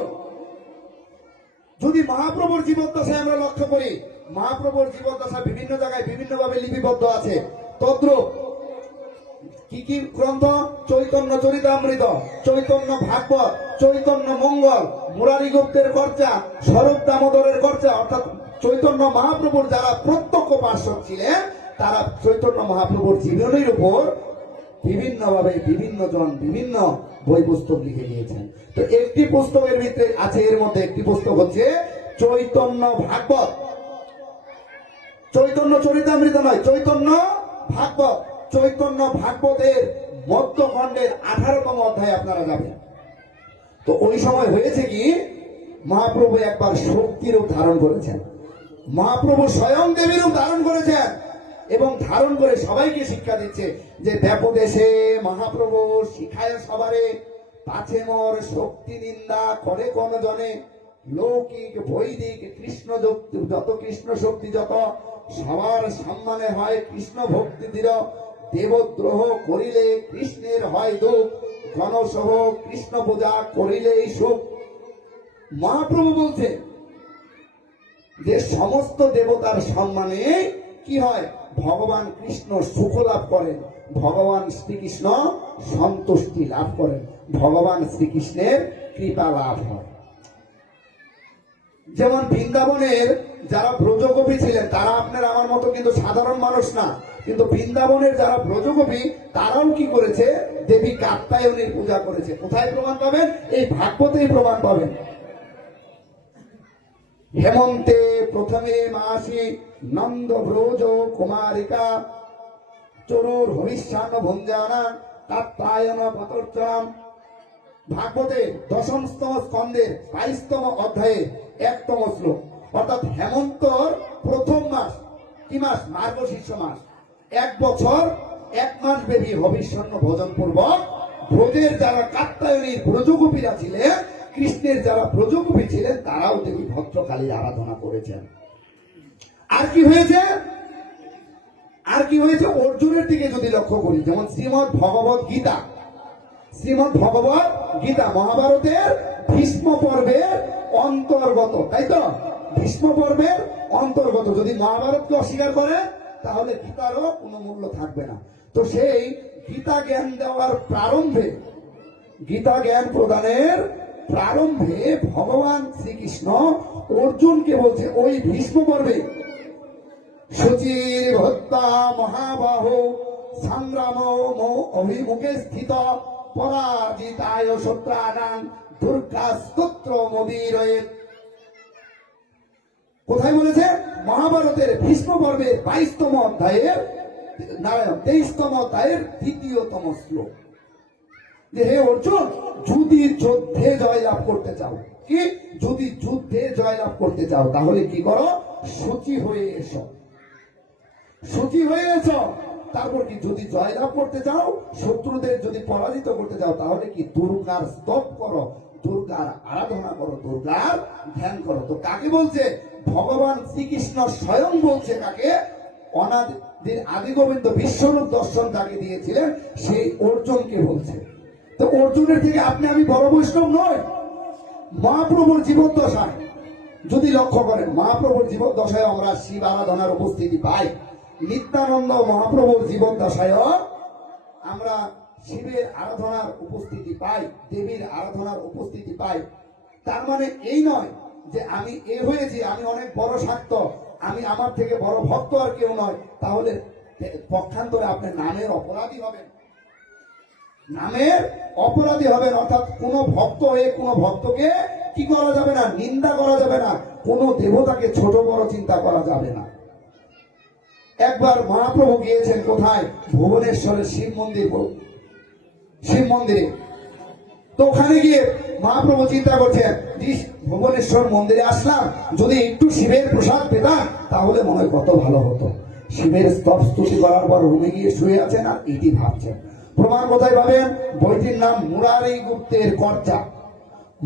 যদি মহাপ্রভুর জীবদ্দশায় আমরা লক্ষ্য করি, মহাপ্রভুর জীবদ্দশা বিভিন্ন জায়গায় বিভিন্নভাবে লিপিবদ্ধ আছে। তদ্রূপ কি কি গ্রন্থ? চৈতন্য চরিতামৃত, চৈতন্য ভাগবত, চৈতন্য মঙ্গল, মুরারি গুপ্তের কর্চা, স্বরূপ দামোদরের কর্চা। অর্থাৎ চৈতন্য মহাপ্রভুর যারা প্রত্যক্ষ পার্শ্বদ ছিলেন, তারা চৈতন্য মহাপ্রভুর জীবনের উপর বিভিন্নভাবে বিভিন্ন জন বিভিন্ন বই পুস্তক লিখে দিয়েছেন। তো একটি পুস্তকের ভিতরে আছে, এর মধ্যে একটি পুস্তক হচ্ছে চৈতন্য ভাগবত। চৈতন্য চরিতামৃত নয়, চৈতন্য ভাগবত। চৈতন্য ভাগবতের মধ্যখণ্ডের 18তম অধ্যায়ে আপনারা যাবেন। তো ওই সময় হয়েছে কি, মহাপ্রভু একবার শক্তি রূপ ধারণ করেছেন, মহাপ্রভু স্বয়ং দেবী রূপ ধারণ করেছেন এবং ধারণ করে সবাইকে শিক্ষা দিচ্ছে যে ব্যাপদেশে মহাপ্রভু শিখায় সবারে, পাছে মোর শক্তি নিন্দা করে কোন জনে, লৌকিক বৈদিক কৃষ্ণ যত কৃষ্ণ শক্তি যত, সবার সম্মানে হয় কৃষ্ণ ভক্তি দৃঢ়, দেবদ্রোহ করিলে কৃষ্ণের হয় দুঃখ, গণসহ কৃষ্ণ পূজা করিলেই সুখ। মহাপ্রভু বলছে যে সমস্ত দেবতার সম্মানে কি হয়, ভগবান কৃষ্ণ সুখ লাভ করেন, ভগবান শ্রীকৃষ্ণ সন্তুষ্টি লাভ করেন, ভগবান শ্রীকৃষ্ণের কৃপা লাভ হয়। যেমন বৃন্দাবনের যারা ব্রজগোপী ছিলেন, তারা আপনার আমার মতো কিন্তু সাধারণ মানুষ না, কিন্তু বৃন্দাবনের যারা ব্রজগোপী তারাও কি করেছে, দেবী কাত্যায়নীর পূজা করেছে। কোথায় প্রমাণ পাবেন? এই ভাগবতেই প্রমাণ পাবেন। হেমন্তে প্রথমে মাসি নন্দ ব্রজ কুমারিকা, চরুর হরিশ্যান ভঞ্জানা কাত্যায়ন পতর্চনাম। ভাগবতে 10ম স্কন্ধের 22তম অধ্যায়ে 1তম শ্লোক। অর্থাৎ হেমন্তর প্রথম মাস, কি মাস? মার্গশীর্ষ মাস। 1 বছর 1 মাস ব্যাপী হবিষ্যান্ন ভোজন পূর্বক ব্রজের যারা কাত্যায়নীর ব্রজগোপীরা ছিলেন, কৃষ্ণের যারা ব্রজগোপী ছিলেন, তারাও দেবী ভদ্রকালীর আরাধনা করেছেন। আর কি হয়েছে? আর কি হয়েছে? অর্জুনের দিকে যদি লক্ষ্য করি, যেমন শ্রীমদ ভগবত গীতা, শ্রীমদ ভগবত গীতা মহাভারতের ভীষ্ম পর্বের অন্তর্গত, তাই তো? ভীষ্ম পর্বের অন্তর্গত। যদি মহাভারতকে অস্বীকার করে তাহলে গীতারও কোনো মূল্য থাকবে না। তো সেই গীতা জ্ঞান দেওয়ার প্রারম্ভে, গীতা জ্ঞান প্রদানের প্রারম্ভে ভগবান শ্রীকৃষ্ণ অর্জুনকে বলছে, ওই ভীষ্ম পর্বে সুচির হত্যা মহাবাহ সংগ্রাম অভিমুখে স্থিত পরাজিতায় শত্রানাং দুর্গা স্তোত্র মোদীরয়ে। কোথায় বলেছে? মহাভারতের ভীষ্ম পর্বের 22তম অধ্যায়ের 23তম অধ্যায়ের 2তম শ্লোক। যে হে অর্জুন, যদি যুদ্ধে জয়লাভ করতে চাও, কি যদি যুদ্ধে জয়লাভ করতে চাও, তাহলে কি করো? শুচি হয়ে এসো, শুচি হয়ে এসো। তারপর কি? যদি জয়লাভ করতে চাও, শত্রুদের যদি পরাজিত করতে চাও, তাহলে কি? দুর্গার স্তব করো, দুর্গার আরাধনা করো, দুর্গার ধ্যান করো। তো কাকে বলছে? ভগবান শ্রীকৃষ্ণ স্বয়ং বলছে কাকে? অনাদির আদি গোবিন্দ বিশ্বরূপ দর্শন যাকে দিয়েছিলেন সেই অর্জুনকে বলছে। তো অর্জুনের থেকে আপনি আমি বড় বৈষ্ণব নয়। মহাপ্রভুর জীবদ্দশায় যদি লক্ষ্য করেন, মহাপ্রভুর জীবদ্দশায় আমরা শিব আরাধনার উপস্থিতি পাই। নিত্যানন্দ মহাপ্রভুর জীবদ্দশায়ও আমরা শিবের আরাধনার উপস্থিতি পাই, দেবীর আরাধনার উপস্থিতি পাই। তার মানে এই নয় যে আমি এ হয়েছি, আমি অনেক বড় শাক্ত, আমি আমার থেকে বড় ভক্ত আর কেউ নয়। তাহলে পক্ষান্তরে আপনি নামের অপরাধী হবেন, নামের অপরাধী হবেন। অর্থাৎ কোন ভক্ত হয়ে কোন ভক্তকে কি করা যাবে না? নিন্দা করা যাবে না। কোন দেবতাকে ছোট বড় চিন্তা করা যাবে না। একবার মহাপ্রভু গিয়েছেন কোথায়? ভুবনেশ্বরের শিব মন্দিরে। তো ওখানে গিয়ে মহাপ্রভু চিন্তা করছেন, ভুবনেশ্বর মন্দিরে আসলাম, যদি একটু শিবের প্রসাদ পেতাম তাহলে মনে হয় কত ভালো হতো। শিবের স্তব স্তুতি করার পর রুমে গিয়ে শুয়ে আছেন আর এটি ভাবছেন। প্রমাণ কোথায় পাবেন? বইটির নাম মুরারি গুপ্তের কর্জা।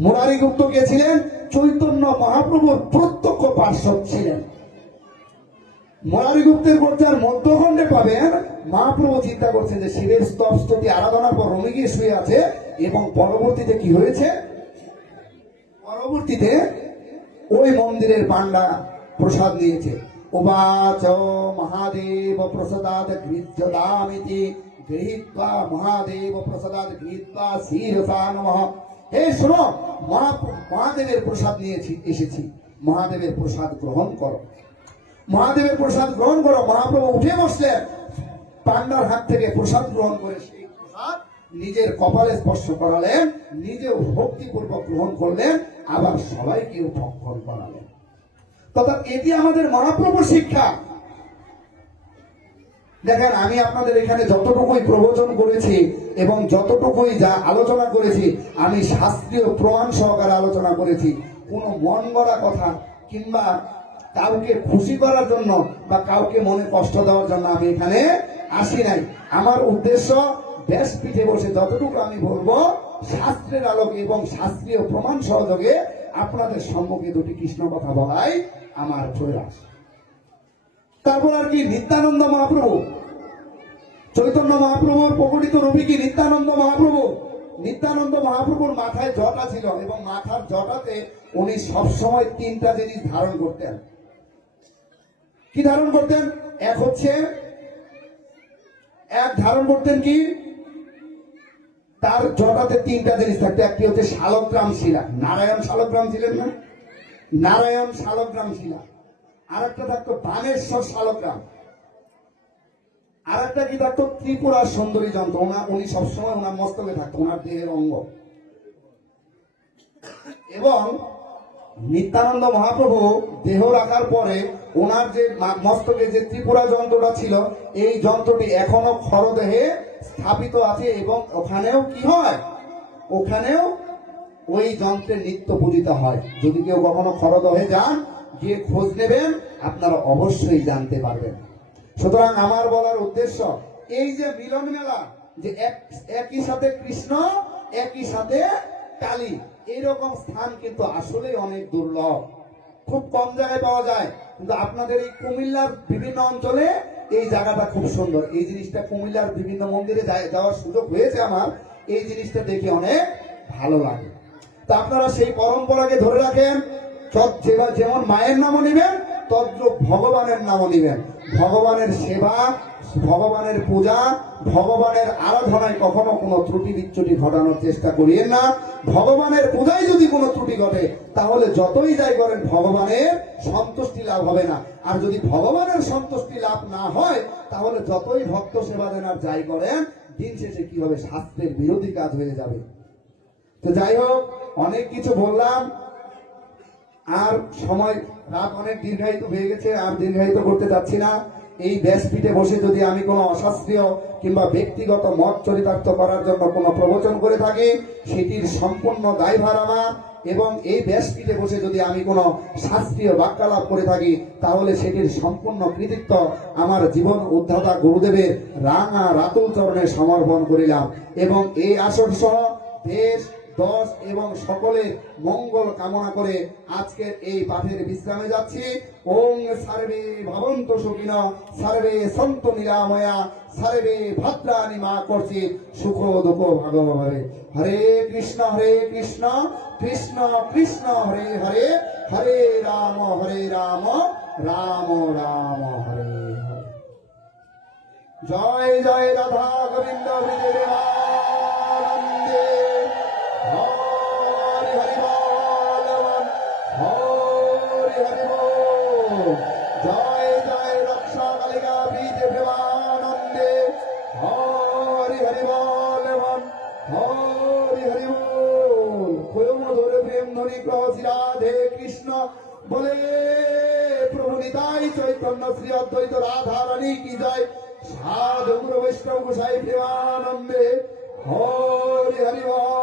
মুরারি গুপ্ত কে ছিলেন? চৈতন্য মহাপ্রভুর প্রত্যক্ষ পার্শ্বদ ছিলেন। মুরারি গুপ্তের কর্জার মধ্যখণ্ডে পাবেন মহাপ্রভু চিন্তা করছেন যে শিবের স্তব স্তুতি আরাধনার পর রুমে গিয়ে শুয়ে আছে। এবং পরবর্তীতে কি হয়েছে? পরবর্তীতে ওই মন্দিরের পান্ডা প্রসাদ নিয়েছে। উবাচ মহাদেব প্রসাদাদ গৃহ্যদামিতি গৃহীত্বা মহাদেব প্রসাদাদ গৃহীত্বা শিরসা নমঃ। হে শোনো, মহাদেবের প্রসাদ নিয়ে এসেছি, মহাদেবের প্রসাদ গ্রহণ করো, মহাদেবের প্রসাদ গ্রহণ করো। মহাপ্রভু উঠে বসলেন, পান্ডার হাত থেকে প্রসাদ গ্রহণ করে সেই প্রসাদ নিজের কপালে স্পর্শ করালেন, নিজেও ভক্তিপূর্বক গ্রহণ করলেন, আবার সবাইকেও ভক্ষণ করালেন। তথা এটি আমাদের মহাপ্রভুর শিক্ষা। দেখেন, আমি আপনাদের এখানে যতটুকুই প্রবচন করেছি এবং যতটুকুই যা আলোচনা করেছি, আমি শাস্ত্রীয় প্রমাণ সহকারে আলোচনা করেছি। কোনো মন গড়া কথা কিংবা কাউকে খুশি করার জন্য বা কাউকে মনে কষ্ট দেওয়ার জন্য আমি এখানে আসি নাই। আমার উদ্দেশ্য ব্যাসপীঠে বসে যতটুকু আমি বলবো শাস্ত্রের আলোকে এবং শাস্ত্রীয় প্রমাণ সহযোগে আপনাদের সম্মুখে দুটি কৃষ্ণ কথা বলাই আমার প্রয়াস। তারপর আর কি? নিত্যানন্দ মহাপ্রভু, চৈতন্য মহাপ্রভুর প্রকটিত রূপী কি নিত্যানন্দ মহাপ্রভু। নিত্যানন্দ মহাপ্রভুর মাথায় জটা ছিল এবং মাথার জটাতে উনি সবসময় তিনটা জিনিস ধারণ করতেন। কি ধারণ করতেন? এক ধারণ করতেন কি? তার জটাতে তিনটা জিনিস থাকতো। একটি হচ্ছে শালগ্রাম শিলা, নারায়ণ শালগ্রাম ছিলেন না? নারায়ণ শালগ্রাম শিলা। আর একটা থাকতো বানেশ্বর শালগ্রাম। আর একটা কি থাকতো? ত্রিপুরা সুন্দরী যন্ত্র। উনি সবসময় ওনার মস্তকে থাকতো, ওনার দেহের অঙ্গ। এবং নিত্যানন্দ মহাপ্রভু দেহ রাখার পরে ওনার যে মস্তকে যে ত্রিপুরা যন্ত্রটা ছিল, এই যন্ত্রটি এখনো খরদেহে স্থাপিত আছে এবং ওখানেও কি হয়? ওখানেও ওই যন্ত্রের নিত্য পূজিত হয়। যদি কেউ কখনো খরদহে যান, গিয়ে খোঁজ নেবেন, আপনারা অবশ্যই জানতে পারবেন। সুতরাং আমার বলার উদ্দেশ্য এই যে মিলন মেলা, যে একই সাথে কৃষ্ণ একই সাথে কালী, এইরকম স্থান কিন্তু আসলে অনেক দুর্লভ, খুব কম জায়গায় পাওয়া যায়। কিন্তু আপনাদের এই কুমিল্লার বিভিন্ন অঞ্চলে এই জায়গাটা খুব সুন্দর। এই জিনিসটা কুমিল্লার বিভিন্ন মন্দিরে যাওয়ার সুযোগ হয়েছে আমার, এই জিনিসটা দেখে অনেক ভালো লাগে। তা আপনারা সেই পরম্পরাকে ধরে রাখেন। যেমন মায়ের নামও নিবেন, তদ্রূপ ভগবানের নামও নিবেন। ভগবানের সেবা, ভগবানের পূজা, ভগবানের আরাধনায় কখনো কোনো ত্রুটি বিচ্যুতি ঘটানোর চেষ্টা করিয়েন না। ভগবানের পূজায় যদি কোনো ত্রুটি ঘটে, তাহলে যতই যাই করেন ভগবানের সন্তুষ্টি লাভ হবে না। আর যদি ভগবানের সন্তুষ্টি লাভ না হয়, তাহলে যতই ভক্ত সেবা দেনার যাই করেন, দিন শেষে কি হবে? শাস্ত্রের বিরোধী কাজ হয়ে যাবে। তো যাই হোক, অনেক কিছু বললাম, আর সময় রাত অনেক দীর্ঘায়িত হয়ে গেছে, আর দীর্ঘায়িত করতে যাচ্ছি না। এই ব্যাসপীঠে বসে যদি আমি কোনো অশাস্ত্রীয় কিংবা ব্যক্তিগত মত চরিতার্থ করার জন্য কোনো প্রবচন করে থাকি, সেটির সম্পূর্ণ দায়ভার আমার। এবং এই ব্যাসপীঠে বসে যদি আমি কোনো শাস্ত্রীয় বাক্যালাপ করে থাকি, তাহলে সেটির সম্পূর্ণ কৃতিত্ব আমার জীবন উদ্ধাতা গুরুদেবের রাঙা রাতুল চরণে সমর্পণ করিলাম। এবং এই আসর সহ দেশ দশ এবং সকলের মঙ্গল কামনা করে আজকের এই পাঠের বিশ্রামে যাচ্ছি। ওং সর্বে ভবন্তু সুখিনঃ, সর্বে সন্তু নিরাময়া, সর্বে ভদ্রাণি মা করছি, সুখ দুঃখ ভাগভাবে। হরে কৃষ্ণ কৃষ্ণ কৃষ্ণ হরে হরে, হরে রাম রাম রাম হরে হরে। জয় জয় রাধা গোবিন্দ হৃদয়ানন্দে। হরি হরি বল, হরি হরি বল। জয় জয় রক্ষা কালিকা বীজ প্রেমানন্দে। হরি হরি বল, হরি হরি বল। প্রেম ধরে প্রেম ধরি প্রভু রাধে কৃষ্ণ বলে, প্রভু নিতাই চৈতন্য শ্রী অদ্বৈত রাধা রানী কি জয়। সাধু গুরু বৈষ্ণব গোসাই প্রেমানন্দে। হরি হরি বল।